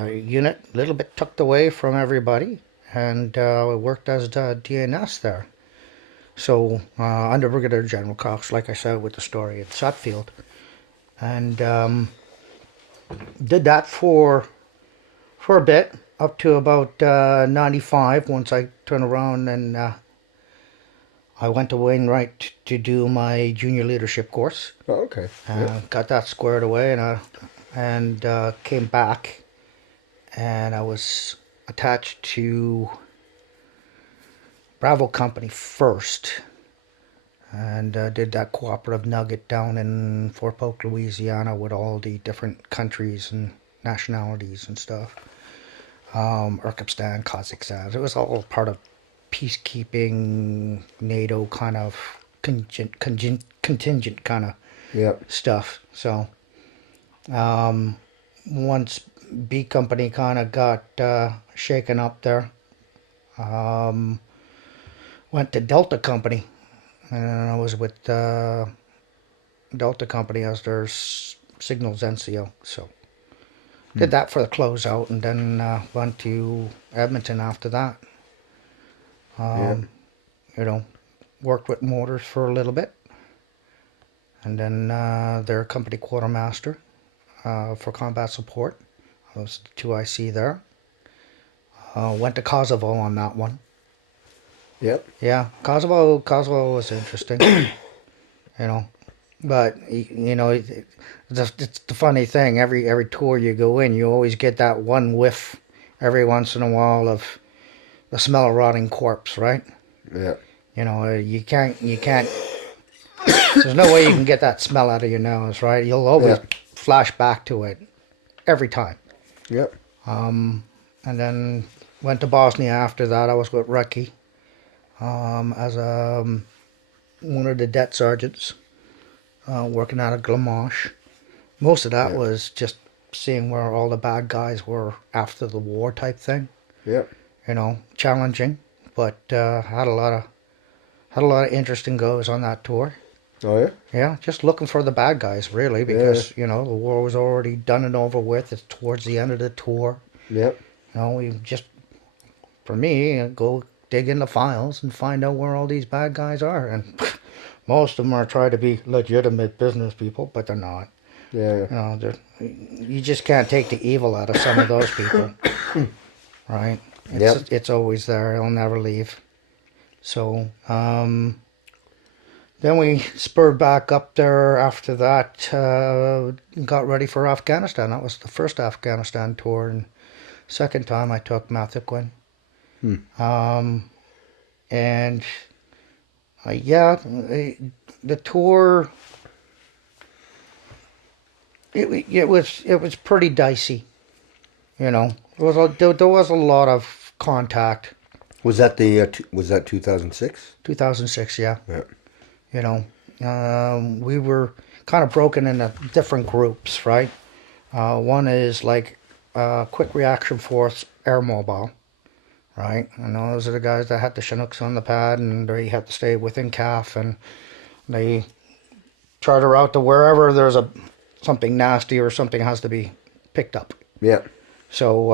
unit a little bit tucked away from everybody, and I worked as the DNS there. So under Brigadier General Cox, like I said with the story at Sutfield, and did that for a bit up to about 95. Once I turned around and I went to Weyne to do my junior leadership course. Oh, okay. Got that squared away, and came back, and I was attached to Bravo Company first, and did that cooperative nugget down in Fort Polk, Louisiana, with all the different countries and nationalities and stuff. Urkabstan, Kazakhstan. It was all part of peacekeeping, NATO kind of contingent kind of stuff. So once B Company kind of got shaken up there, went to Delta Company, and I was with Delta Company as their signals NCO. So did that for the closeout, and then went to Edmonton after that. Worked with motors for a little bit, and then their company quartermaster for combat support. I was 2IC there. Went to Kosovo on that one. Yep. Yeah, Kosovo was interesting. But it's the funny thing. Every tour you go in, you always get that one whiff every once in a while of the smell of rotting corpse, right? Yeah. You know, you can't, there's no way you can get that smell out of your nose, right? You'll always Yeah. flash back to it every time. Yeah. And then went to Bosnia after that. I was with Recce as one of the det sergeants working out of Glamash. Most of that Yeah. was just seeing where all the bad guys were after the war type thing. Yeah. You know, challenging, but had a lot of interesting goes on that tour. Oh yeah. Yeah, just looking for the bad guys, really, because, you know, the war was already done and over with. It's towards the end of the tour. Yeah. You know, we just, for me, go dig in the files and find out where all these bad guys are. And most of them are trying to be legitimate business people, but they're not. Yeah. You know, you just can't take the evil out of some of those people, right? It's always there. It'll never leave. So, then we spurred back up there after that, got ready for Afghanistan. That was the first Afghanistan tour, and second time I took mefloquine. And the tour, it was pretty dicey, you know. There was a lot of contact. Was that was that 2006? 2006, yeah. Yeah. You know, we were kind of broken into different groups, right? One is like quick reaction force air mobile, right? And those are the guys that had the Chinooks on the pad, and they had to stay within CAF, and they try to route to wherever there's something nasty or something has to be picked up. Yeah. So,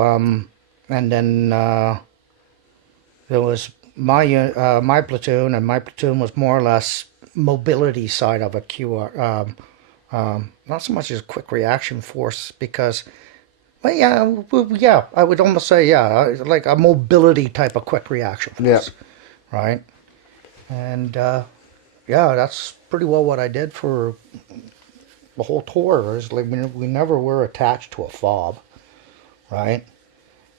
and then there was my platoon, and my platoon was more or less mobility side of a QR, not so much as quick reaction force, because, well, yeah, I would almost say, yeah, like a mobility type of quick reaction force, right? And yeah, that's pretty well what I did for the whole tour. Is like we never were attached to a fob, right?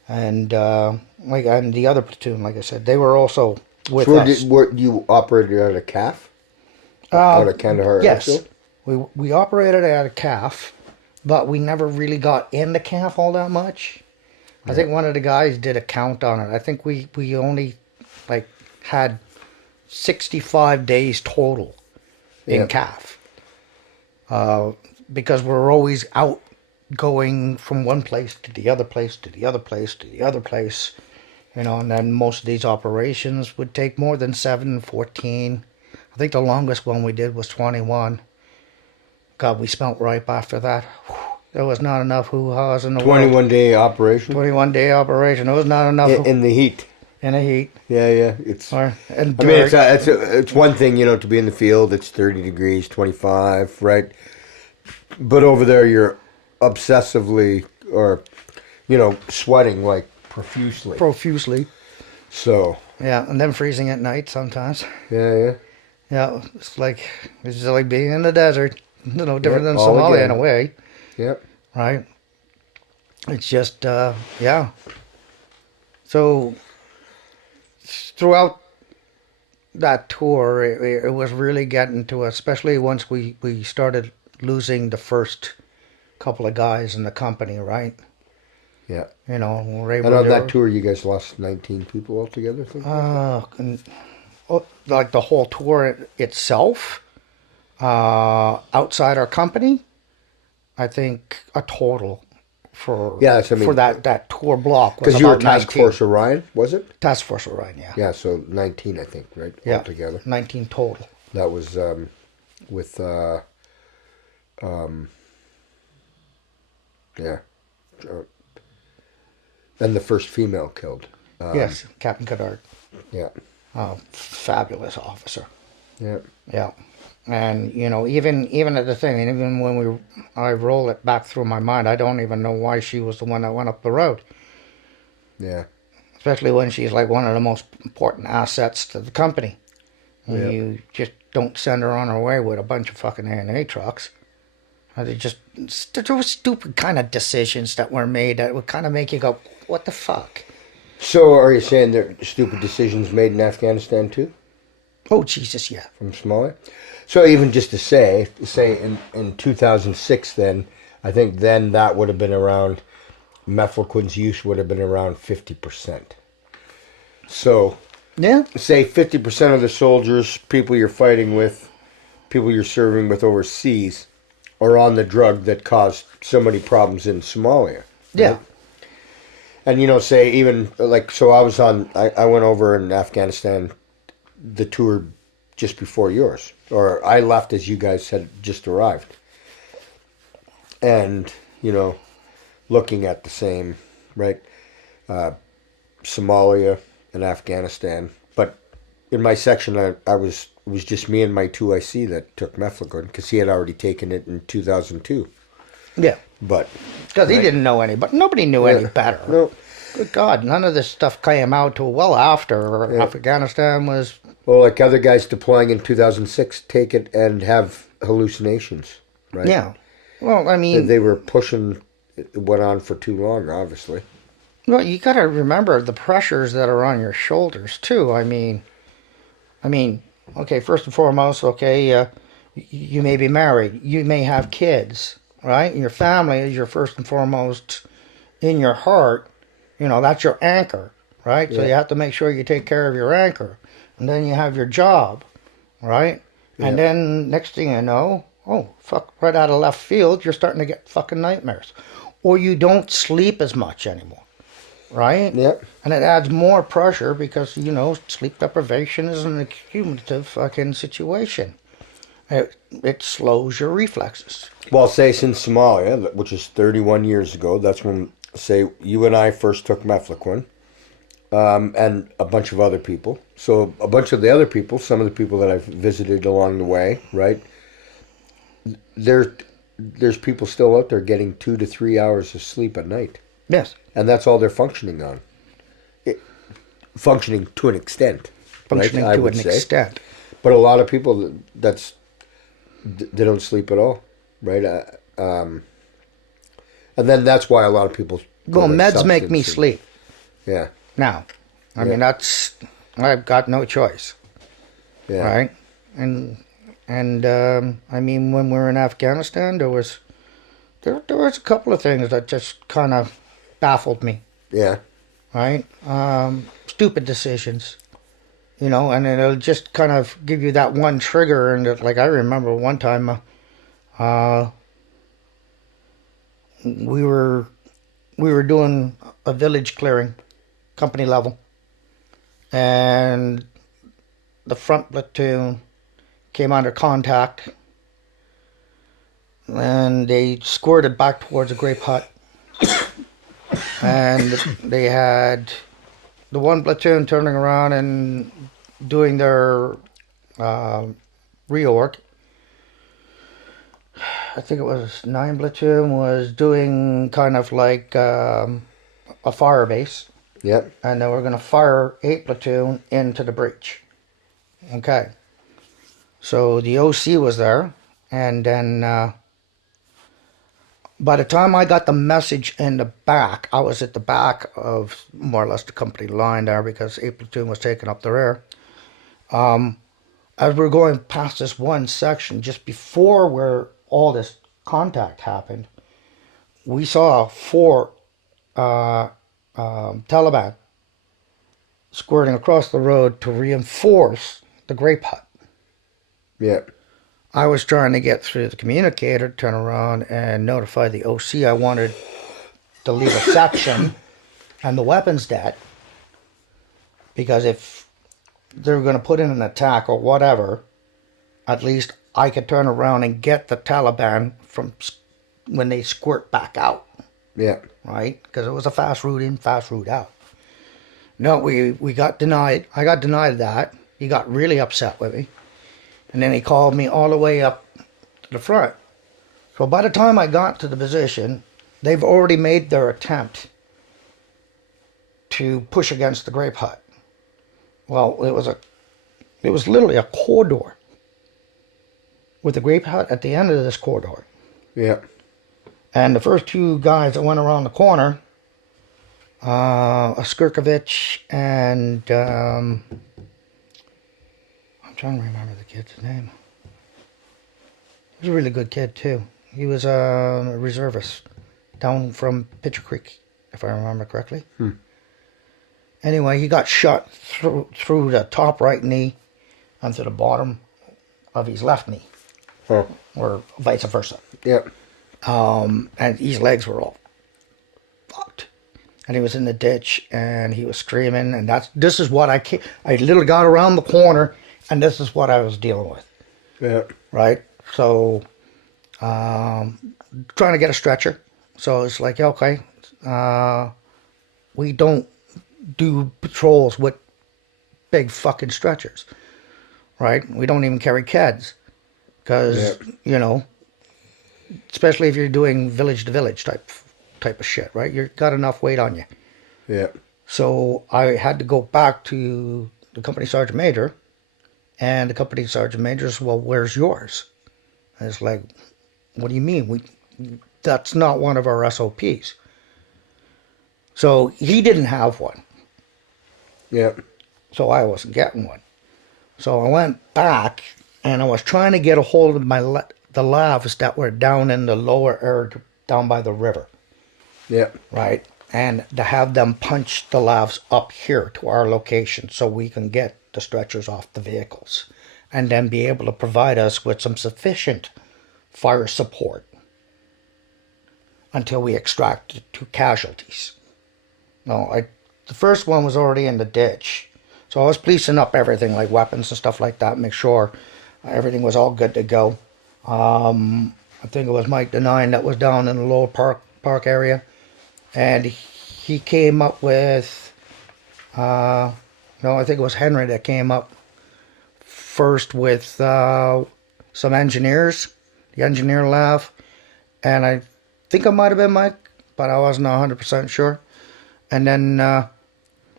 And and the other platoon, like I said, they were also with us. Were you operated out of CAF? Out of Kandahar? Yes, Airfield? we operated out of CAF, but we never really got into CAF all that much. I think one of the guys did a count on it. I think we only like had 65 days total in CAF, because we're always out going from one place to the other place to the other place to the other place, you know. And then most of these operations would take more than 14. I think the longest one we did was 21. God, we smelt ripe after that. Whew, there was not enough hoo-haws in the 21-day operation? 21-day operation. There was not enough. In the heat. In the heat. Yeah. It's. And I mean, dirt. it's one thing, you know, to be in the field. It's 30 degrees, 25, right? But over there, you're obsessively, or, you know, sweating like profusely. So. Yeah, and then freezing at night sometimes. Yeah. Yeah, it's just like being in the desert. No different than Somalia in a way. Yep. Right? It's just, yeah. So, throughout that tour, it was really getting to us, especially once we started losing the first couple of guys in the company, right? Yeah. You know, and on that tour, you guys lost 19 people altogether? Like the whole tour itself, outside our company, I think a total for that tour block was because you were about Task 19. Force Orion, was it? Task Force Orion, yeah. Yeah, so 19, I think, right? Yeah, altogether. 19 total. That was with and the first female killed. Yes, Captain Gerard. Yeah. Fabulous officer. Yeah. Yeah. And, you know, even at the thing, and even when I roll it back through my mind, I don't even know why she was the one that went up the road. Yeah. Especially when she's like one of the most important assets to the company. And you just don't send her on her way with a bunch of fucking A&A trucks. There were stupid kind of decisions that were made that would kind of make you go, what the fuck? So are you saying there are stupid decisions made in Afghanistan too, Oh, Jesus, yeah. from Somalia? So even just to say in 2006, then I think then that would have been around mefloquine's use would have been around 50%. So Yeah. say 50% of the soldiers, people you're fighting with, people you're serving with overseas, are on the drug that caused so many problems in Somalia. Yeah. Right? And say even like so, I went over in Afghanistan the tour just before yours, or I left as you guys had just arrived, and looking at the same, right, Somalia and Afghanistan, but in my section it was just me and my 2IC that took mefloquine because he had already taken it in 2002. Yeah. But Because he didn't know any, but nobody knew any better. No. Good God, none of this stuff came out till well after Afghanistan was. Well, like other guys deploying in 2006 take it and have hallucinations, right? Yeah. Well, I mean, They were pushing, it went on for too long, obviously. well, you got to remember the pressures that are on your shoulders too. I mean, okay, first and foremost, okay, you may be married, you may have kids, right? Your family is your first and foremost in your heart. That's your anchor, right? So you have to make sure you take care of your anchor. And then you have your job, right? Yeah. And then next thing you know, oh, fuck, right out of left field, you're starting to get fucking nightmares. Or you don't sleep as much anymore, right? Yep. And it adds more pressure because, sleep deprivation is an accumulative fucking situation. It slows your reflexes. Well, say since Somalia, which is 31 years ago, that's when, say, you and I first took mefloquine, and a bunch of other people. So a bunch of the other people, some of the people that I've visited along the way, right? There's people still out there getting 2 to 3 hours of sleep at night. Yes. And that's all they're functioning on. Functioning to an extent. Functioning right? to an extent. But a lot of people, they don't sleep at all, right? And then that's why a lot of people... Well, meds make me sleep. Yeah. Now, I mean, I've got no choice. Yeah. Right? And I mean, when we were in Afghanistan, there was a couple of things that just kind of baffled me. Yeah. Right? Stupid decisions. And it'll just kind of give you that one trigger. And like, I remember one time, we were doing a village clearing, company level, and the front platoon came under contact, and they squirted back towards the grape hut, and they had the one platoon turning around and doing their reorg. I think it was 9 platoon was doing kind of like a fire base. Yep. And they were going to fire 8 platoon into the breach. Okay. So the OC was there. And then by the time I got the message in the back, I was at the back of more or less the company line there because 8 platoon was taking up the rear. As we were going past this one section, just before where all this contact happened, we saw 4 Taliban squirting across the road to reinforce the grape hut. Yeah. I was trying to get through the communicator, turn around and notify the OC I wanted to leave a section and the weapons dead, because if they were going to put in an attack or whatever, at least I could turn around and get the Taliban from when they squirt back out. Yeah. Right? Because it was a fast route in, fast route out. No, we got denied. I got denied that. He got really upset with me. And then he called me all the way up to the front. So by the time I got to the position, they've already made their attempt to push against the grape hut. Well, it was literally a corridor with the grape hut at the end of this corridor. Yeah. And the first 2 guys that went around the corner a Skirkovich, and I'm trying to remember the kid's name. He was a really good kid too. He was a reservist down from Pitcher Creek, if I remember correctly. Anyway, he got shot through the top right knee onto the bottom of his left knee, or vice versa. Yep. And his legs were all fucked. And he was in the ditch, and he was screaming. And this is what I literally got around the corner, and this is what I was dealing with. Yeah. Right. So, trying to get a stretcher. So it's like, okay, we don't do patrols with big fucking stretchers, right? We don't even carry kids because, especially if you're doing village to village type of shit, right? You've got enough weight on you. Yeah. So I had to go back to the company sergeant major, and the company sergeant major said, well, where's yours? And it's like, what do you mean? That's not one of our SOPs. So he didn't have one. Yeah. So I wasn't getting one. So I went back, and I was trying to get a hold of the lavs that were down in the lower area, down by the river. Yeah. Right? And to have them punch the lavs up here to our location so we can get the stretchers off the vehicles and then be able to provide us with some sufficient fire support until we extract the 2 casualties. No, the first one was already in the ditch. So I was policing up everything, like weapons and stuff like that, make sure everything was all good to go. I think it was Mike the 9 that was down in the lower park area. And he came up with, I think it was Henry that came up first with some engineers, the engineer lav. And I think it might have been Mike, but I wasn't 100% sure. And then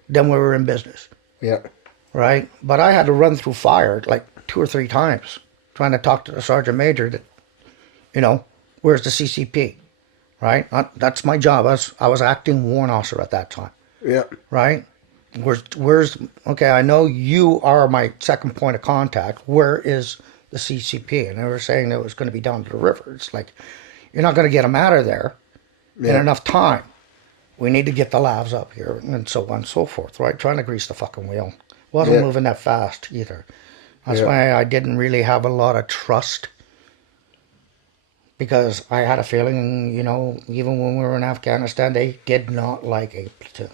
we were in business. Yeah. Right? But I had to run through fire like 2 or 3 times trying to talk to the sergeant major that, where's the CCP? Right? That's my job. I was acting warrant officer at that time. Yeah. Right? Okay, I know you are my second point of contact. Where is the CCP? And they were saying that it was going to be down to the river. It's like, you're not going to get them out of there in enough time. We need to get the lavs up here, and so on and so forth, right? Trying to grease the fucking wheel. Wasn't moving that fast either. That's why I didn't really have a lot of trust, because I had a feeling, even when we were in Afghanistan, they did not like a platoon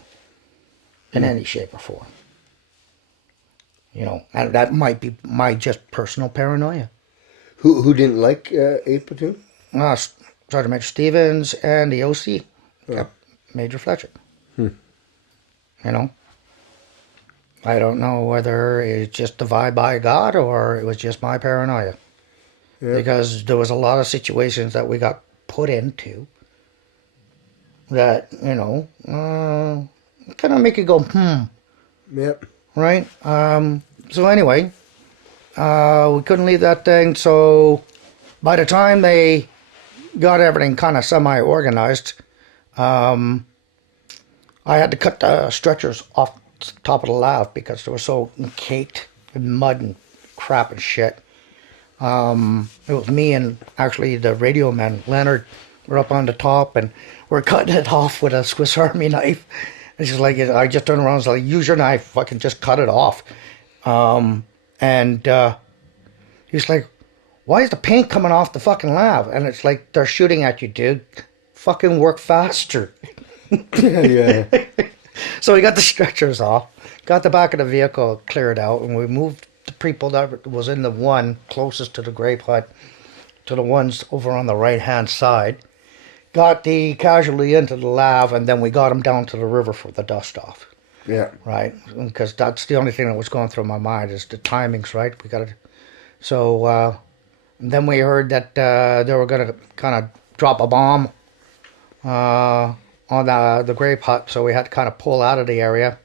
in any shape or form. And that might be my just personal paranoia. Who didn't like 8th Platoon? Sergeant Major Stevens and the OC. Major Fletcher. I don't know whether it's just the vibe I got or it was just my paranoia. Yeah. Because there was a lot of situations that we got put into that, kind of make you go, Yep. Right? So anyway, we couldn't leave that thing. So by the time they got everything kind of semi-organized, I had to cut the stretchers off the top of the lav because they were so caked in mud and crap and shit. It was me and actually the radio man, Leonard, were up on the top and we're cutting it off with a Swiss Army knife. And she's like, I just turned around and was like, use your knife, fucking just cut it off. He's like, why is the paint coming off the fucking lav? And it's like, they're shooting at you, dude. Fucking work faster. Yeah. So we got the stretchers off, got the back of the vehicle cleared out, and we moved the people that was in the one closest to the grape hut to the ones over on the right-hand side. Got the casualty into the lav, and then we got them down to the river for the dust off. Yeah. Right? Because that's the only thing that was going through my mind is the timings, right? We got to. So then we heard that they were going to kind of drop a bomb on the grape hut, so we had to kind of pull out of the area,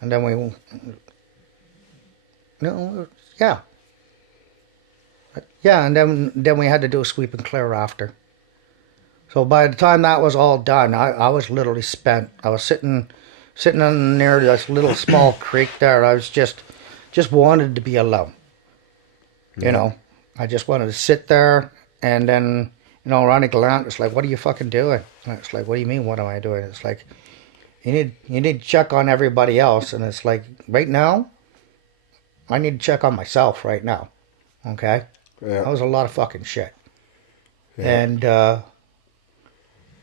and then and then we had to do a sweep and clear after. So by the time that was all done, I was literally spent. I was sitting in near this little small creek there. I was just wanted to be alone. You know, I just wanted to sit there, and then, Ronnie Gallant was like, "What are you fucking doing?" And it's like, "What do you mean? What am I doing?" It's like, you need to check on everybody else, and it's like, right now, I need to check on myself right now. Okay, that was a lot of fucking shit, and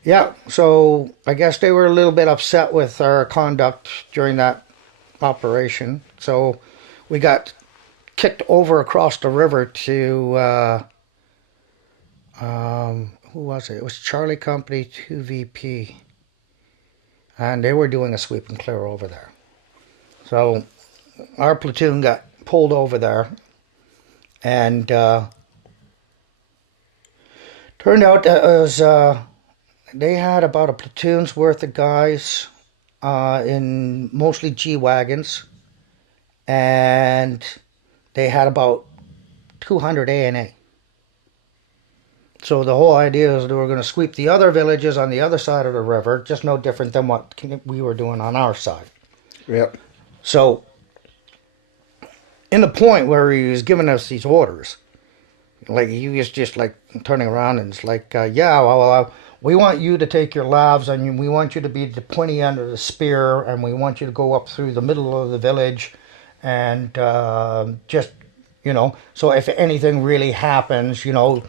yeah. So I guess they were a little bit upset with our conduct during that operation. So we got kicked over across the river to who was it? It was Charlie Company 2VP, and they were doing a sweep and clear over there. So our platoon got pulled over there, and turned out that it was they had about a platoon's worth of guys in mostly G-Wagons, and they had about 200 ANA. So the whole idea is they were going to sweep the other villages on the other side of the river, just no different than what we were doing on our side. Yep. So, in the point where he was giving us these orders, like, he was just like turning around and it's like, we want you to take your lavs, and we want you to be the pointy end of the spear, and we want you to go up through the middle of the village, and just, so if anything really happens, you'll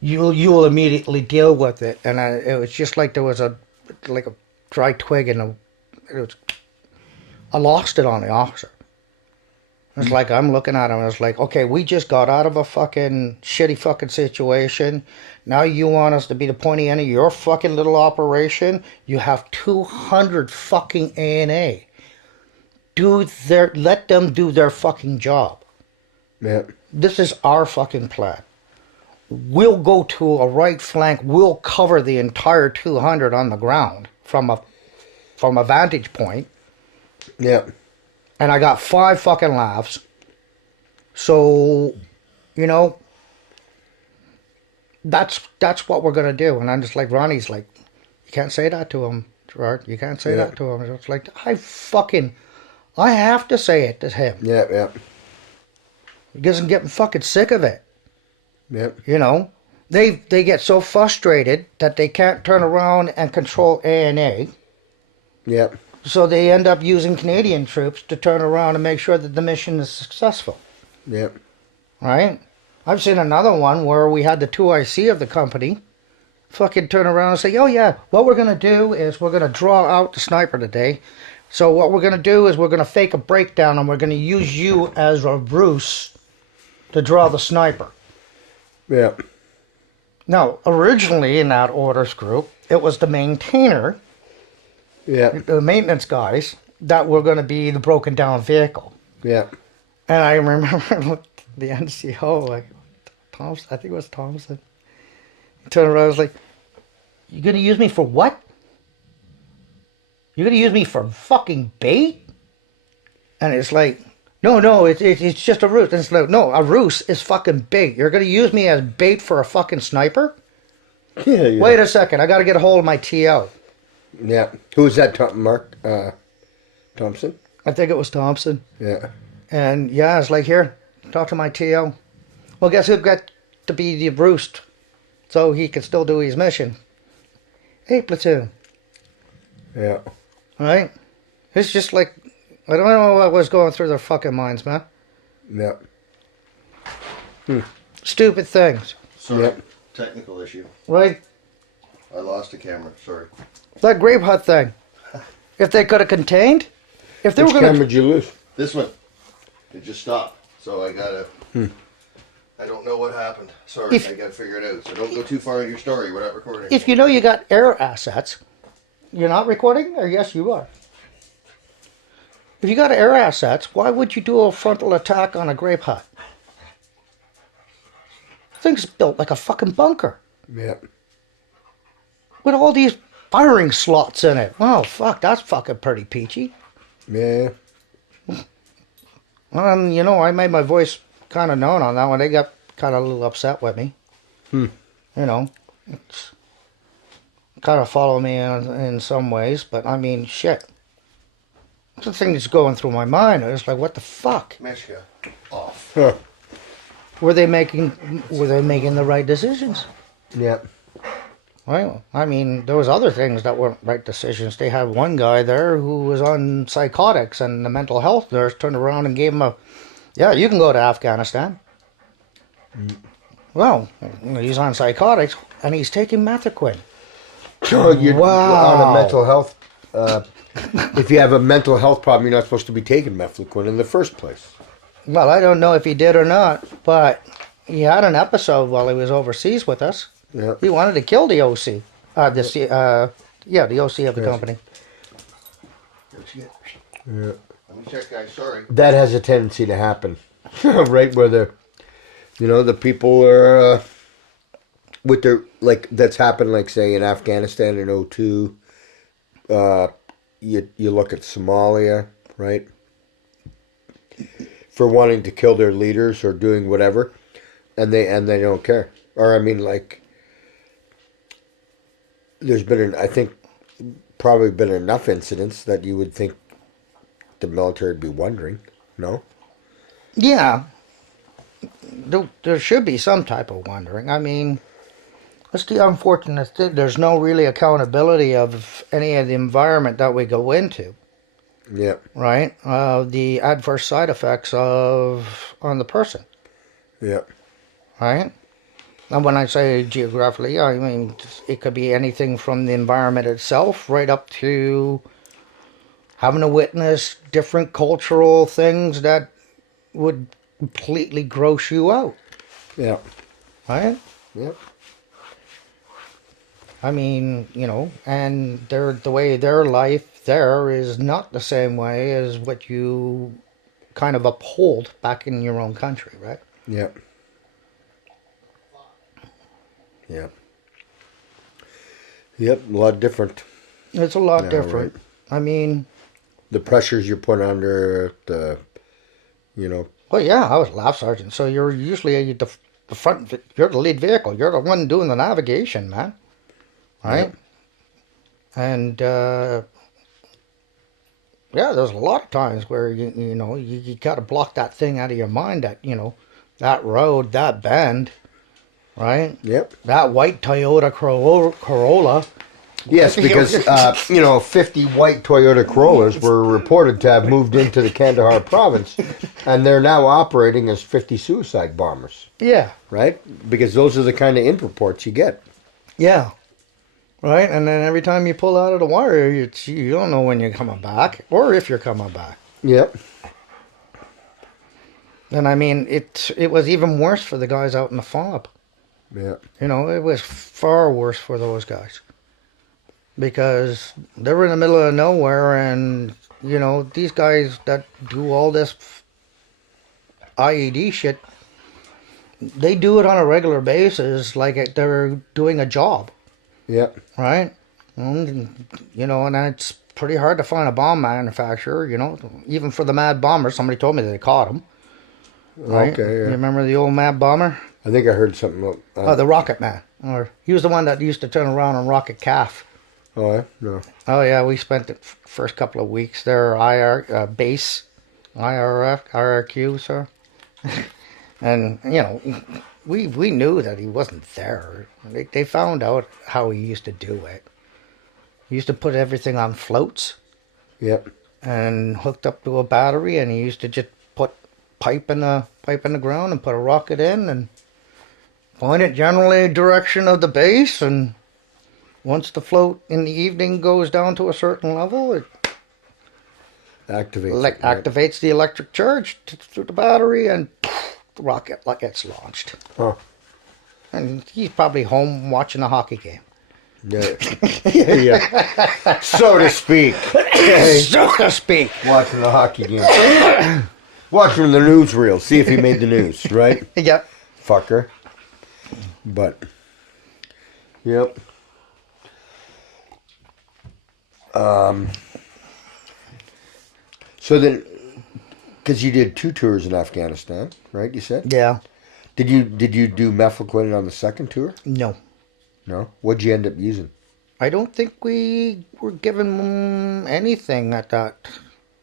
immediately deal with it. And it was just like there was a dry twig, and I lost it on the officer. It's like, I'm looking at him, and it's like, okay, we just got out of a fucking shitty fucking situation. Now you want us to be the pointy end of your fucking little operation? You have 200 fucking ANA. Let them do their fucking job. Yeah. This is our fucking plan. We'll go to a right flank. We'll cover the entire 200 on the ground from a vantage point. Yeah. And I got 5 fucking laughs. So, that's what we're going to do. And I'm just like, Ronnie's like, you can't say that to him, Gerard. You can't say that to him. It's like, I have to say it to him. Yeah, yeah. Because I'm getting fucking sick of it. Yep. They get so frustrated that they can't turn around and control ANA. Yep. So they end up using Canadian troops to turn around and make sure that the mission is successful. Yep. Right? I've seen another one where we had the 2IC of the company fucking turn around and say, oh yeah, what we're going to do is we're going to draw out the sniper today. So what we're going to do is we're going to fake a breakdown, and we're going to use you as a ruse to draw the sniper. Yeah. Now, originally in that orders group, it was the maintainer, the maintenance guys, that were going to be the broken down vehicle. Yeah. And I remember the NCO, like, Thompson, I think it was Thompson, he turned around and was like, you going to use me for what? You're going to use me for fucking bait? And it's like, no, it's just a ruse. And it's like, no, a ruse is fucking bait. You're going to use me as bait for a fucking sniper? Yeah. Wait a second, I got to get a hold of my TO. Yeah. Who's that, Mark Thompson? I think it was Thompson. Yeah. And yeah, it's like, here, talk to my TO. Well, guess who got to be the roost so he can still do his mission? 8 platoon. Yeah. Right? It's just like, I don't know what was going through their fucking minds, man. Yeah. Stupid things. Sorry, Yep. technical issue. Right? I lost the camera, sorry. That grape hut thing. If they could have contained, if they Which were going camera did you lose? This one, it just stopped, so I gotta, I don't know what happened. Sorry, If- I gotta figure it out. So don't go too far in your story, we're not recording. If you know you got air assets, you're not recording? Or yes, you are. If you got air assets, why would you do a frontal attack on a grape hut? Thing's built like a fucking bunker Yeah. with all these firing slots in it. Oh, fuck, that's fucking pretty peachy. Yeah. I made my voice kind of known on that one. They got kind of a little upset with me. It's, kind of follow me in some ways, but I mean, shit. The thing that's going through my mind is like, what the fuck? Michigan off. Huh. Were they making the right decisions? Yeah. Well, I mean, there was other things that weren't right decisions. They had one guy there who was on psychotics, and the mental health nurse turned around and gave him yeah, you can go to Afghanistan. Well, he's on psychotics, and he's taking mefloquine. So you're Wow. on a mental health. If you have a mental health problem, you're not supposed to be taking mefloquine in the first place. Well, I don't know if he did or not, but he had an episode while he was overseas with us. Yeah. He wanted to kill the OC. The OC of the company. Yeah. Let me check, guys. Sorry. That has a tendency to happen, right? Where the people are with their that's happened. Like say in Afghanistan in 2002. You look at Somalia, right? For wanting to kill their leaders or doing whatever, and they don't care. Or I mean, like, there's been I think probably been enough incidents that you would think the military would be wondering. No. Yeah. There should be some type of wondering. I mean, that's the unfortunate thing. There's no really accountability of any of the environment that we go into. Yeah. Right? The adverse side effects on the person. Yeah. Right? And when I say geographically, I mean, it could be anything from the environment itself right up to having to witness different cultural things that would completely gross you out. Yeah. Right? Yeah. I mean, and the way their life there is not the same way as what you kind of uphold back in your own country, right? Yeah. Yeah. Yep, a lot different. It's a lot Yeah, different. right. I mean, The pressures you're put under, well, yeah, I was a laugh sergeant, so you're usually the front, you're the lead vehicle. You're the one doing the navigation, man. Right? Yep. And, yeah, there's a lot of times where, you got to block that thing out of your mind that, that road, that bend, right? Yep. That white Toyota Corolla. Yes, because 50 white Toyota Corollas were reported to have moved into the Kandahar province, and they're now operating as 50 suicide bombers, Yeah, right? Because those are the kind of in reports you get. yeah. Right? And then every time you pull out of the wire, you don't know when you're coming back or if you're coming back. Yep. And I mean, it was even worse for the guys out in the fob. Yeah. It was far worse for those guys. Because they were in the middle of nowhere, and, these guys that do all this IED shit, they do it on a regular basis like they're doing a job, Yep. right? And it's pretty hard to find a bomb manufacturer, even for the Mad Bomber. Somebody told me they caught him. Right? Okay, yeah. You remember the old Mad Bomber? I think I heard something. The Rocket Man. Or he was the one that used to turn around and rocket calf. Oh, yeah? No. Oh yeah, we spent the first couple of weeks there. Base, IRQ, sir. And we knew that he wasn't there. They found out how he used to do it. He used to put everything on floats Yep. and hooked up to a battery, and he used to just put pipe in the ground and put a rocket in and point it generally direction of the base, and once the float in the evening goes down to a certain level, it Activates. activates the electric charge through the battery, and the rocket gets launched. Oh. And he's probably home watching a hockey game. Yeah. Yeah. So to speak. So to speak. Watching the hockey game. Watching the newsreel. See if he made the news, right? Yep. Fucker. But, yep. So then, because you did 2 tours in Afghanistan, right? You said. Yeah. Did you do mefloquine on the second tour? No. No. What'd you end up using? I don't think we were given anything at that.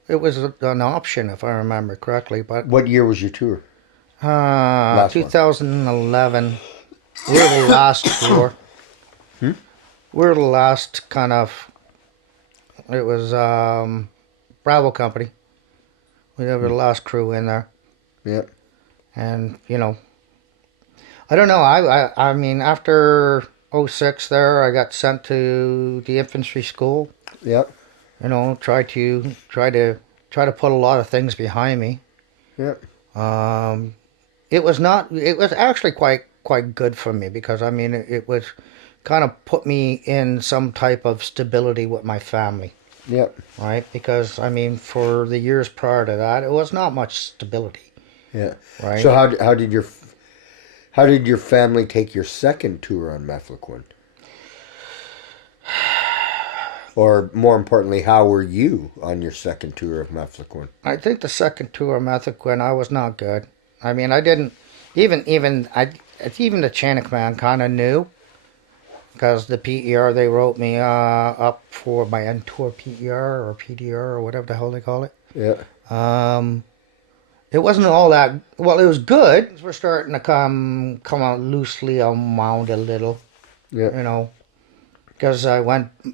It was an option, if I remember correctly. But What year was your tour? Last one. 2011, we were the last tour. Hmm? We were the last kind of. It was Bravo Company. We were the last crew in there, Yeah. and I don't know. I mean, after '06 there, I got sent to the infantry school. Yeah. Try to put a lot of things behind me. Yeah. It was not. It was actually quite good for me because I mean it was kind of put me in some type of stability with my family, Yeah. right? Because I mean for the years prior to that, it was not much stability, Yeah. right? So how did your family take your second tour on mefloquine? Or more importantly, how were you on your second tour of mefloquine? I think the second tour of Methacquin, I was not good. I mean, I didn't even the chain of command kind of knew because the PER they wrote me up for my end tour PER or PDR or whatever the hell they call it. Yeah. It wasn't all that well. It was good. We're starting to come out loosely unwound a little, Yeah. because I went to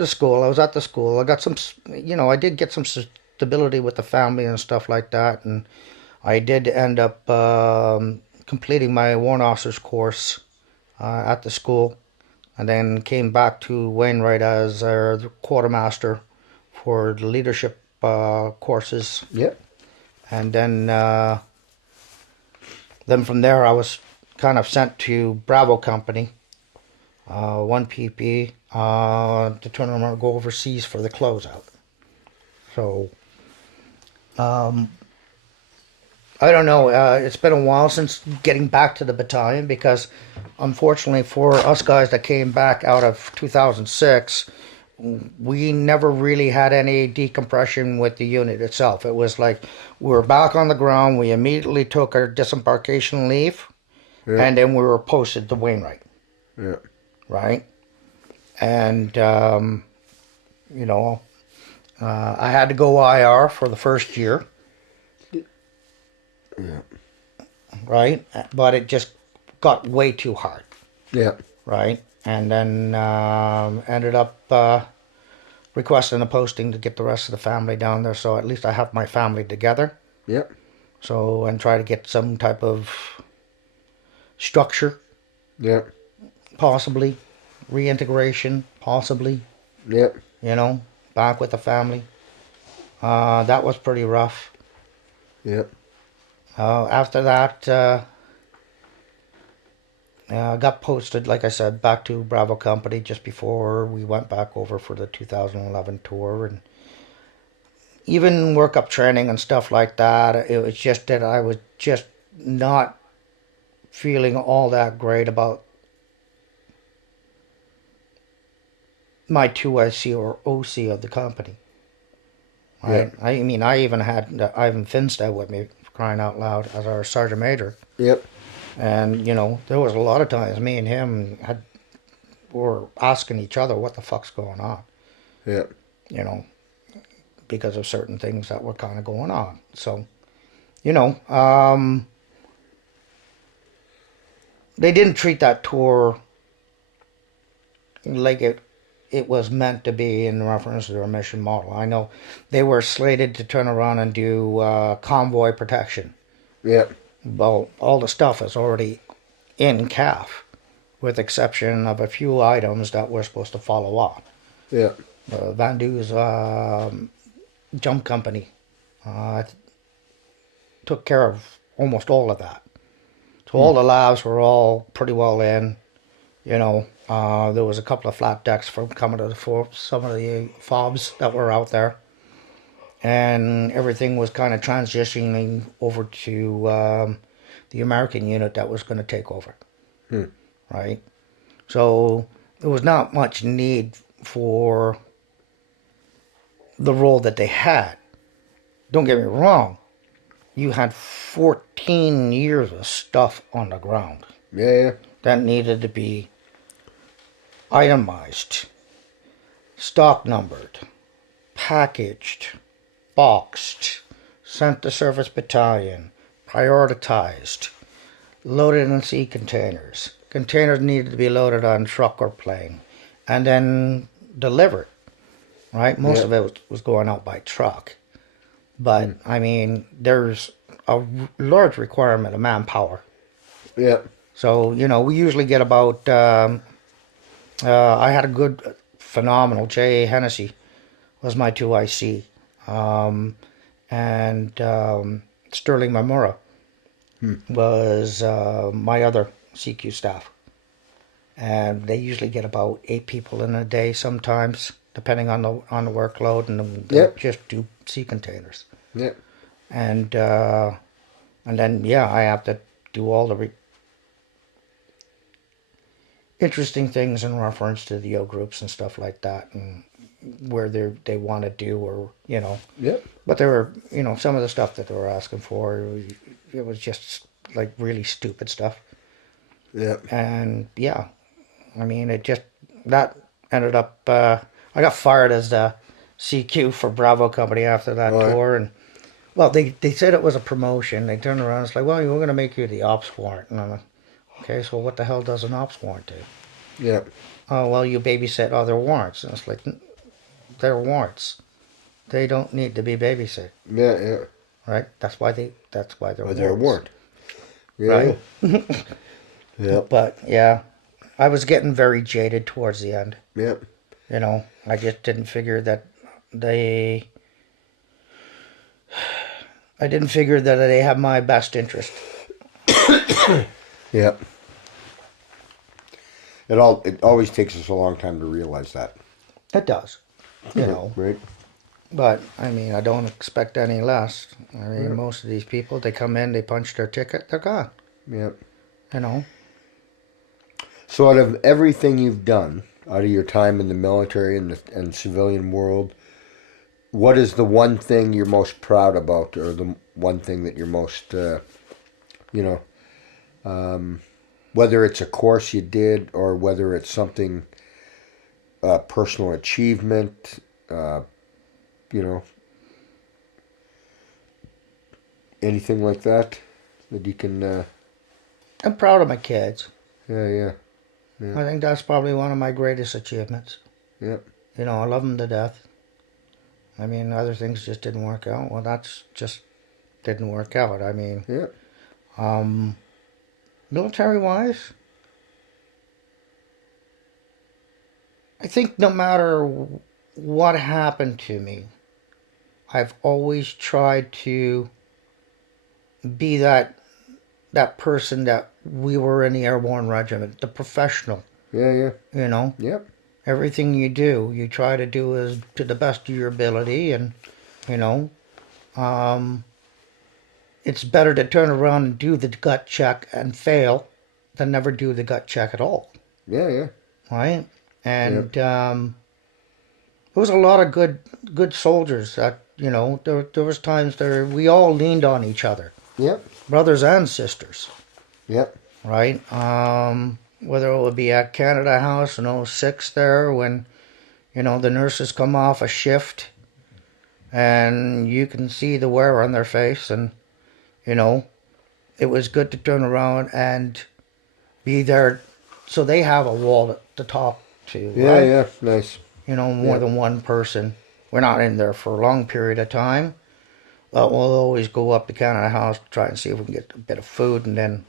the school. I was at the school. I got some, I did get some stability with the family and stuff like that. And I did end up completing my warrant officer's course at the school. And then came back to Wainwright as the quartermaster for the leadership courses. Yeah. And then from there, I was kind of sent to Bravo Company, 1 PP, to turn around and go overseas for the closeout. So, I don't know. It's been a while since getting back to the battalion because, unfortunately, for us guys that came back out of 2006, we never really had any decompression with the unit itself. It was like we were back on the ground. We immediately took our disembarkation leave, and then we were posted to Wainwright. Yeah. Right? And, I had to go IR for the first year. Yeah. Right? But it just got way too hard. Yeah. Right? And then ended up requesting a posting to get the rest of the family down there so at least I have my family together. Yeah. So, and try to get some type of structure, Yeah. possibly. Reintegration, possibly. Yeah. Back with the family. That was pretty rough. Yeah. After that, I got posted, like I said, back to Bravo Company just before we went back over for the 2011 tour. And even workup training and stuff like that, it was just that I was just not feeling all that great about my 2IC or OC of the company. Right? Yeah. I mean, I even had Ivan Finstad with me, for crying out loud, as our sergeant major. Yep. And, there was a lot of times me and him were asking each other what the fuck's going on. Yeah. Because of certain things that were kind of going on. So, they didn't treat that tour like it was meant to be in reference to their mission model. I know they were slated to turn around and do convoy protection. Yeah. Well, all the stuff is already in CAF, with exception of a few items that we're supposed to follow on. Yeah. Van Du's jump company took care of almost all of that. So all the labs were all pretty well in. There was a couple of flat decks from coming to some of the FOBs that were out there. And everything was kind of transitioning over to the American unit that was going to take over. Right? So there was not much need for the role that they had. Don't get me wrong. You had 14 years of stuff on the ground Yeah. that needed to be itemized, stock numbered, packaged, boxed, sent to service battalion, prioritized, loaded in sea containers. Containers needed to be loaded on truck or plane, and then delivered. Right, most of it was going out by truck, but I mean, there's a large requirement of manpower. Yeah. So we usually get about. I had a good, phenomenal J.A. Hennessy was my 2IC, and Sterling Mamura was my other CQ staff, and they usually get about 8 people in a day sometimes, depending on the workload, and they just do sea containers. Yeah. And then I have to do all the interesting things in reference to the O groups and stuff like that, and where they want to do, or Yep. But there were some of the stuff that they were asking for, it was just like really stupid stuff. Yeah. And I mean, it just that ended up. I got fired as the CQ for Bravo Company after that tour, and well, they said it was a promotion. They turned around and it's like, well, we're going to make you the ops warrant, and I'm like, okay, so what the hell does an ops warrant do? Yeah. Oh, well, you babysit other warrants. And it's like, they're warrants. They don't need to be babysit. Yeah. Yeah. Right? That's why they're warrants. They're warned. Yeah. Right? Yeah. But, I was getting very jaded towards the end. Yeah. I just didn't figure that they have my best interest. Yeah. It always takes us a long time to realize that. It does. Right? But, I mean, I don't expect any less. I mean, most of these people, they come in, they punch their ticket, they're gone. Yeah. So out of everything you've done, out of your time in the military and civilian world, what is the one thing you're most proud about, or the one thing that you're most, whether it's a course you did, or whether it's something, personal achievement, anything like that you can... I'm proud of my kids. Yeah. I think that's probably one of my greatest achievements. Yeah. I love them to death. I mean, other things just didn't work out. Well, that's just didn't work out. I mean, military-wise, I think no matter what happened to me, I've always tried to be that person that we were in the Airborne Regiment, the professional. Yeah. Yep. Everything you do, you try to do is to the best of your ability, and it's better to turn around and do the gut check and fail than never do the gut check at all. Yeah. Right? And there was a lot of good soldiers that there was times there we all leaned on each other. Yep. Brothers and sisters. Yep. Right? Whether it would be at Canada House in '06 there, when, the nurses come off a shift and you can see the wear on their face, and, it was good to turn around and be there so they have a wall to talk to. Yeah, right? yeah, nice. More than one person. We're not in there for a long period of time, but we'll always go up to Canada House to try and see if we can get a bit of food, and then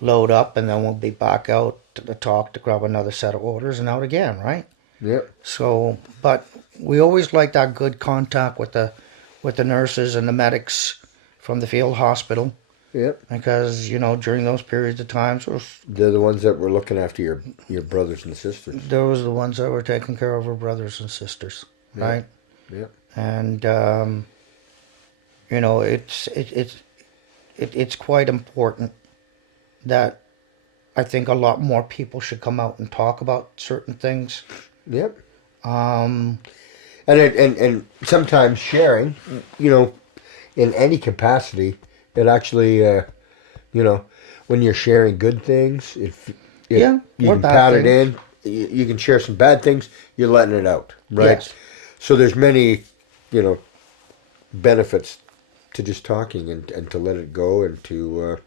load up, and then we'll be back out to the talk to grab another set of orders and out again, right? Yep. So, but we always like that good contact with the nurses and the medics from the field hospital. Yep. Because, during those periods of times, they're the ones that were looking after your brothers and sisters. Those are the ones that were taking care of our brothers and sisters, right? Yep. And it's quite important that I think a lot more people should come out and talk about certain things. Yep. And sometimes sharing, in any capacity, it actually, when you're sharing good things, you can pat it in, you can share some bad things. You're letting it out, right? Yes. So there's many, benefits to just talking and to let it go and to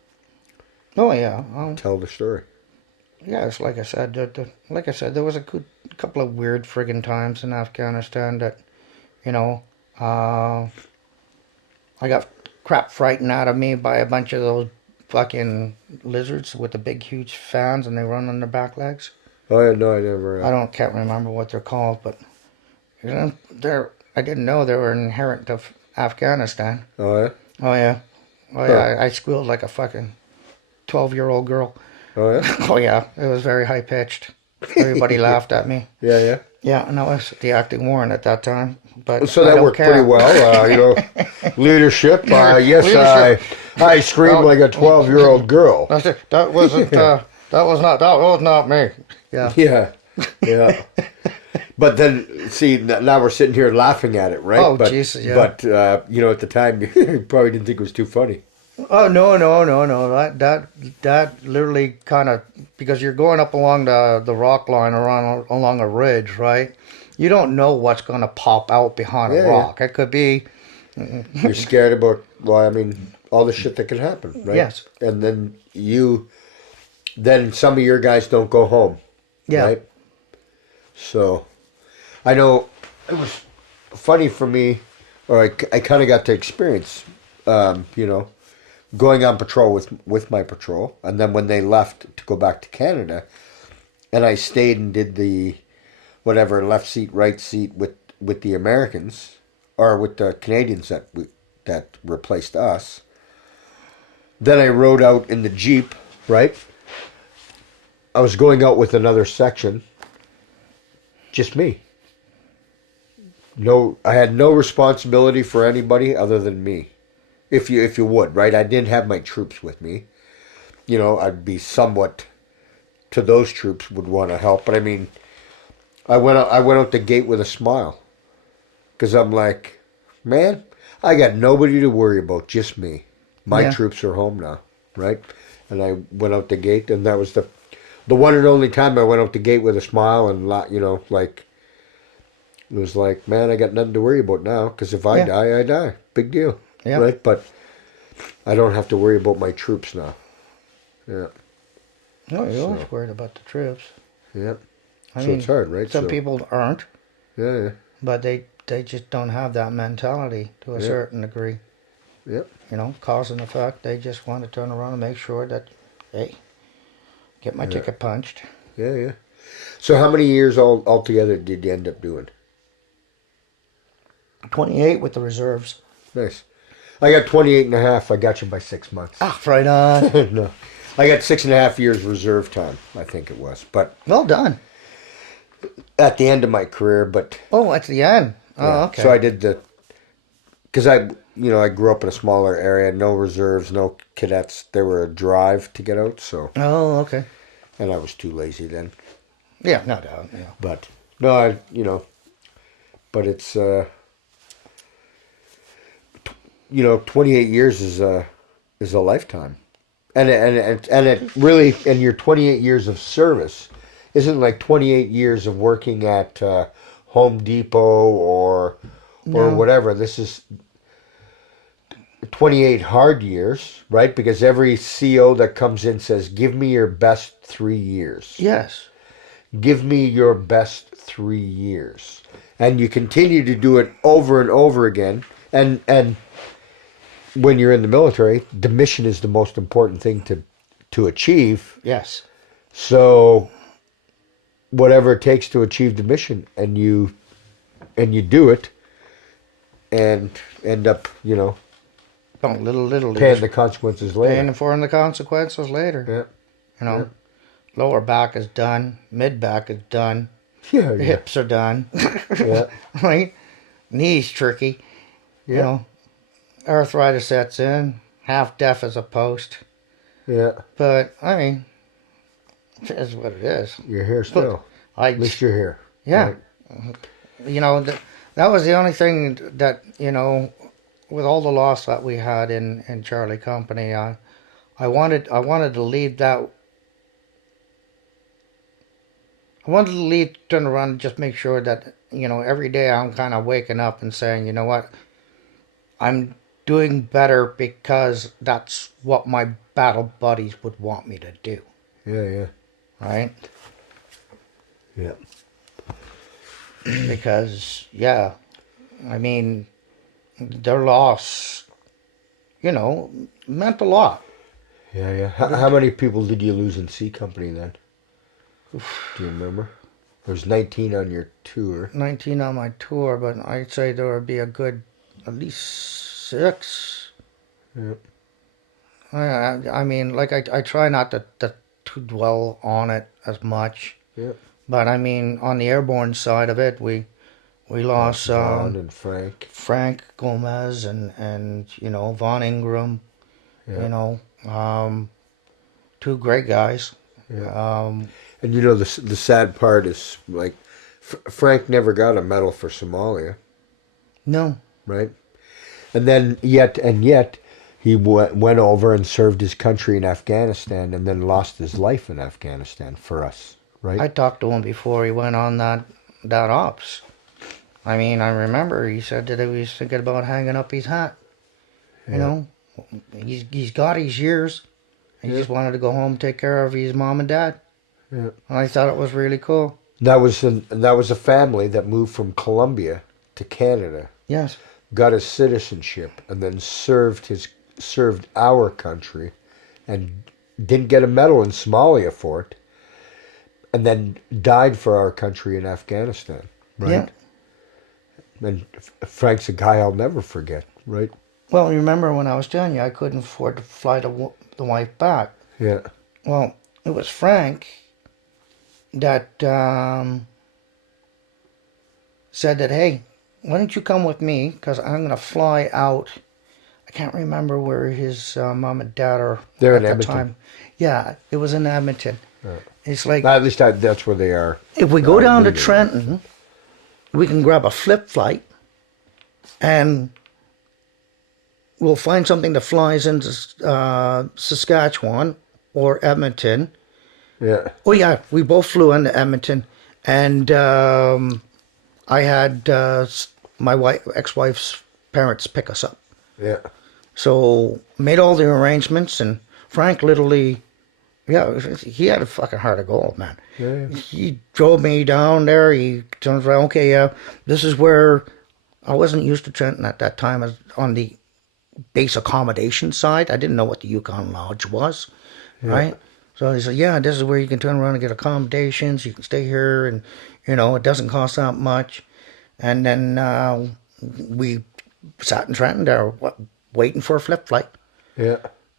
Oh yeah. tell the story. Yeah, it's like I said. Like I said, there was a couple of weird friggin' times in Afghanistan that, you know, I got crap frightened out of me by a bunch of those fucking lizards with the big, huge fans, and they run on their back legs. Oh yeah, no, I never. Can't remember what they're called, but they're. I didn't know they were inherent of Afghanistan. Oh yeah. Oh yeah, oh yeah. I squealed like a fucking 12-year-old girl. Oh yeah. Oh yeah, it was very high pitched. Everybody laughed at me. Yeah, yeah. Yeah, and I was the acting warrant at that time. But So I that don't worked care. pretty well. Leadership. Yes, Leadership. I screamed like a 12-year-old girl. That wasn't. That was not me. Yeah. Yeah, yeah. But then, see, now we're sitting here laughing at it, right? Oh, but, Jesus, yeah. But, at the time, you probably didn't think it was too funny. Oh no. That literally kind of, because you're going up along the rock line or along a ridge, right? You don't know what's going to pop out behind Yeah, a rock. It could be. You're scared about, all the shit that can happen, right? Yes. And then some of your guys don't go home, Yeah. right? So, I know it was funny for me, or I kind of got to experience, going on patrol with my patrol, and then when they left to go back to Canada, and I stayed and did the whatever left seat, right seat with the Americans or with the Canadians that replaced us. Then I rode out in the Jeep, right? I was going out with another section, just me. No, I had no responsibility for anybody other than me. If you would, right? I didn't have my troops with me. I'd be somewhat to those troops would want to help, but I mean, I went out the gate with a smile, because I'm like, man, I got nobody to worry about, just me. My troops are home now, right? And I went out the gate, and that was the one and only time I went out the gate with a smile, and it was like, man, I got nothing to worry about now, because if I die, I die. Big deal. Yeah. Right? But I don't have to worry about my troops now. Yeah. No, you're always worried about the troops. Yeah. I So mean, it's hard, right? Some So- people aren't, Yeah, yeah. but they just don't have that mentality to a Yeah. certain degree. Yep. Cause and effect. They just want to turn around and make sure that, hey, get my ticket punched. Yeah, yeah. So how many years altogether did you end up doing? 28 with the reserves. Nice. I got 28 and a half. I got you by 6 months. Ah, right on. No. I got 6.5 years reserve time, I think it was. But Well done. at the end of my career, but... Oh, at the end. Oh, yeah. okay. So I did because I grew up in a smaller area, no reserves, no cadets. There were a drive to get out, so... Oh, okay. And I was too lazy then. Yeah, no doubt. Yeah. But, no, but it's... 28 years is a lifetime, and it really, and your 28 years of service isn't like 28 years of working at Home Depot or whatever. This is 28 hard years, right? Because every CO that comes in says, "Give me your best 3 years." Yes. Give me your best 3 years, and you continue to do it over and over again, and when you're in the military, the mission is the most important thing to achieve. Yes. So whatever it takes to achieve the mission, and you do it, and end up, Oh, little paying the consequences later. paying for the consequences later. Yeah. Lower back is done, mid back is done, Yeah. the hips are done. Yeah. Right? Knees tricky. Yeah. Arthritis sets in, half deaf as a post. Yeah. But I mean, it is what it is. You're here still. At least you're here. Yeah. Right? That was the only thing that, with all the loss that we had in Charlie Company, I wanted to leave that. I wanted to leave, turn around, and just make sure that, every day I'm kind of waking up and saying, you know what, I'm doing better because that's what my battle buddies would want me to do, Yeah. right? Yeah. Because, yeah, I mean, their loss, meant a lot. Yeah. How many people did you lose in C Company then? Do you remember? There's 19 on your tour. 19 on my tour, but I'd say there would be a good, at least 6. Yeah. I mean, like, I try not to dwell on it as much. Yeah. But I mean, on the airborne side of it, we lost Vaughn and Frank. Frank Gomez and Von Ingram, Yeah. 2 great guys. Yeah. And the sad part is like Frank never got a medal for Somalia, No, right? And then yet he went over and served his country in Afghanistan and then lost his life in Afghanistan for us, right? I talked to him before he went on that ops. I mean, I remember he said that he was thinking about hanging up his hat. Yeah. He's got his years. He just wanted to go home and take care of his mom and dad. Yeah. And I thought it was really cool. That was a family that moved from Colombia to Canada, Yes. got his citizenship, and then served our country, and didn't get a medal in Somalia for it, and then died for our country in Afghanistan, right? Yeah. And Frank's a guy I'll never forget, right? Well, remember when I was telling you I couldn't afford to fly the wife back? Yeah. Well, it was Frank that said that, hey, why don't you come with me? Because I'm going to fly out. I can't remember where his mom and dad are They're at in the Edmonton. time. Yeah, it was in Edmonton. It's like, At least that's where they are. if we go down to legally. Trenton, we can grab a flip flight and we'll find something that flies into Saskatchewan or Edmonton. Yeah. Oh yeah, we both flew into Edmonton, and I had my ex-wife's parents pick us up. Yeah. So made all the arrangements, and Frank literally, yeah, he had a fucking heart of gold, man. Yeah. He drove me down there. He turns around, okay, yeah, this is where I wasn't used to Trenton at that time as on the base accommodation side. I didn't know what the Yukon Lodge was, right? So he said, yeah, this is where you can turn around and get accommodations. You can stay here, and, it doesn't cost that much. And then we sat in Trenton there waiting for a flip flight. Yeah.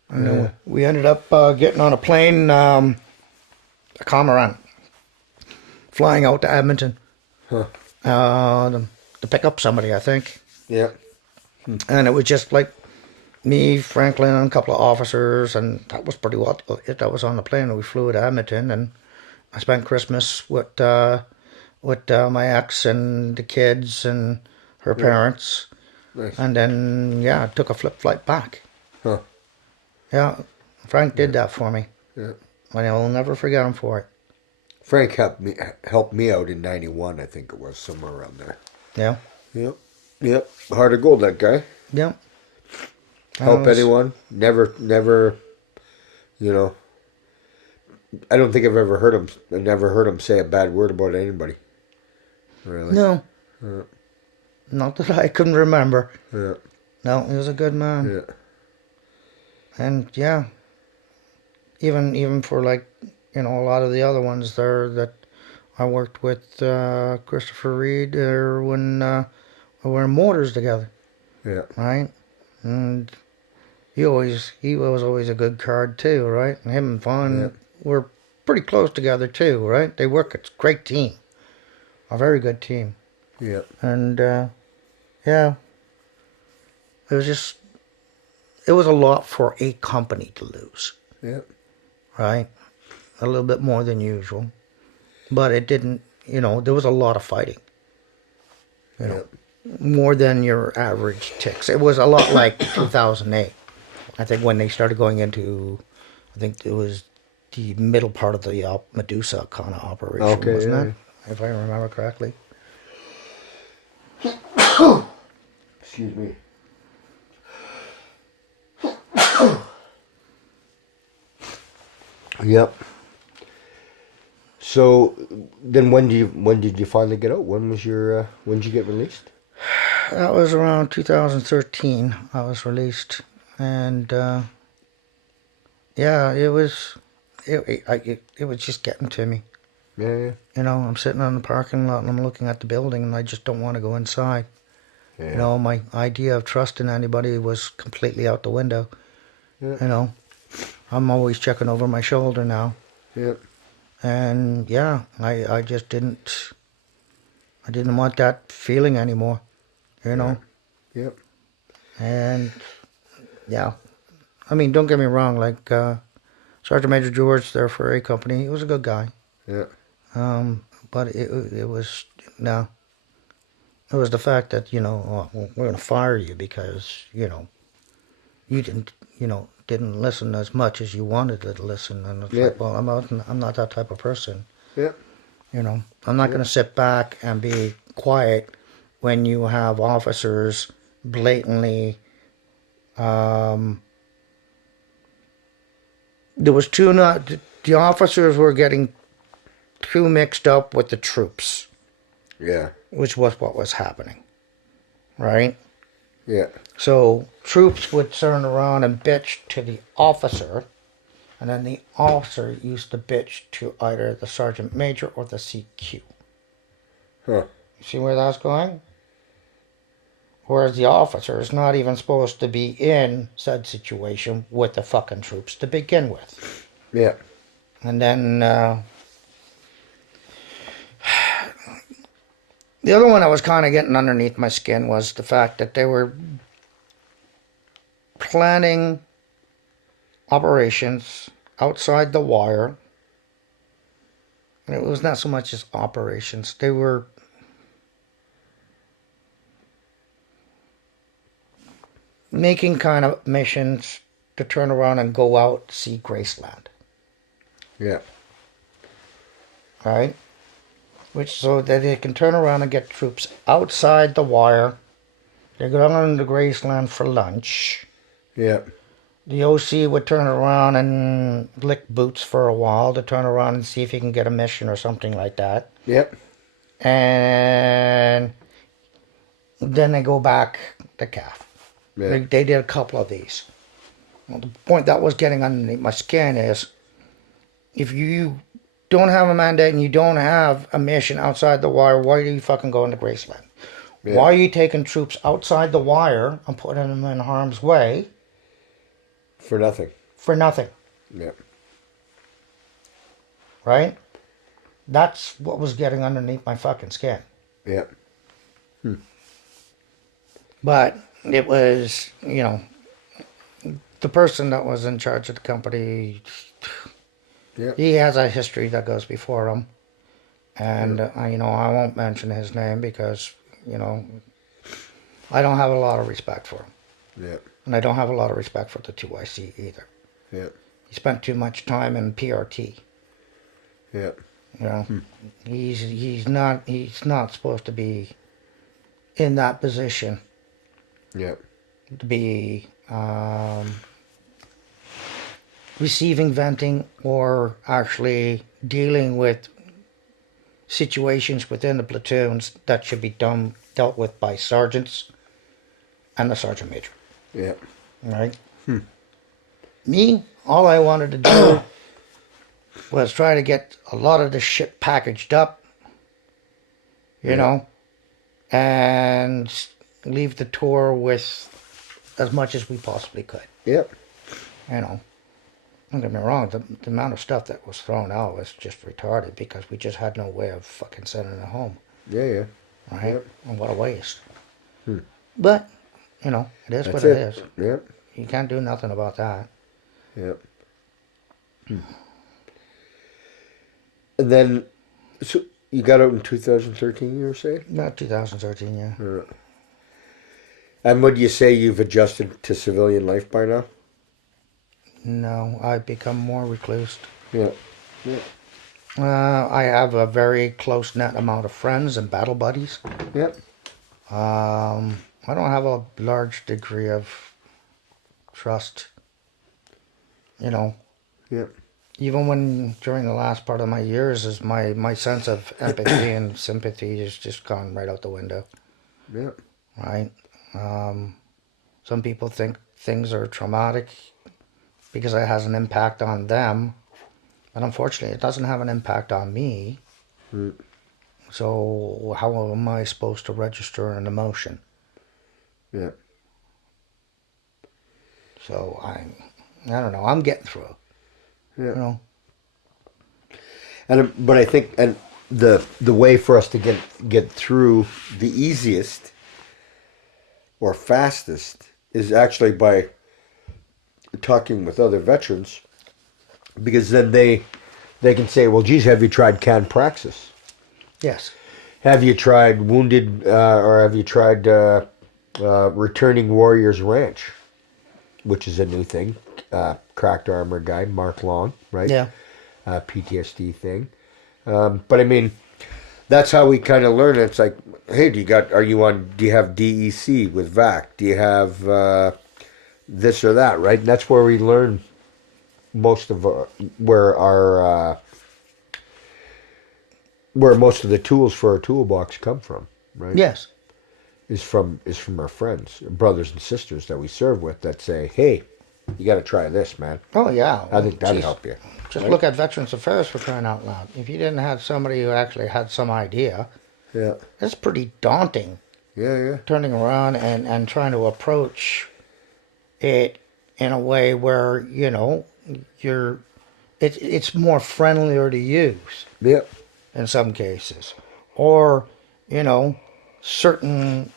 And then we ended up getting on a plane, a Cormorant, flying out to Edmonton to pick up somebody, I think. Yeah. And it was just like me, Franklin, and a couple of officers, and that was pretty well it. That was on the plane. We flew to Edmonton, and I spent Christmas with my ex and the kids and her parents. Nice. And then, yeah, I took a flip flight back. Huh. Yeah, Frank did that for me. Yeah. And I'll never forget him for it. Frank helped me out in '91, I think it was, somewhere around there. Yeah. Yep. Heart of gold, that guy. Yeah. Help anyone. Never, I don't think I've never heard him say a bad word about anybody. Really? No. Not that I can remember. Yeah. No, he was a good man. Yeah. And yeah, even for like, a lot of the other ones there that I worked with, Christopher Reed, or when we were in motors together, Yeah. right? And he was always a good card too, right? And him and Vaughn were pretty close together too, right? They work a great team, a very good team. Yeah. And yeah, it was a lot for a company to lose. Yeah. Right? A little bit more than usual. But it didn't, there was a lot of fighting. More than your average ticks. It was a lot like 2008. I think when they started going into, I think it was the middle part of the Medusa kind of operation, Okay, wasn't yeah, it? If I remember correctly. Excuse me. Yep. So then, when did you finally get out? When did you get released? That was around 2013. I was released, and yeah, it was just getting to me. Yeah, yeah, You know, I'm sitting on the parking lot and I'm looking at the building, and I just don't want to go inside. yeah. You know, my idea of trusting anybody was completely out the window. Yeah. You know, I'm always checking over my shoulder now. Yeah. And yeah, I just I didn't want that feeling anymore, you know. Yep. And yeah, I mean, don't get me wrong, like Sergeant Major George there for A Company, he was a good guy. Yeah. But it was, no, it was the fact that, you know, oh, well, we're going to fire you because, you know, you didn't listen as much as you wanted to listen. And it's like, well, I'm not that type of person. Yeah. You know, I'm not going to sit back and be quiet when you have officers blatantly. There was the officers were getting too mixed up with the troops, Yeah. which was what was happening, right? Yeah. So troops would turn around and bitch to the officer, and then the officer used to bitch to either the sergeant major or the CQ. Huh. You see where that's going? Whereas the officer is not even supposed to be in said situation with the fucking troops to begin with. Yeah. And then the other one that was kind of getting underneath my skin was the fact that they were planning operations outside the wire. And it was not so much as operations. They were making kind of missions to turn around and go out to see Graceland. Yeah. Right? Which so that they can turn around and get troops outside the wire. They go down to Graceland for lunch. Yeah. The OC would turn around and lick boots for a while to turn around and see if he can get a mission or something like that. Yep. And then they go back to CAF. Yeah. They did a couple of these. Well, the point that was getting underneath my skin is if you don't have a mandate and you don't have a mission outside the wire, why are you fucking going to Graceland? Yeah. Why are you taking troops outside the wire and putting them in harm's way? For nothing. For nothing. Yeah. Right? That's what was getting underneath my fucking skin. Yeah. But it was, you know, the person that was in charge of the company, he has a history that goes before him. And, you know, I won't mention his name because, you know, I don't have a lot of respect for him. Yeah. And I don't have a lot of respect for the 2IC either. Yeah. He spent too much time in PRT. Yeah. You know, he's not supposed to be in that position. Yeah. To be receiving venting or actually dealing with situations within the platoons that should be dealt with by sergeants and the sergeant major. Yeah. Right? Me, all I wanted to do was try to get a lot of this shit packaged up, you know, and leave the tour with as much as we possibly could. Yep. You know, don't get me wrong, the amount of stuff that was thrown out was just retarded because we just had no way of fucking sending it home. Yeah, yeah. Right? Yep. And what a waste. But, you know, it is what it is. Yep. You can't do nothing about that. Yep. And then, so you got out in 2013, you were saying? About 2013, yeah. And would you say you've adjusted to civilian life by now? No, I've become more recluse. Yeah. Yeah. I have a very close knit amount of friends and battle buddies. Yeah. I don't have a large degree of trust. You know, Yeah. even when during the last part of my years, is my sense of empathy and sympathy has just gone right out the window. Yeah. Right. Some people think things are traumatic because it has an impact on them, but unfortunately, it doesn't have an impact on me. Mm. So how am I supposed to register an emotion? Yeah. So I don't know. I'm getting through. Yeah. You know. And but I think and the way for us to get through the easiest or fastest is actually by talking with other veterans, because then they can say, well, geez, have you tried canned praxis? Yes. Have you tried wounded or have you tried returning warriors ranch, which is a new thing? Cracked armor guy Mark Long, right? Yeah. PTSD thing. But I mean, that's how we kind of learn it. It's like, hey, do you have DEC with VAC? Do you have this or that, right? And that's where we learn most of where most of the tools for our toolbox come from, right? Yes. Is from our friends, brothers and sisters that we serve with that say, hey, you got to try this, man. Oh yeah. I think that'd help you. Just right? look at Veterans Affairs, for crying out loud. If you didn't have somebody who actually had some idea, Yeah. it's pretty daunting. Yeah, yeah. Turning around and trying to approach it in a way where, you know, it's more friendlier to use Yeah. in some cases. Or, you know, certain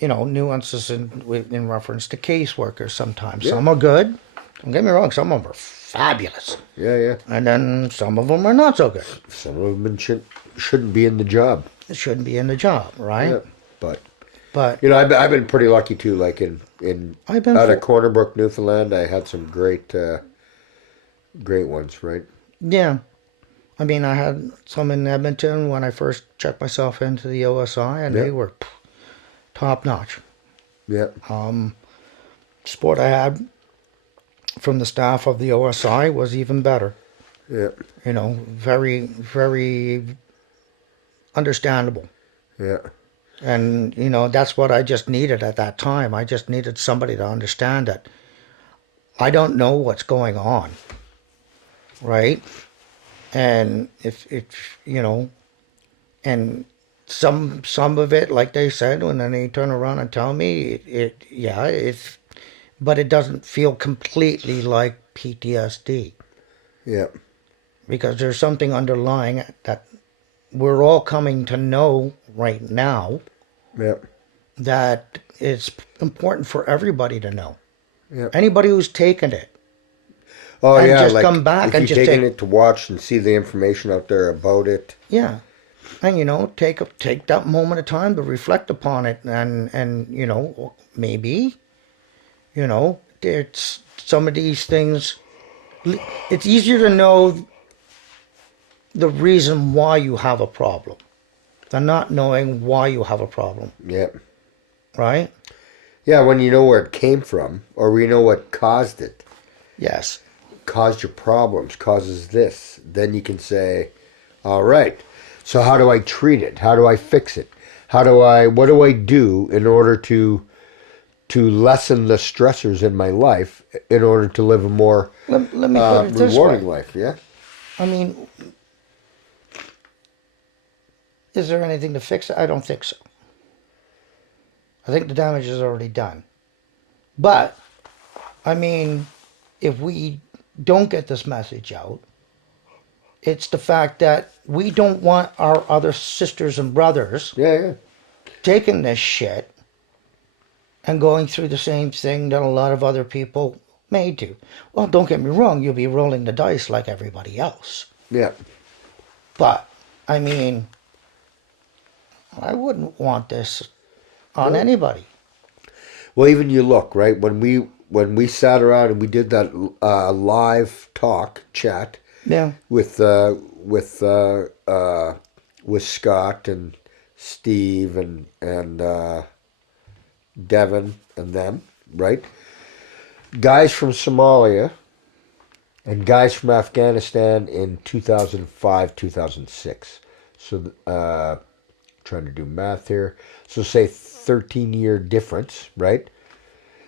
nuances in reference to caseworkers sometimes. Yeah. Some are good. Don't get me wrong, some of them are fabulous. Yeah, yeah. And then some of them are not so good. Some of them shouldn't be in the job. It shouldn't be in the job, right? Yeah. But But you know, I've been pretty lucky too. Like in out of Corner Brook, Newfoundland, I had some great ones, right? yeah. I mean, I had some in Edmonton when I first checked myself into the OSI, and they were top notch. Yeah. Support I had from the staff of the OSI was even better. Yeah. You know, very, very understandable. Yeah. And, you know, that's what I just needed at that time. I just needed somebody to understand that I don't know what's going on, right? And if you know, and some of it, like they said, when then they turn around and tell me but it doesn't feel completely like PTSD. Yeah. Because there's something underlying that we're all coming to know right now Yeah. that it's important for everybody to know. Yeah. Anybody who's taken it. Oh And yeah, just like come back if and you've just taken take- it to watch and see the information out there about it. Yeah. And, you know, take that moment of time to reflect upon it and you know, maybe, you know, it's some of these things, it's easier to know the reason why you have a problem than not knowing why you have a problem, Yeah. right? Yeah, when you know where it came from, or we know what caused it, Yes. caused your problems, causes this, then you can say, all right, so how do I treat it? How do I fix it? What do I do in order to lessen the stressors in my life in order to live a more Let me put it this rewarding way. life, yeah? I mean, is there anything to fix it? I don't think so. I think the damage is already done. But, I mean, if we don't get this message out, it's the fact that we don't want our other sisters and brothers Yeah. taking this shit and going through the same thing that a lot of other people may do. Well, don't get me wrong, you'll be rolling the dice like everybody else. Yeah. But, I mean, I wouldn't want this on No. anybody. Well, even you look, right, when when we sat around and we did that live talk chat Yeah. with Scott and Steve and Devin and them, right? Guys from Somalia and guys from Afghanistan in 2005, 2006. So, trying to do math here. So say 13-year difference, right?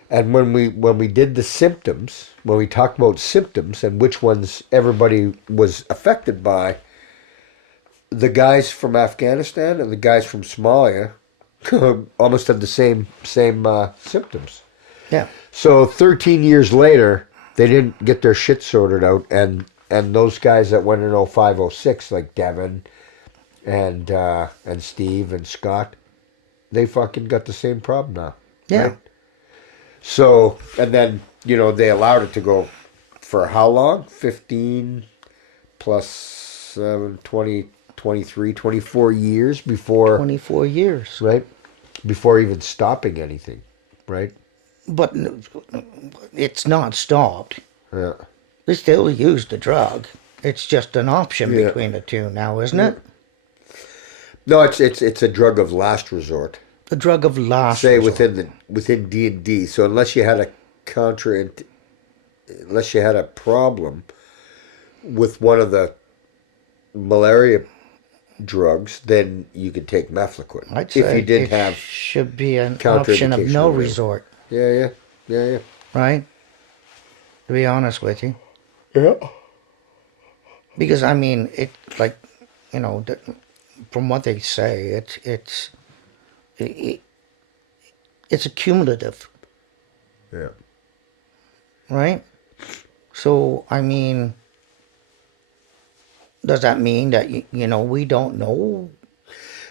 And when we did the symptoms, when we talked about symptoms and which ones everybody was affected by, the guys from Afghanistan and the guys from Somalia almost had the same symptoms. Yeah. So 13 years later, they didn't get their shit sorted out, and those guys that went in 05, 06, like Devin and Steve and Scott, they fucking got the same problem now. Yeah. Right? So, and then, they allowed it to go for how long? 15 plus 7, 20, 23, 24 years before, 24 years. right? Before even stopping anything, right? But it's not stopped. Yeah. They still use the drug. It's just an option Yeah. between the two now, isn't it? No, it's a drug of last resort. The drug of last Say resort. within D&D. So unless you had unless you had a problem with one of the malaria drugs, then you could take mefloquine. I'd say if you did it have should be an option of counterindication no or whatever. resort, yeah. right? To be honest with you. Yeah. Because, I mean, it, like, from what they say, it's accumulative, Yeah. right? So, I mean, does that mean that, we don't know?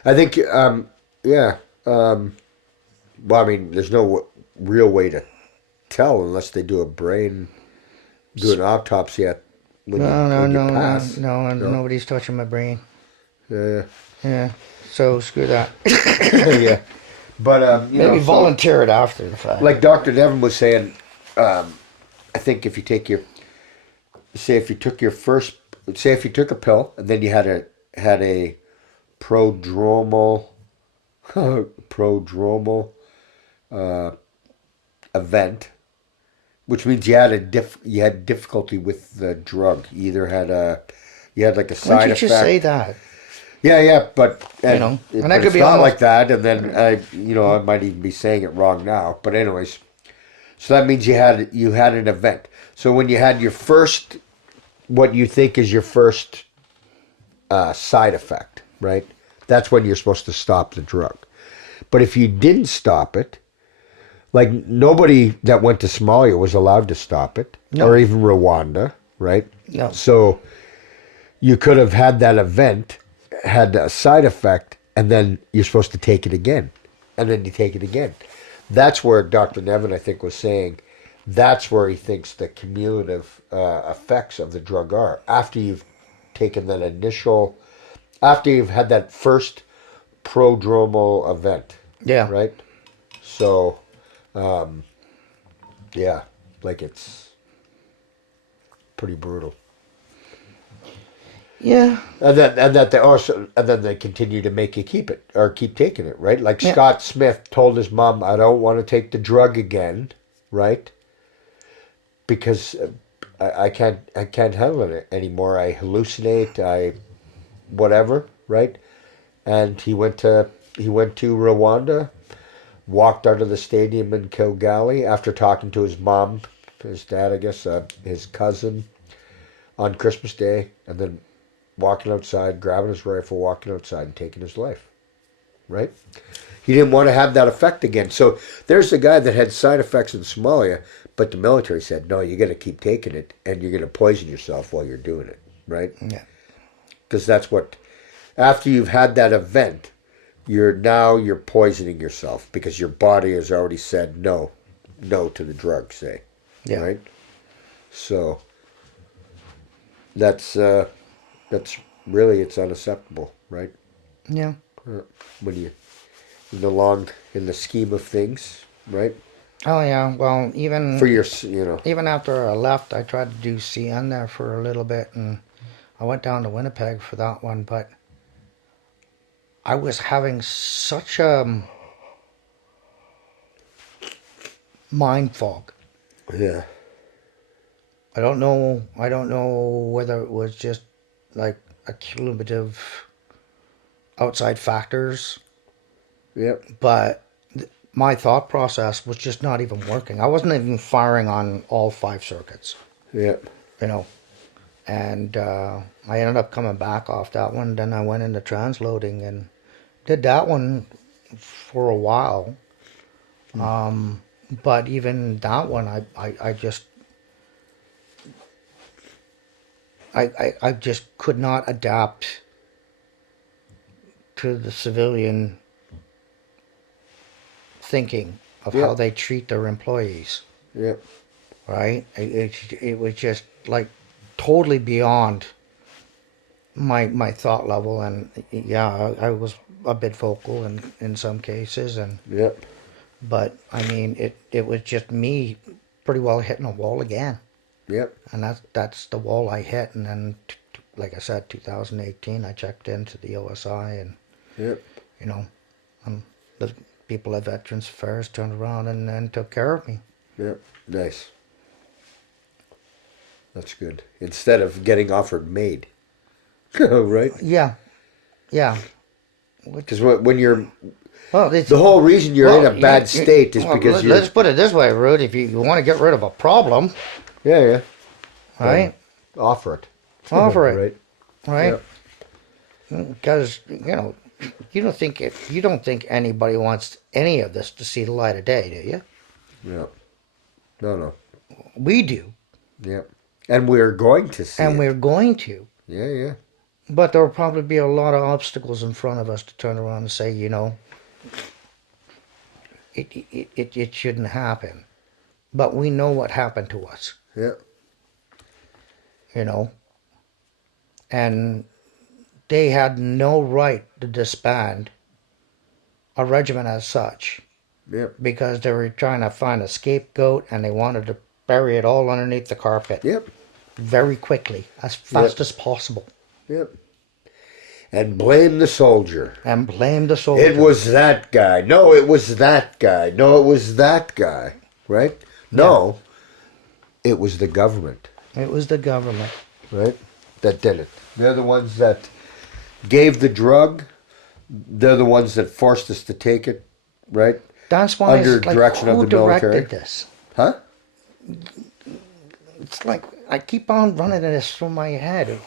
I think yeah. Well, I mean, there's no real way to tell unless they do an autopsy when you pass. No, nobody's touching my brain. Yeah. Yeah, so screw that. Yeah. But Maybe volunteer it after the fact. like Dr. Nevin was saying, I think if you took a pill and then you had a prodromal event, which means you had difficulty with the drug. You had like a Why side don't you effect. just say that? Yeah, but and I but could it's be not almost- like that. And then I might even be saying it wrong now. But anyways, so that means you had an event. So when you had your first, what you think is your first side effect, right? That's when you're supposed to stop the drug. But if you didn't stop it, like nobody that went to Somalia was allowed to stop it, No. or even Rwanda, right? No. So you could have had that event, had a side effect, and then you're supposed to take it again, and then you take it again. That's where Dr. Nevin, I think, was saying, that's where he thinks the cumulative effects of the drug are. After you've taken after you've had that first prodromal event, Yeah. right? So, yeah, like it's pretty brutal. Yeah. And then they continue to make you keep it or keep taking it, right? Like Yeah. Scott Smith told his mom, "I don't want to take the drug again," right? Because I can't handle it anymore. I hallucinate. Whatever, right? And he went to Rwanda, walked out of the stadium in Kigali after talking to his mom, his dad, I guess, his cousin, on Christmas Day, and then walking outside, grabbing his rifle, walking outside and taking his life, right? He didn't want to have that effect again. So there's the guy that had side effects in Somalia, but the military said, no, you got to keep taking it, and you're going to poison yourself while you're doing it, right? Yeah. Because that's what, after you've had that event, you're poisoning yourself because your body has already said no to the drug, say, Yeah. right? So that's really, it's unacceptable, right? Yeah. When you in the scheme of things, right? Oh yeah, well even for your, you know. even after I left, I tried to do CN there for a little bit, and I went down to Winnipeg for that one, but I was having such a mind fog. Yeah. I don't know. I don't know whether it was just like accumulative outside factors, Yep. but my thought process was just not even working. I wasn't even firing on all 5 circuits, Yep. you know. And I ended up coming back off that one. Then I went into transloading and did that one for a while. But even that one, I just I just could not adapt to the civilian thinking of how they treat their employees. Yep. Right? It was just like totally beyond my thought level, and yeah, I was a bit vocal in some cases, and Yep. but I mean it was just me pretty well hitting a wall again. Yep. And that's the wall I hit, and then like I said, 2018 I checked into the OSI, and Yep. you know, the people at Veterans Affairs turned around and took care of me. Yep. Nice. That's good. Instead of getting offered maid. Right? Yeah, yeah. Because when you're, Well, it's, the whole reason you're in a bad you- state is well, because you're, let's put it this way, Rude. If you want to get rid of a problem, yeah, right, offer it. offer it, Right. right? Because you don't think anybody wants any of this to see the light of day, do you? Yeah. No. We do, Yeah. And we're going to see and it. we're going to. Yeah. But there will probably be a lot of obstacles in front of us to turn around and say, it shouldn't happen. But we know what happened to us, Yeah. And they had no right to disband a regiment as such Yep. because they were trying to find a scapegoat and they wanted to bury it all underneath the carpet Yep. very quickly, as fast Yep. as possible, Yep. And blame the soldier. and blame the soldier. It was that guy. No, it was that guy. No, it was that guy. Right? No, it was the government. It was the government. Right? That did it. They're the ones that gave the drug. They're the ones that forced us to take it. Right? That's why Under it's like, direction of who the military. directed this? Huh? It's like I keep on running this through my head.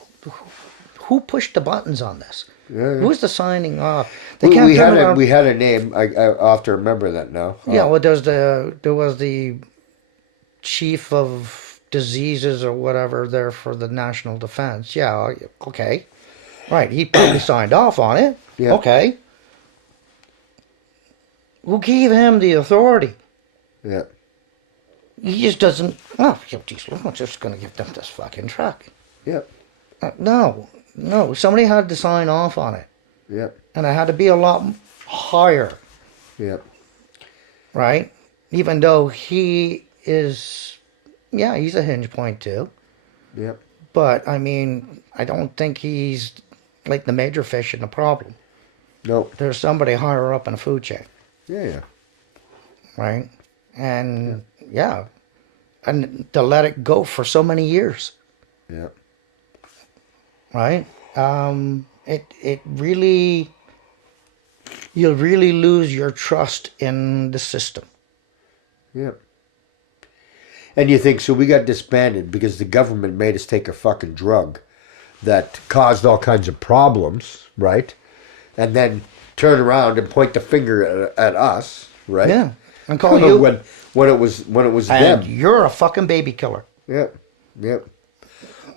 Who pushed the buttons on this? Yeah. Who's the signing off? We turn had around- we had a name. I'll have to remember that now. Yeah, well, there was the chief of diseases or whatever there for the national defense. Yeah, okay, right. He probably signed off on it. Yeah. Okay. Who gave him the authority? Yeah. He just doesn't. Oh, geez, I'm just gonna give them this fucking truck. Yeah. No. Somebody had to sign off on it, Yeah. and it had to be a lot higher, Yeah. right? Even though he is, he's a hinge point too. Yeah. But I mean, I don't think he's like the major fish in the problem. No. There's somebody higher up in the food chain, Yeah. right? And and to let it go for so many years, Yeah. right? It really, you'll really lose your trust in the system. Yeah. And you think, so we got disbanded because the government made us take a fucking drug that caused all kinds of problems, right? And then turn around and point the finger at us, right? Yeah, and call you when it was and them. you're a fucking baby killer. Yeah. Yeah.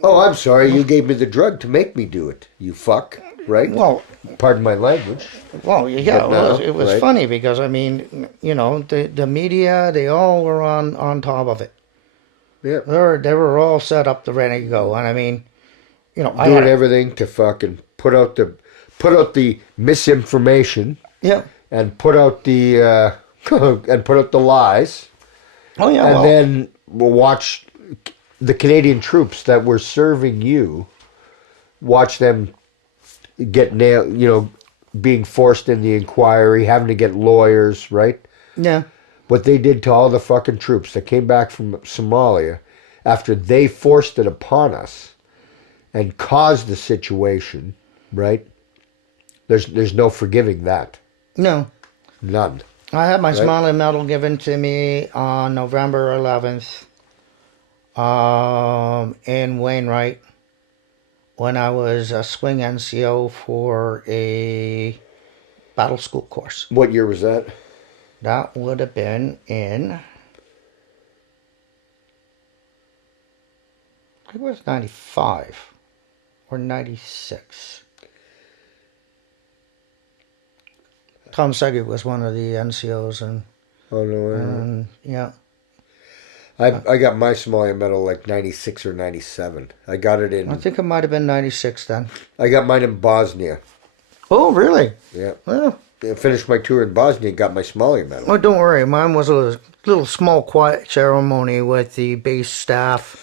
Oh, I'm sorry, you gave me the drug to make me do it, you fuck, right? Well, Pardon my language. Well, yeah, But now, it was right? funny because I mean, the media, they all were on top of it. Yeah. They were all set up to ready to go, and I mean, I Doing had everything to fucking put out the misinformation yeah, and put out the and put out the lies, Oh yeah, and well, then we'll watch the Canadian troops that were serving you, watch them get nailed, being forced in the inquiry, having to get lawyers, right? yeah, What they did to all the fucking troops that came back from Somalia after they forced it upon us and caused the situation, right? There's no forgiving that. no. None. I had my Right. Somali medal given to me on November 11th in Weyne, when I was a swing NCO for a battle school course. What year was that? That would have been in, I think it was 95 or 96. Tom Seggy was one of the NCOs, and Oh no. yeah. I got my Somalia medal like 96 or 97. I got it I in. think it might have been 96 then. I got mine in Bosnia. Oh, really? Yeah. Well, I finished my tour in Bosnia and got my Somalia medal. well, don't worry. Mine was a little small, quiet ceremony with the base staff,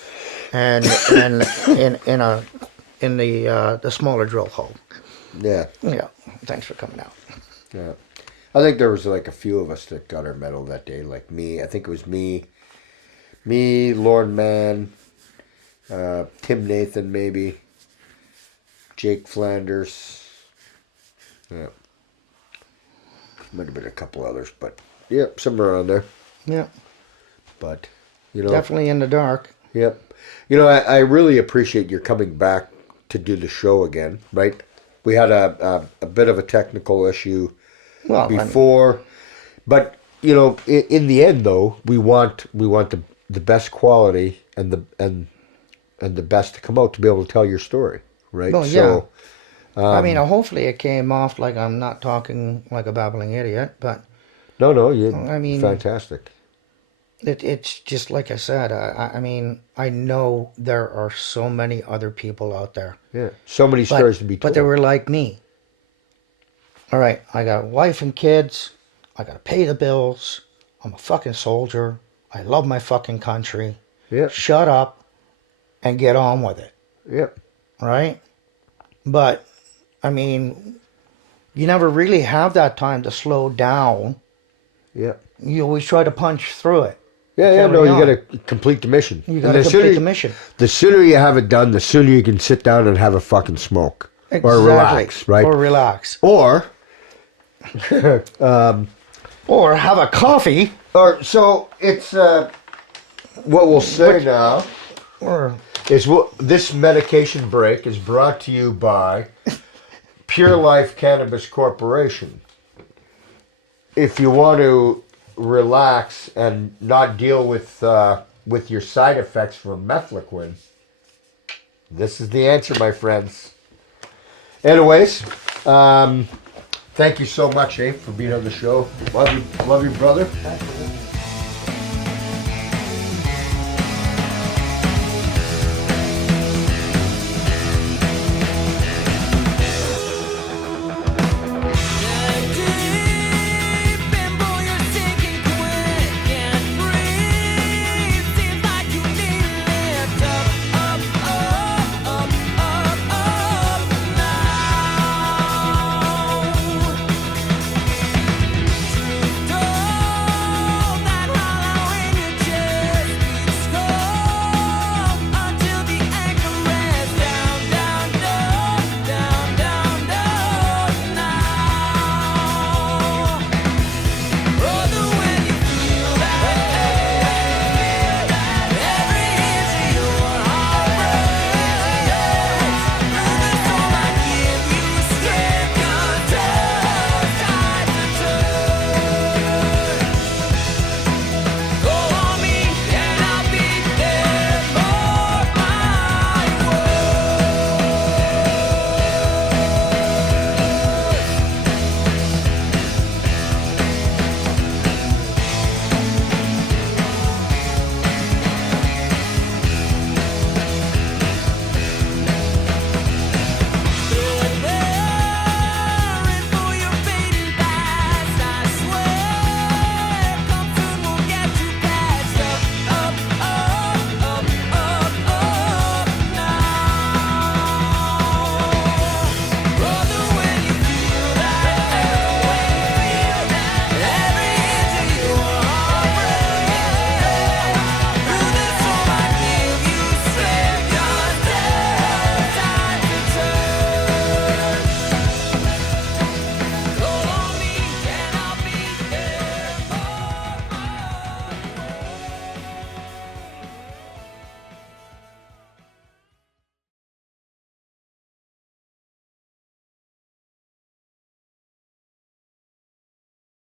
and in the smaller drill hall. Yeah. Yeah. Thanks for coming out. Yeah. I think there was like a few of us that got our medal that day. Like me. I think it was me, Lorne Mann, Tim Nathan maybe, Jake Flanders. Yeah. Might have been a couple others, but yeah, somewhere around there. Yeah. But, Definitely in the dark. Yep. I really appreciate your coming back to do the show again, right? We had a bit of a technical issue Well, before, but in the end though, we want the best quality and the best to come out to be able to tell your story, right? Well, yeah. Hopefully it came off like I'm not talking like a babbling idiot, but No, you. I mean, fantastic. it's just like I said. I know there are so many other people out there. Yeah, so many stories to be told. But they were like me. All right, I got a wife and kids. I got to pay the bills. I'm a fucking soldier. I love my fucking country. Yeah, Shut up and get on with it. yeah, Right? But, you never really have that time to slow down. yeah. You always try to punch through it. Yeah, no, Carry you on. got to complete the mission. You And got to complete the mission. The sooner you have it done, the sooner you can sit down and have a fucking smoke. Exactly. Or relax, right? Or relax. Or Or have a coffee. so it's what we'll say now Or is this medication break is brought to you by Pure Life Cannabis Corporation. If you want to relax and not deal with your side effects from mefloquine, this is the answer, my friends. Anyways, thank you so much, for being on the show. Love you, brother.